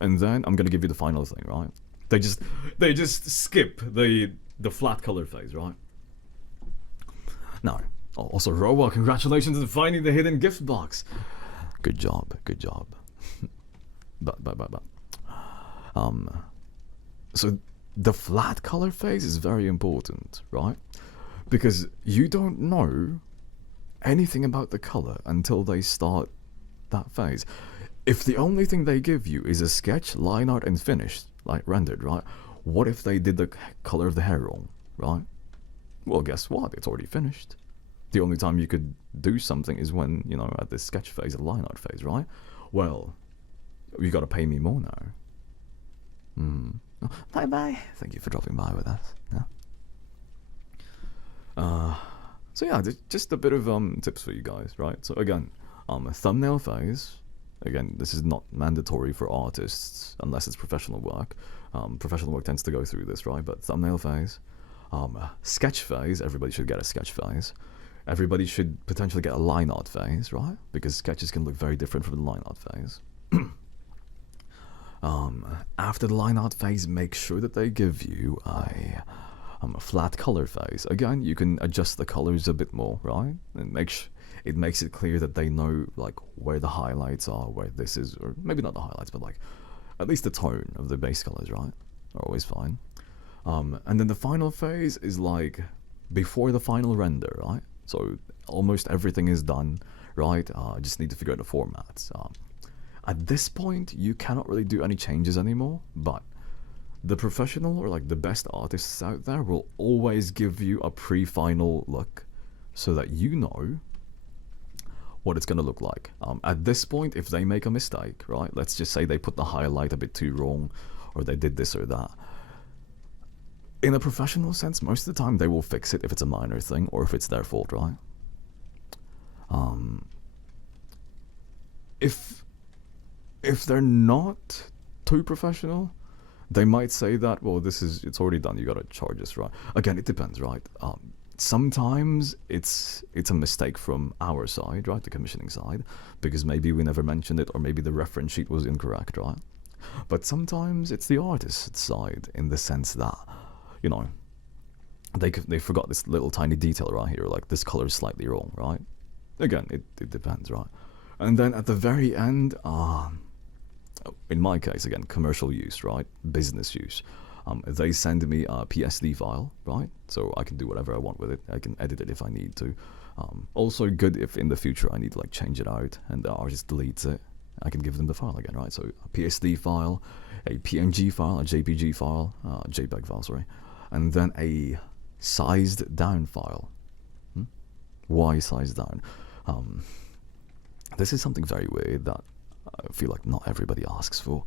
And then I'm gonna give you the final thing, right? They just skip the flat color phase, right? No. Also, Rowa, congratulations on finding the hidden gift box. Good job. but so the flat color phase is very important, right? Because you don't know anything about the color until they start that phase. If the only thing they give you is a sketch, line art, and finished, like rendered, right? What if they did the color of the hair wrong, right? Well, guess what? It's already finished. The only time you could do something is when, you know, at the sketch phase, the line art phase, right? Well, you gotta pay me more now. Bye-bye. Thank you for dropping by with us. Yeah. So yeah, just a bit of tips for you guys, right? So again, Thumbnail phase. Again, this is not mandatory for artists unless it's professional work. Professional work tends to go through this, right? But thumbnail phase, sketch phase. Everybody should get a sketch phase. Everybody should potentially get a line art phase, right? Because sketches can look very different from the line art phase. After the line art phase, make sure that they give you a flat color phase. Again, you can adjust the colors a bit more, right? And it makes it clear that they know like where the highlights are, where this is, or maybe not the highlights, but like at least the tone of the base colors, right? Are always fine. And then the final phase is like before the final render, right? So almost everything is done, right? Just need to figure out the formats. At this point, you cannot really do any changes anymore, but the professional or like the best artists out there will always give you a pre-final look so that you know what it's going to look like. At this point, if they make a mistake, right? Let's just say they put the highlight a bit too wrong or they did this or that. In a professional sense, most of the time they will fix it if it's a minor thing or if it's their fault, right? If they're not too professional, they might say that, well, it's already done, you gotta charge us, right? Again, it depends, right? Sometimes it's a mistake from our side, right, the commissioning side, because maybe we never mentioned it or maybe the reference sheet was incorrect, right? But sometimes it's the artist's side in the sense that, you know, they forgot this little tiny detail right here, like this color is slightly wrong, right? Again, it depends, right? And then at the very end, in my case, again, commercial use, right? Business use. They send me a PSD file, right? So I can do whatever I want with it. I can edit it if I need to. Also good if in the future I need to like change it out and the artist deletes it. I can give them the file again, right? So a PSD file, a PNG file, a JPG file, JPEG file, sorry. And then a sized down file. Why sized down? This is something very weird that I feel like not everybody asks for.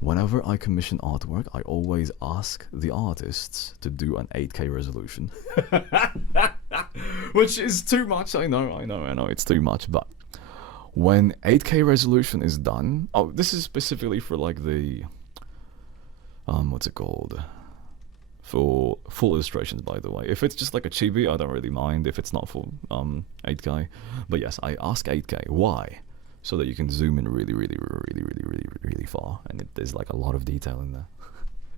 Whenever I commission artwork, I always ask the artists to do an 8K resolution. Which is too much, I know, it's too much, but when 8K resolution is done, this is specifically for like the, what's it called? For full illustrations, by the way. If it's just like a chibi, I don't really mind if it's not full 8K. But yes, I ask 8K. Why? So that you can zoom in really far, and there's like a lot of detail in there.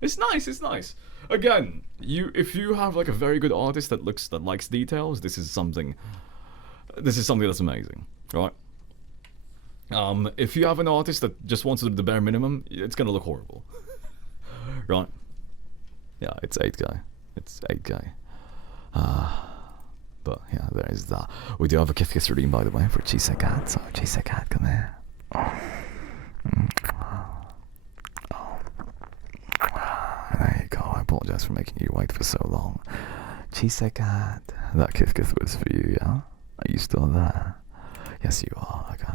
It's nice. Again, if you have like a very good artist that likes details, this is something that's amazing, right? If you have an artist that just wants to do the bare minimum, it's gonna look horrible, right? Yeah, it's 8K. But yeah, there is that. We do have a kiss redeem, by the way, for Chisekat. So Chisekat, come here. There you go. I apologize for making you wait for so long. Chisekat, that kiss was for you, yeah? Are you still there? Yes, you are. Okay.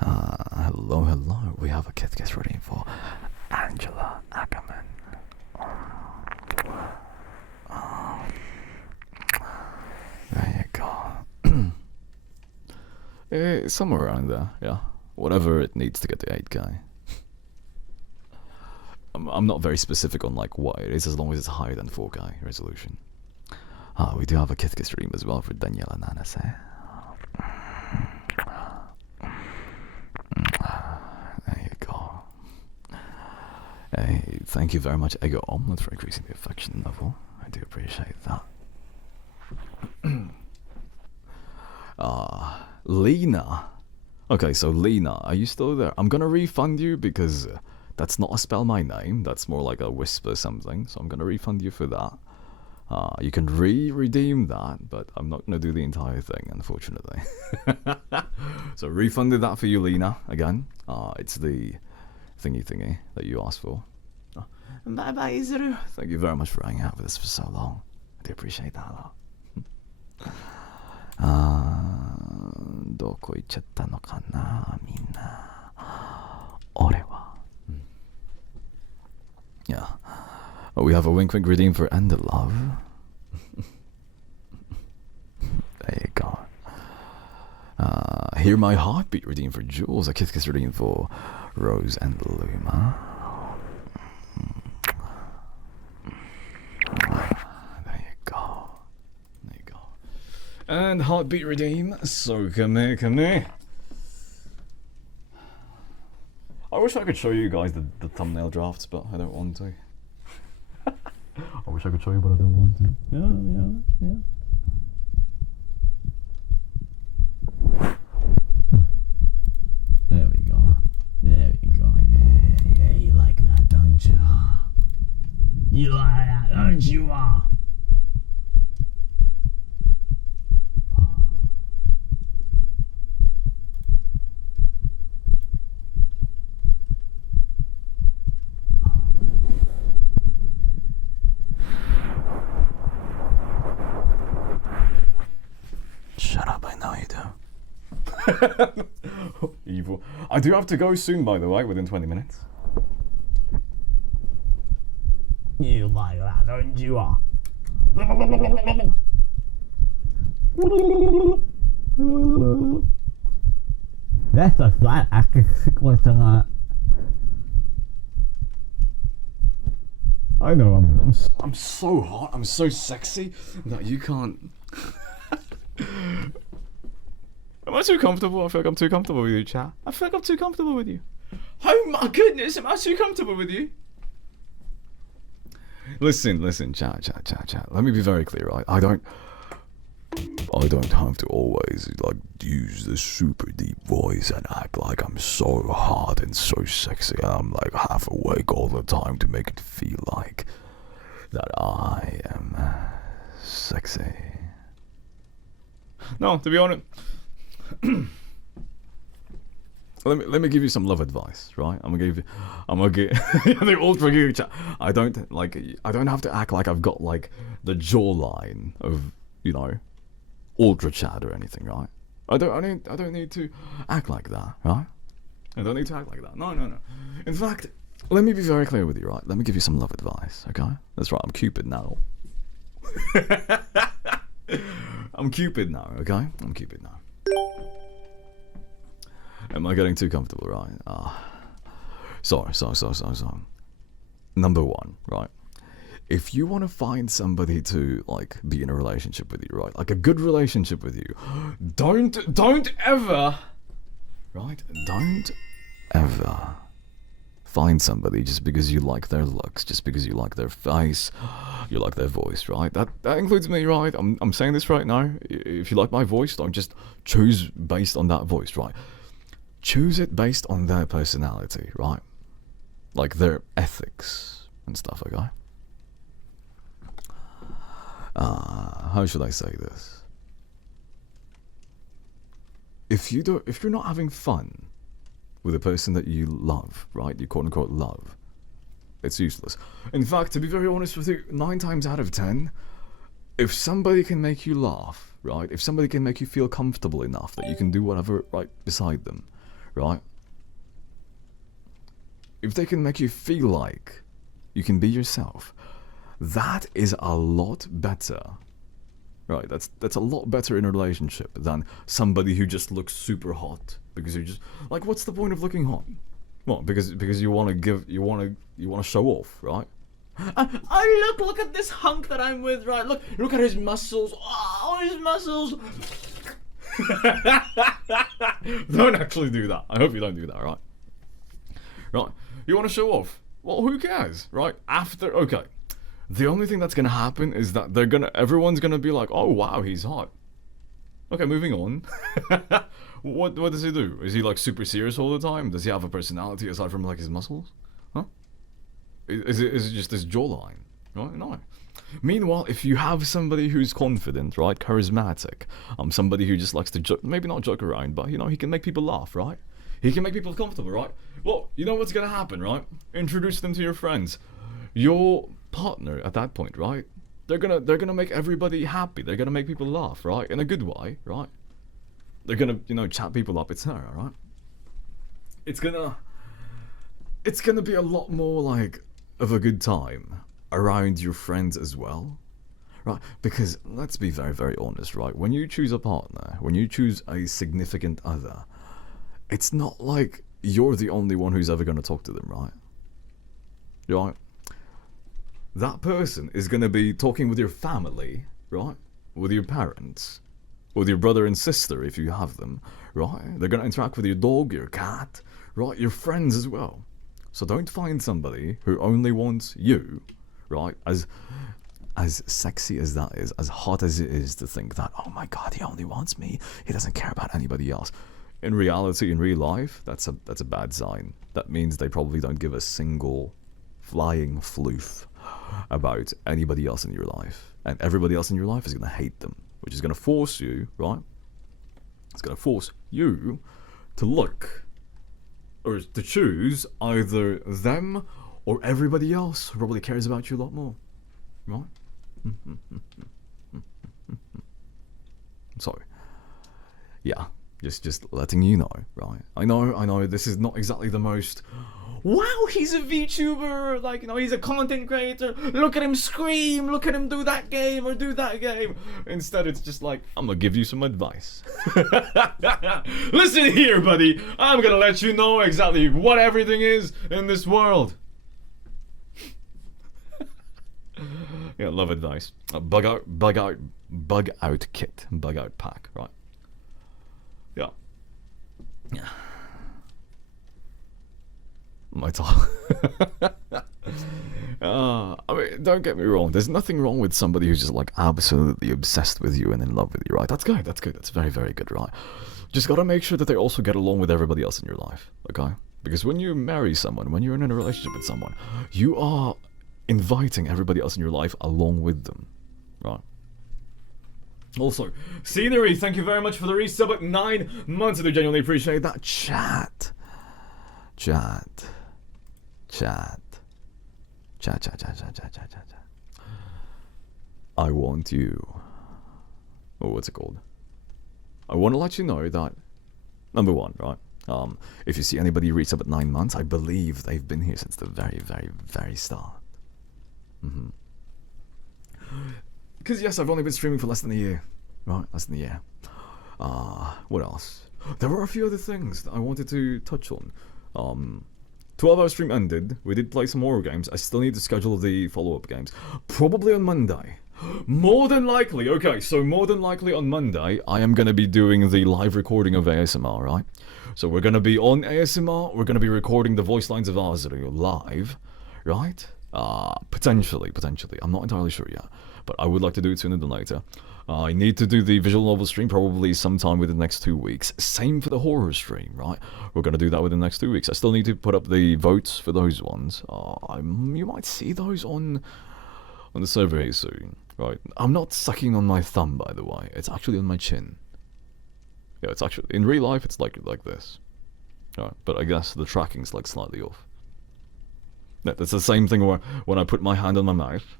Hello. We have a kiss redeem for Angela Ackerman. There you go. Somewhere around there, yeah. Whatever it needs to get to 8K. I'm not very specific on like what it is, as long as it's higher than 4K resolution. We do have a kiss stream as well for Daniela Nanase. There you go. Hey, thank you very much, Ego Omelette, for increasing the affection level. I do appreciate that. Lena. Okay, so Lena, are you still there? I'm gonna refund you because that's not a spell my name. That's more like a whisper something. So I'm gonna refund you for that. You can redeem that, but I'm not gonna do the entire thing, unfortunately. So refunded that for you, Lena. Again, it's the thingy that you asked for. Bye bye, Azeru. Thank you very much for hanging out with us for so long. I do appreciate that a lot. どこ行っちゃったのかなみんな俺は Yeah, we have a wink redeem for End of Love. There you go. Hear my heartbeat redeem for Jules. A kiss redeem for Rose and Luma. There you go. There you go. And heartbeat redeem. So come here. I wish I could show you guys the thumbnail drafts, but I don't want to. I wish I could show you, but I don't want to. Yeah. There we go. Yeah, you like that, don't you? You like that, don't you? Shut up, I know you do. Evil. I do have to go soon, by the way, within 20 minutes. You like that, don't you? That's a flat actor. I know I'm so hot, I'm so sexy that you can't. Am I too comfortable? I feel like I'm too comfortable with you, chat. I feel like I'm too comfortable with you. Oh my goodness, am I too comfortable with you? Listen, chat. Let me be very clear, right? I don't have to always like use this super deep voice and act like I'm so hot and so sexy and I'm like half awake all the time to make it feel like that I am sexy. No, to be honest, let me give you some love advice, right? I'm gonna give the ultra geek chat. I don't have to act like I've got like the jawline of, you know, ultra chat or anything, right? I don't need to act like that, right? I don't need to act like that. No. In fact, let me be very clear with you, right? Let me give you some love advice, okay? That's right, I'm Cupid now. I'm Cupid now, okay? I'm Cupid now. Am I getting too comfortable, right? Sorry. Number one, right? If you want to find somebody to like be in a relationship with you, right? Like a good relationship with you, don't ever, right? Don't ever find somebody just because you like their looks, just because you like their face, you like their voice, right? That includes me, right? I'm saying this right now. If you like my voice, don't just choose based on that voice, right? Choose it based on their personality, right? Like their ethics and stuff, okay? How should I say this? If you're not having fun with a person that you love, right? You quote unquote love, it's useless. In fact, to be very honest with you, 9 times out of 10, if somebody can make you laugh, right? If somebody can make you feel comfortable enough that you can do whatever right beside them, right? If they can make you feel like you can be yourself, that is a lot better, right? That's a lot better in a relationship than somebody who just looks super hot because you're just like, what's the point of looking hot? Well, because you want to show off, right? Oh look at this hunk that I'm with, right? Look at his muscles. Oh, his muscles. Don't actually do that. I hope you don't do that, right? Right? You want to show off? Well, who cares, right? Okay. The only thing that's gonna happen is that everyone's gonna be like, oh wow, he's hot. Okay, moving on. What does he do? Is he like super serious all the time? Does he have a personality aside from like his muscles? Huh? Is it just this jawline? Right? No. Meanwhile, if you have somebody who's confident, right, charismatic, somebody who just likes to maybe not joke around, but you know, he can make people laugh, right? He can make people comfortable, right? Well, you know what's gonna happen, right? Introduce them to your friends. Your partner at that point, right? They're gonna make everybody happy. They're gonna make people laugh, right? In a good way, right? They're gonna, you know, chat people up, etc., right? It's gonna be a lot more like of a good time around your friends as well, right? Because let's be very, very honest, right? When you choose a partner, when you choose a significant other, it's not like you're the only one who's ever going to talk to them, right? Right? That person is going to be talking with your family, right? With your parents, with your brother and sister if you have them, right? They're going to interact with your dog, your cat, right? Your friends as well. So don't find somebody who only wants you, right? As sexy as that is, as hot as it is to think that, oh my god, he only wants me, he doesn't care about anybody else. In reality, in real life, that's a bad sign. That means they probably don't give a single flying floof about anybody else in your life. And everybody else in your life is going to hate them, which is going to force you, right? It's going to force you to look, or to choose either them or everybody else who probably cares about you a lot more, right? Sorry. Yeah, just letting you know, right? I know, this is not exactly the most, wow, he's a VTuber, like, you know, he's a content creator, look at him scream, look at him do that game or do that game. Instead, it's just like, I'm gonna give you some advice. Listen here, buddy, I'm gonna let you know exactly what everything is in this world. Yeah, love advice. Bug out kit, bug out pack, right? Yeah. Yeah. My talk. I mean, don't get me wrong. There's nothing wrong with somebody who's just like absolutely obsessed with you and in love with you, right? That's good. That's good. That's very, very good, right? Just gotta make sure that they also get along with everybody else in your life, okay? Because when you marry someone, when you're in a relationship with someone, you are inviting everybody else in your life along with them, right? Also, Scenery, thank you very much for the resub at 9 months. I do genuinely appreciate that. Chat. I want you. Oh, what's it called? I want to let you know that, number one, right? If you see anybody reach up at 9 months, I believe they've been here since the very, very, very start. Because yes, I've only been streaming for less than a year, right? Less than a year. What else? There were a few other things that I wanted to touch on. 12-hour stream ended. We did play some horror games. I still need to schedule the follow-up games. Probably on Monday. More than likely. Okay, so more than likely on Monday, I am going to be doing the live recording of ASMR, right? So we're going to be on ASMR. We're going to be recording the voice lines of Azeru live, right? Potentially. I'm not entirely sure yet, but I would like to do it sooner than later. I need to do the visual novel stream probably sometime within the next 2 weeks. Same for the horror stream, right? We're going to do that within the next 2 weeks. I still need to put up the votes for those ones. You might see those on the server here soon, right? I'm not sucking on my thumb, by the way. It's actually on my chin. Yeah, it's actually, in real life, it's like this. Right, but I guess the tracking's like slightly off. That's the same thing where when I put my hand on my mouth,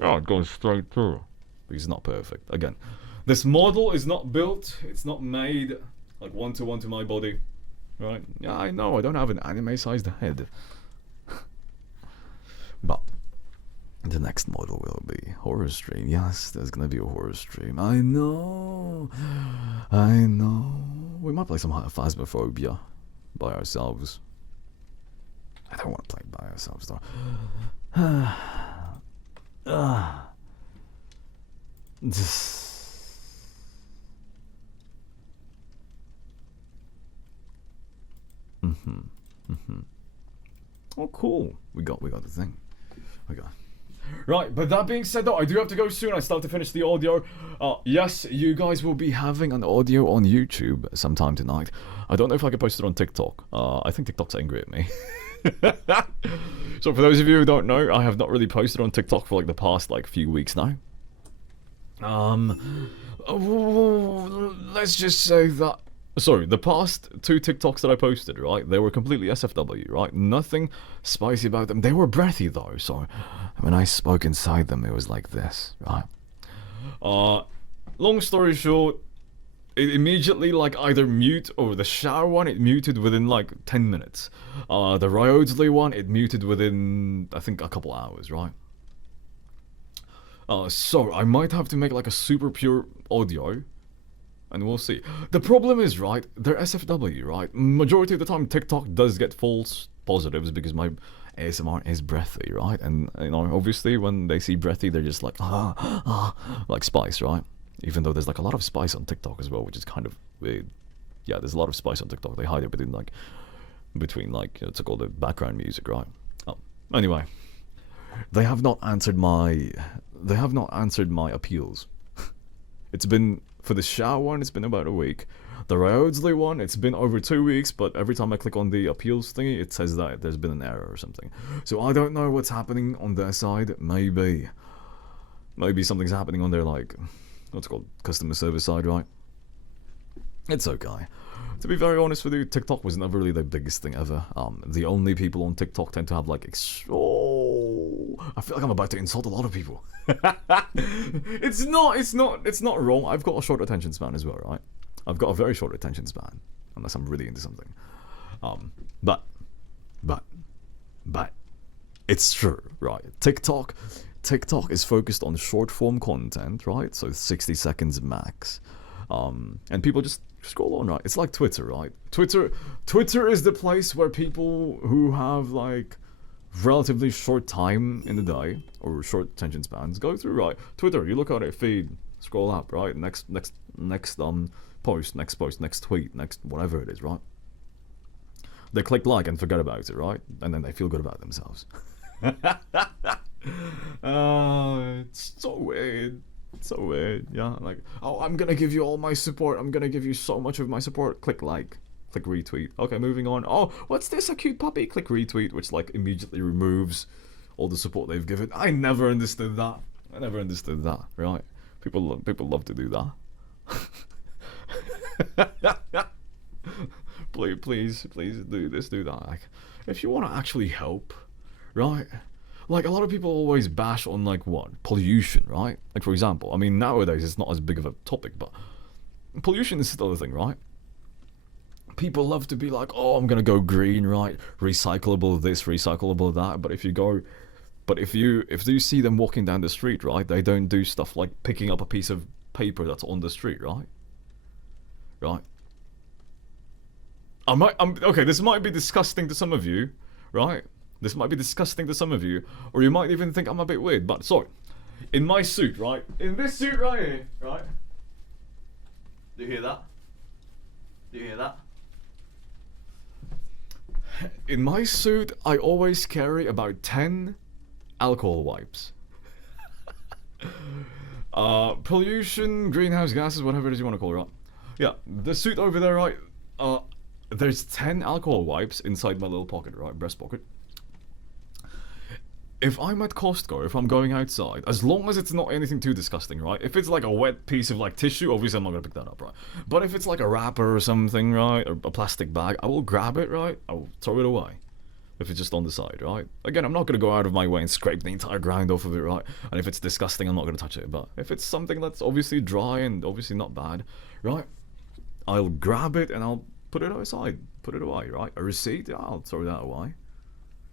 oh, it goes straight through. Because it's not perfect. Again, this model is not built, it's not made like one-to-one to my body. Right? Yeah, I know, I don't have an anime-sized head. But the next model will be horror stream. Yes, there's gonna be a horror stream. I know. We might play some Phasmophobia by ourselves. I don't want to play by ourselves though. Oh, cool. We got the thing. Okay. Right, but that being said though, I do have to go soon. I still have to finish the audio. Yes, you guys will be having an audio on YouTube sometime tonight. I don't know if I can post it on TikTok. I think TikTok's angry at me. So for those of you who don't know, I have not really posted on TikTok for like the past like few weeks now. Let's just say that, sorry, the past 2 TikToks that I posted, right, they were completely SFW, right, nothing spicy about them. They were breathy though, so when I spoke inside them, it was like this, right. Long story short, it immediately like either mute, or the shower one, it muted within like 10 minutes. The Ryodesley one, it muted within, I think, a couple hours, right. So I might have to make like a super pure audio, and we'll see. The problem is, right, they're SFW, right? Majority of the time TikTok does get false positives because my ASMR is breathy, right? And, you know, obviously when they see breathy, they're just like, like spice, right? Even though there's like a lot of spice on TikTok as well, which is kind of weird. Yeah, there's a lot of spice on TikTok. They hide it between like, what's it called, the background music, right? Oh, anyway. They have not answered my appeals. It's been, for the Shao one, it's been about a week. The Ryodesley one, it's been over 2 weeks, but every time I click on the appeals thingy, it says that there's been an error or something. So I don't know what's happening on their side. Maybe something's happening on their, like, what's it called, customer service side, right? It's okay. To be very honest with you, TikTok was never really the biggest thing ever. The only people on TikTok tend to have like I feel like I'm about to insult a lot of people. It's not wrong. I've got a short attention span as well, right? I've got a very short attention span, unless I'm really into something. But it's true, right? TikTok is focused on short form content, right? So 60 seconds max. And people just scroll on, right? It's like Twitter, right? Twitter is the place where people who have like relatively short time in the day or short attention spans go through, right? Twitter, you look at it, feed, scroll up, right? Next post, next tweet, next whatever it is, right? They click like and forget about it, right? And then they feel good about themselves. It's so weird. So weird, yeah. Like, oh, I'm gonna give you all my support. I'm gonna give you so much of my support. Click like, click retweet. Okay, moving on. Oh, what's this? A cute puppy? Click retweet, which like immediately removes all the support they've given. I never understood that. Right? People love to do that. please do this, do that. Like, if you want to actually help, right? Like, a lot of people always bash on, like, what? Pollution, right? Like, for example, I mean, nowadays it's not as big of a topic, but pollution is still a thing, right? People love to be like, oh, I'm gonna go green, right? Recyclable this, recyclable that. But if you see them walking down the street, right? They don't do stuff like picking up a piece of paper that's on the street, right? Right? Okay, this might be disgusting to some of you, right? This might be disgusting to some of you, or you might even think I'm a bit weird, but sorry. In my suit, right? In this suit right here, right? Do you hear that? Do you hear that? In my suit, I always carry about 10 alcohol wipes. Pollution, greenhouse gases, whatever it is you want to call it, right? Yeah, the suit over there, right? There's 10 alcohol wipes inside my little pocket, right? Breast pocket. If I'm at Costco, if I'm going outside, as long as it's not anything too disgusting, right? If it's like a wet piece of like tissue, obviously I'm not gonna pick that up, right? But if it's like a wrapper or something, right? Or a plastic bag, I will grab it, right? I will throw it away. If it's just on the side, right? Again, I'm not gonna go out of my way and scrape the entire ground off of it, right? And if it's disgusting, I'm not gonna touch it. But if it's something that's obviously dry and obviously not bad, right? I'll grab it and I'll put it aside, put it away, right? A receipt, yeah, I'll throw that away,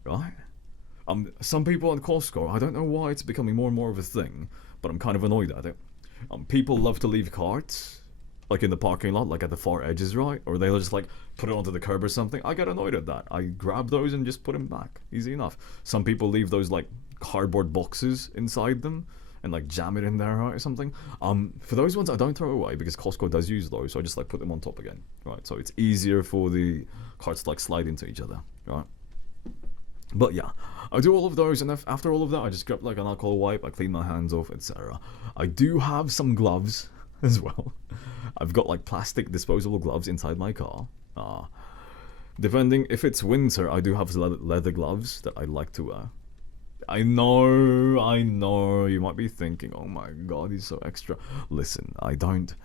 right? Some people at Costco, I don't know why it's becoming more and more of a thing, but I'm kind of annoyed at it. People love to leave carts, like in the parking lot, like at the far edges, right? Or they'll just like put it onto the curb or something. I get annoyed at that. I grab those and just put them back. Easy enough. Some people leave those like cardboard boxes inside them and like jam it in there, right, or something. For those ones I don't throw away because Costco does use those, so I just like put them on top again, right? So it's easier for the carts to like slide into each other, right? But yeah, I do all of those, and after all of that, I just grab like an alcohol wipe, I clean my hands off, etc. I do have some gloves as well. I've got like plastic disposable gloves inside my car. Depending if it's winter, I do have leather gloves that I like to wear. I know, you might be thinking, oh my god, he's so extra. Listen, I don't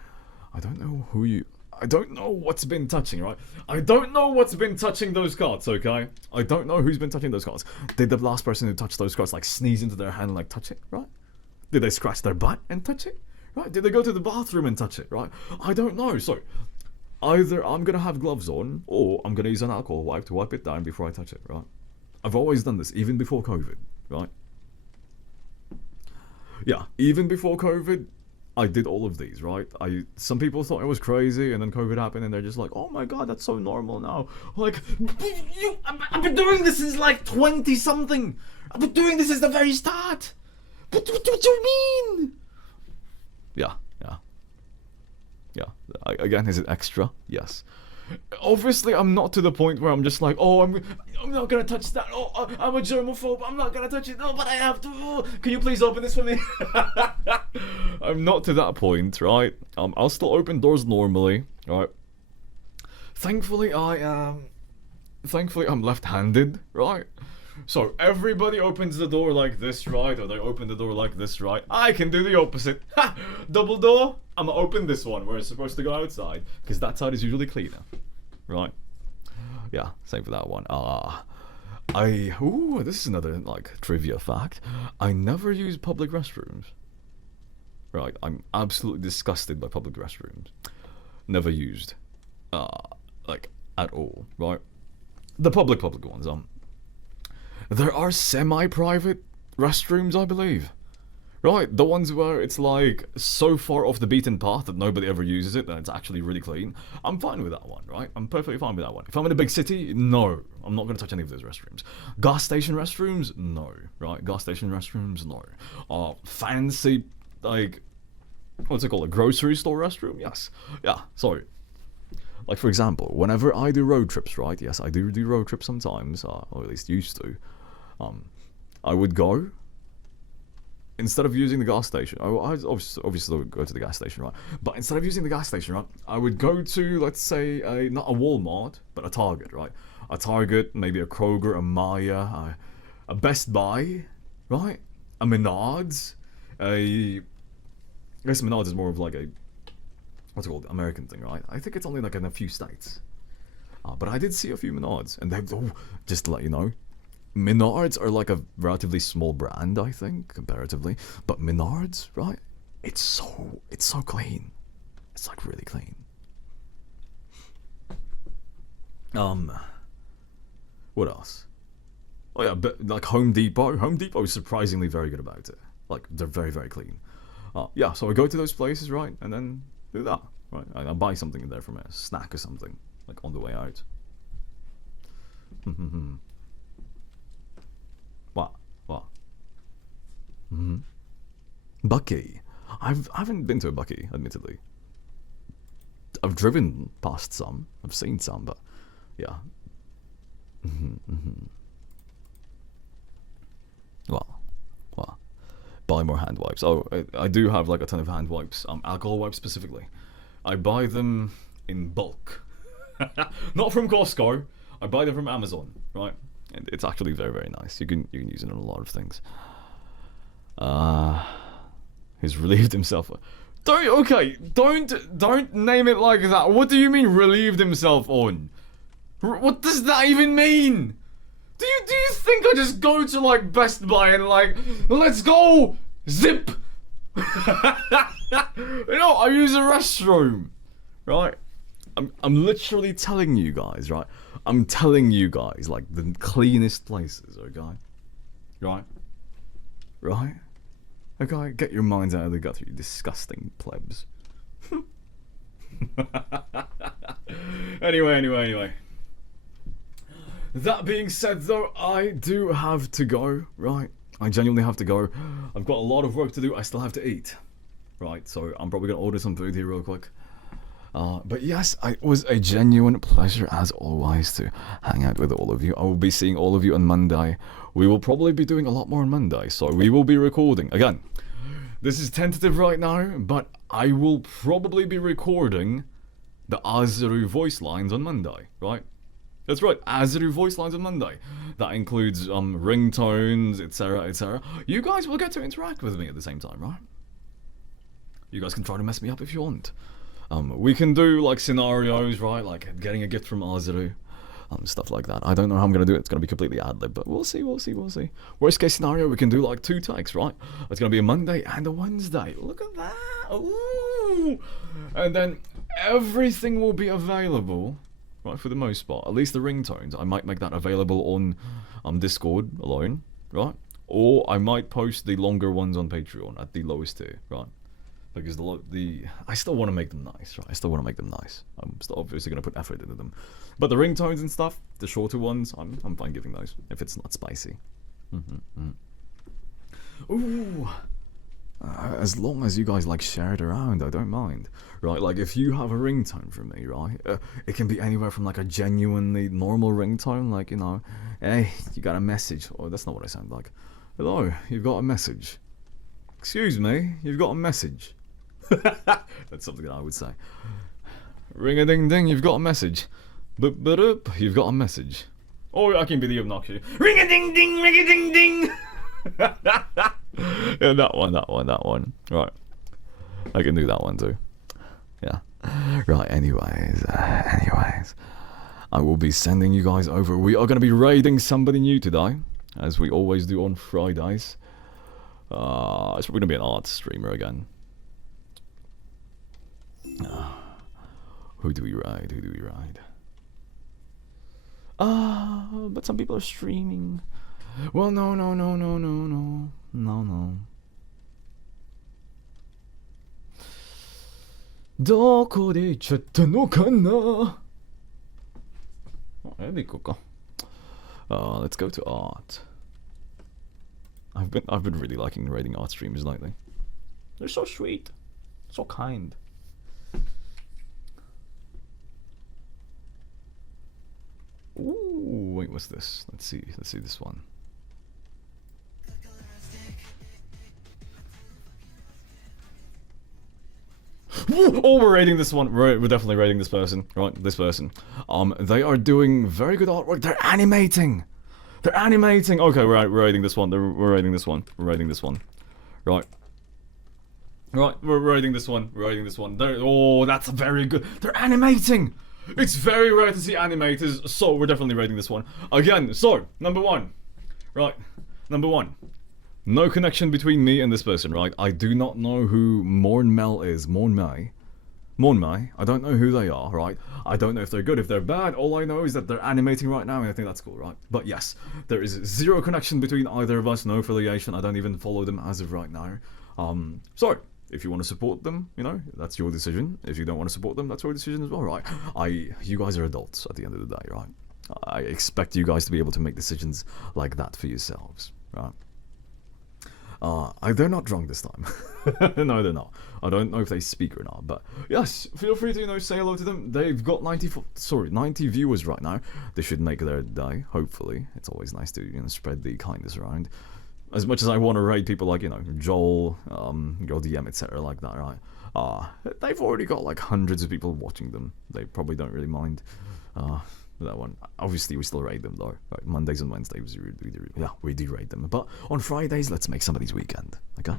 know what's been touching, right? I don't know what's been touching those cards, okay? I don't know who's been touching those cards. Did the last person who touched those cards like sneeze into their hand and like touch it, right? Did they scratch their butt and touch it, right? Did they go to the bathroom and touch it, right? I don't know. So either I'm gonna have gloves on or I'm gonna use an alcohol wipe to wipe it down before I touch it, right? I've always done this, even before COVID, right? yeah, even before COVID, I did all of these, right? Some people thought I was crazy, and then COVID happened, and they're just like, "Oh my god, that's so normal now." Like, I've been doing this since like 20 something. I've been doing this since the very start. What do you mean? Yeah. Again, is it extra? Yes. Obviously, I'm not to the point where I'm just like, oh, I'm not gonna touch that. Oh, I'm a germaphobe. I'm not gonna touch it. No, but I have to. Oh, can you please open this for me? I'm not to that point, right? I'll still open doors normally, right? Thankfully, I'm left-handed, right? So everybody opens the door like this, right? Or they open the door like this, right? I can do the opposite. Ha! Double door. I'm gonna open this one where it's supposed to go outside, because that side is usually cleaner, right? Yeah, same for that one. This is another like trivia fact. I never use public restrooms. Right, I'm absolutely disgusted by public restrooms. Never used, like at all. Right, the public ones. There are semi-private restrooms, I believe. Right, the ones where it's like so far off the beaten path that nobody ever uses it, and it's actually really clean. I'm fine with that one, right? I'm perfectly fine with that one. If I'm in a big city, no, I'm not gonna touch any of those restrooms. Gas station restrooms, no, right? Gas station restrooms, no. Fancy, like, what's it called? A grocery store restroom? Yes. Yeah. Sorry. Like, for example, whenever I do road trips, right? Yes, I do road trips sometimes, or at least used to. I would go, instead of using the gas station, I obviously would go to the gas station, right? But instead of using the gas station, right, I would go to, let's say, not a Walmart, but a Target, right? A Target, maybe a Kroger, a Maya, a Best Buy, right? A Menards, I guess Menards is more of like a, what's it called, American thing, right? I think it's only like in a few states. But I did see a few Menards, and just to let you know, Menards are like a relatively small brand, I think, comparatively. But Menards, right? It's so clean. It's like really clean. What else? Oh yeah, but like Home Depot. Home Depot is surprisingly very good about it. Like, they're very, very clean. Yeah, so I go to those places, right, and then do that, right? I buy something in there from a snack or something, like on the way out. What? Bucky. I haven't been to a Bucky, admittedly. I've driven past some. I've seen some, but yeah. Well. Buy more hand wipes. Oh, I do have like a ton of hand wipes. Alcohol wipes specifically. I buy them in bulk. Not from Costco. I buy them from Amazon, right? And it's actually very, very nice. You can use it on a lot of things. He's relieved himself. Don't name it like that. What do you mean relieved himself on? What does that even mean? Do you think I just go to like Best Buy and like, let's go, zip? I use a restroom, right? I'm literally telling you guys, right? I'm telling you guys, like, the cleanest places, okay? Right? Okay, get your minds out of the gutter, you disgusting plebs. Anyway. That being said, though, I do have to go, right? I genuinely have to go. I've got a lot of work to do. I still have to eat, right? So I'm probably going to order some food here real quick. But yes, it was a genuine pleasure, as always, to hang out with all of you. I will be seeing all of you on Monday. We will probably be doing a lot more on Monday, so we will be recording. Again, this is tentative right now, but I will probably be recording the Azeru voice lines on Monday, right? That's right, Azeru voice lines on Monday. That includes ringtones, etc., etc. You guys will get to interact with me at the same time, right? You guys can try to mess me up if you want. We can do like scenarios, right? Like getting a gift from Azeru, stuff like that. I don't know how I'm gonna do it. It's gonna be completely ad-lib, but we'll see. Worst case scenario, we can do like 2 takes, right? It's gonna be a Monday and a Wednesday. Look at that! Ooh! And then everything will be available, right? For the most part, at least the ringtones. I might make that available on Discord alone, right? or I might post the longer ones on Patreon at the lowest tier, right? Because I still want to make them nice, right? I still want to make them nice. I'm still obviously going to put effort into them. But the ringtones and stuff, the shorter ones, I'm fine giving those if it's not spicy. Ooh. As long as you guys like share it around, I don't mind, right? Like if you have a ringtone from me, right? It can be anywhere from like a genuinely normal ringtone, like, you know, hey, you got a message. Oh, that's not what I sound like. Hello, you've got a message. Excuse me, you've got a message. That's something that I would say. Ring a ding ding, you've got a message. Boop boop boop, you've got a message. Or I can be the obnoxious. Ring a ding ding, ring a ding ding. Yeah, that one. Right. I can do that one too. Yeah. Right, anyways. I will be sending you guys over. We are going to be raiding somebody new today, as we always do on Fridays. It's probably going to be an art streamer again. Who do we raid? But some people are streaming. Well, no. どこで行っちゃったのかな? Let's go to art. I've been really liking raiding art streamers lately. They're so sweet, so kind. Ooh, wait, what's this? Let's see this one. Oh, we're rating this one. We're definitely rating this person. Right, this person. They are doing very good artwork. They're animating. Okay, we're rating this one. We're rating this one. Right, we're rating this one. Oh, that's very good. They're animating. It's very rare to see animators, so we're definitely rating this one. Again, so, number one. Right, number one. No connection between me and this person, right? I do not know who Mornmel is. Mornmei. I don't know who they are, right? I don't know if they're good, if they're bad. All I know is that they're animating right now, and I think that's cool, right? But yes, there is zero connection between either of us, no affiliation. I don't even follow them as of right now. So, if you want to support them, you know, that's your decision. If you don't want to support them, that's your decision as well, right? You guys are adults at the end of the day, right? I expect you guys to be able to make decisions like that for yourselves, right? They're not drunk this time. No, they're not. I don't know if they speak or not, but yes, feel free to, you know, say hello to them. They've got 90 viewers right now. They should make their day, hopefully. It's always nice to, you know, spread the kindness around. As much as I want to raid people like, you know, Joel, Girl DM, etc. like that, right? They've already got like hundreds of people watching them. They probably don't really mind. That one. Obviously, we still raid them though. Right, Mondays and Wednesdays, we do raid them. But on Fridays, let's make somebody's weekend. Okay.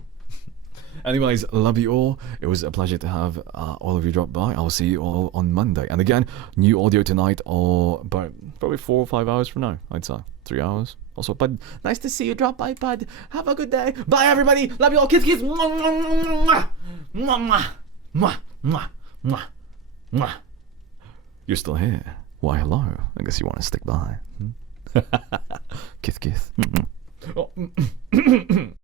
Anyways, love you all. It was a pleasure to have all of you drop by. I'll see you all on Monday. And again, new audio tonight, or about probably 4 or 5 hours from now. I'd say 3 hours. Also, Bud, nice to see you drop by, Bud. Have a good day. Bye, everybody. Love you all. Kiss, kiss. Mwah, mwah, mwah, mwah, mwah, mwah. You're still here. Why, hello. I guess you want to stick by. Kiss, kiss.